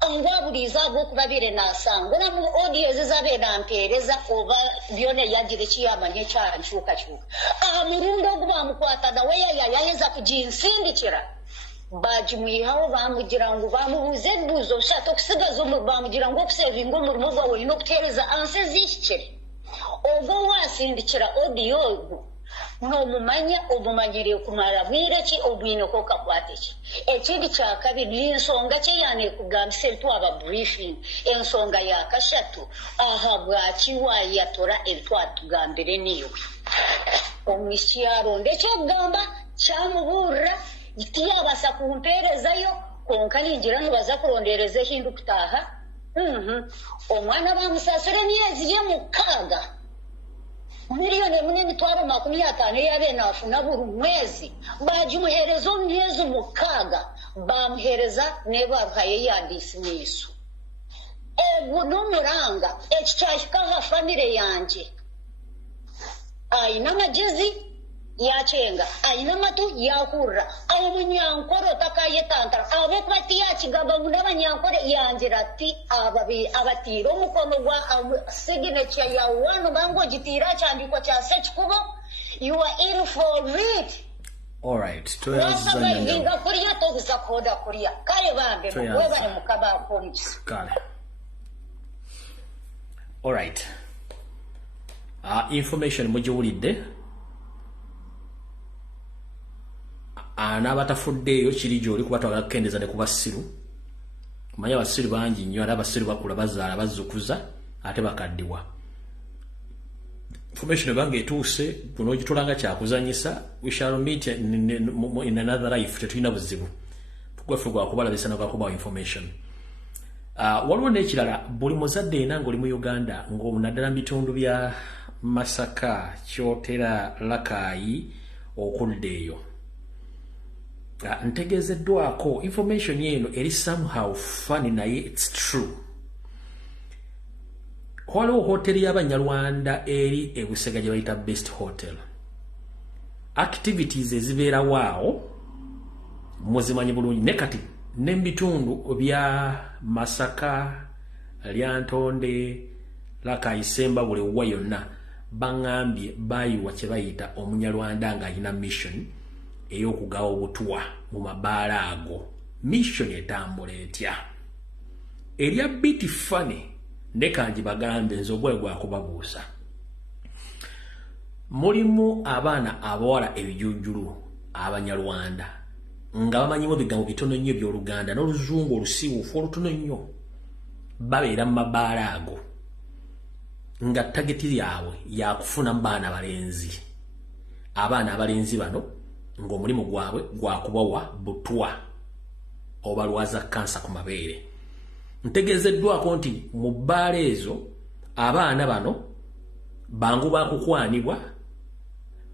angwaburiza bwo kubabire nasango na mu audio zizabe nampereza oba byone yagire kiyamanye cyane cyuka murundo gwamukwata da weya yayeza kujinsindikira bajimwihaho bamugira ngo bamubuze duzo shato kusigaza mu bamugira ngo kusevinga umurimo gwawe no kutereza anse zishikire ogo wasindikira audio no mumanya obumanyire kumara bwireki obwino ko kakwatiki ekindi cya kabiri insonga cye yane kugambise twaba briefing ensonga ya kashatu aha bwakiwa yatora etwatugambire niyo omisiaro ndecyo gamba cyamubura itiyabasa kumperezayo konka ningira ntubaza kurondereze hindu kutaha omwana bamusasure myezi ye mukaga miliyoni munini twaba 50 yabe nafuna buri mwezi bajumuherezo myezi mukaga bamuhereza nebahaye ya dismiss numuranga ekicyashika ha family yanje ayina magezi yacenga ayina matu yakura abo munyankoro takayetantara abo kwati yakigaba n'abanyankore yangira ati abatiro mukono gwa signature ya wano bango gitira cyandiko cya sekikubo you are in for it. All right, twazanga kuriya toguza koda kuriya kare bambe mwe bari mukaba komji kale. All right, information mujiwulidde n'abatafuddeeyo kiri gy'oli kuba twagala kukendeza ne ku basiru manya abasiru bangi nnyo ate abasiru bakula bazaala bazzukuza ate bakaddiwa information ebanga etuuse buno ogitulanga kyakuzanyisa we shall meet in another life tetulina buzibu gwaffe gwakubalabisa nagwakubawa information waliwo n'ekirala buli muzadde ena ng'oli mu Uganda ng'omunaddala mu bitundu bya Masaka Kyotera Lakaayi okuddeeyo ntegezeddwako information yeno eri somehow funny naye it's true. Waliwo hoteli y'Abanyarwanda eri Busega gye bayita Best Hotel. Activities ezibeera waawo muzimanyi bulungi ne kati n'ebitundu bya Masaka, Lyantonde, Lakaayi, Semba buli wa yonna bangambye bayiwa kye bayita Omunyarwanda ng'alina mission eyokugawa obutwa mu mabaala ago. Mission etambula etya erya biti funny ne kanji bagambe nze obwe gwakubabuusa. Mulimu abaana abawala ebijujjulu Abanyarwanda nga bamanyimu ebigambo bitono nnyo by'Oluganda n'Oluzungu olusiiwuufu olutono nnyo babeera mu mabaala ago nga tageti yaabwe yakufuna mu baana balenzi. Abaana abalenzi bano ng'omulimu gwabwe gwakubawa butwa obalwaza kansa ku mabeere. Ntegezeddwako nti mu bbaala ezo abaana bano bangu bakukwanibwa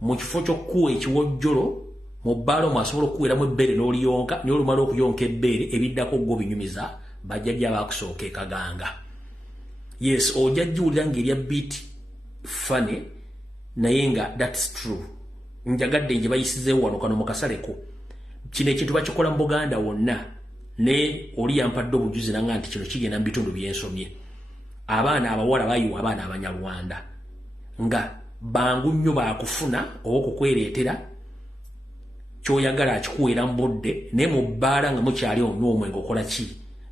mu kifo ky'okkuwa ekiwojjolo mu bbaala omwo asobola okukuweeramu ebbeere n'oliyonka naye olumala okuyonka ebbeere ebiddako gwo binyumiza bajjajja baakusooka ekaganga. Yes, ojjajjuwulira ng'erya biti funny naye nga that's true. Njagadde nje bayisizeewo wano kano mu kasaleko kino ekintu bakikola mu Buganda wonna ne oli yampadde obujuzi nanga nti kino kigenda mu bitundu byensomye abaana abawala bayiwa abaana abanyarwanda nga bangu nnyo bakufuna okukwereetera kyoyagala akikuweera mu budde naye mu bbaala nga mukyali onywa omwenge okola ki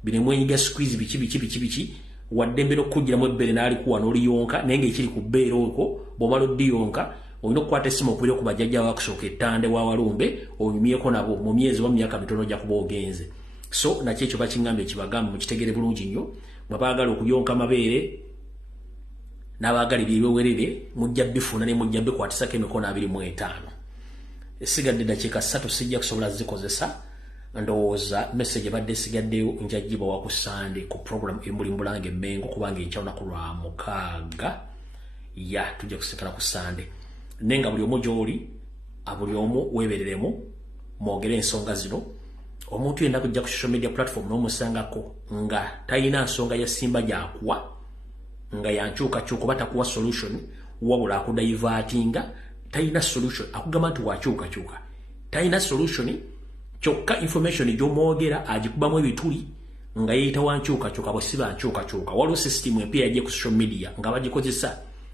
biremwenyiga squeeze biki wadde mbere okujjiramu ebbere n'alikuwa n'oliyonka naye ng'ekiri ku bbeera okwo bw'omala oddiyonka olina okukwata essimu okubira ku bajjajja bakusooka ettande wa Walumbe onyumyeko nabo mu myezi wa myaka mitono ojja kuba ogenze so nakyo ekyo bakiŋŋamba ekibagamba mukitegere bulungi nnyo bwe baagala okuyonka amabeere n'abaagala ebyewerere mujja bifuna ne mujja bikwatisako emikono 25 esigadde dakiika 3 sijja kusobola zikozesa ndowooza message badde sigaddeyo njagibwa wa ku Sunday ku program embulimbulange Mmengo kubanga enkya olunaku lwa 6 ya tujja kusekala ku Sunday nenga buli omu gy'oli buli omu weebereremu mwogere ensonga zino omuntu yenna kujja ku social media platform n'omusangako nga talina nsonga ya simba gyakuwa nga yankyukakyuka oba takuwa solution wabula akudaivatinga talina solution akugamba nti wakyukakyuka talina solution kyokka information gy'omwogera agikubamu ebituli nga yeeyita wankyukakyuka bwe si bankyukakyuka waliwo system empya yajje ku social media nga bagikozesa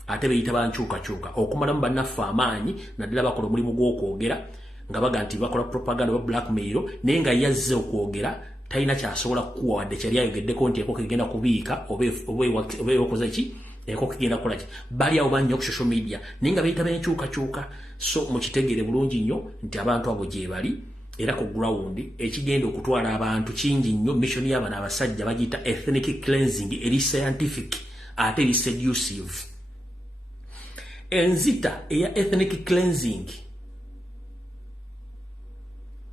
ate beeyita bankyukakyuka okumalamu bannaffe amaanyi naddala bakola omulimu gw'okwogera nga baga nti bakola propaganda oba blackmail naye nga yazze okwogera talina kyasobola kukuwa wadde kyali ayogeddeko nti enkoko igenda kubiika oba ewakoze ki enkoko igenda kukola ki bali awo bannyo ku social media naye nga beeyita benkyukakyuka so mukitegere bulungi nnyo nti abantu abo gye bali era ku ground ekigenda okutwala abantu kingi nnyo mission y'abana abasajja bagiyita ethnic cleansing eri scientific ate eri seducive enzita eya ethnic cleansing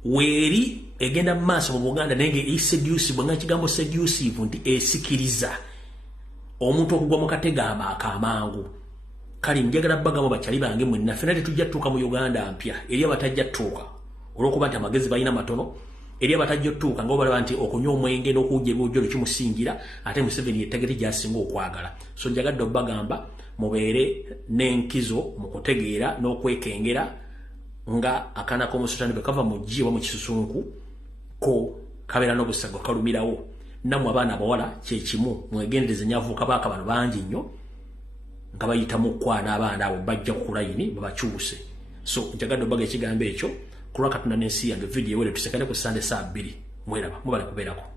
weeri egenda mu maaso mu Buganda naye nga seducive nga kigambo seducive nti esikiriza omuntu okugwa mu kategama akamangu kali njagala bagamo bakyali bange mwenna ffenna tetujja tutuuka mu Uganda mpya eri abatajja tutuuka olwokuba nti amagezi balina matono eri abatajja tutuuka nga balaba nti okunywa omwenge n'okujja ebyojjolo kimusingira ate Museveni yettegete gy'asinga okwagala so njagadde obbagamba mubeere n'enkizo mu kutegeera n'okwekengera nga akaana k'omusotani bwe kava mu ggi oba mu kisusunku ko kabeera n'obusago kalumirawo nammwe abaana abawala kyekimu mwegendereze nyavuuka baaka bano bangi nnyo nga bayitamu okwana abaana abo bajja ku layini babakyuse so njagadde obbaga ekigambo ekyo kulwa Katonda n'ensi yange video ewere tusekane ku Sunday saa 2 mweraba mubale kubeerako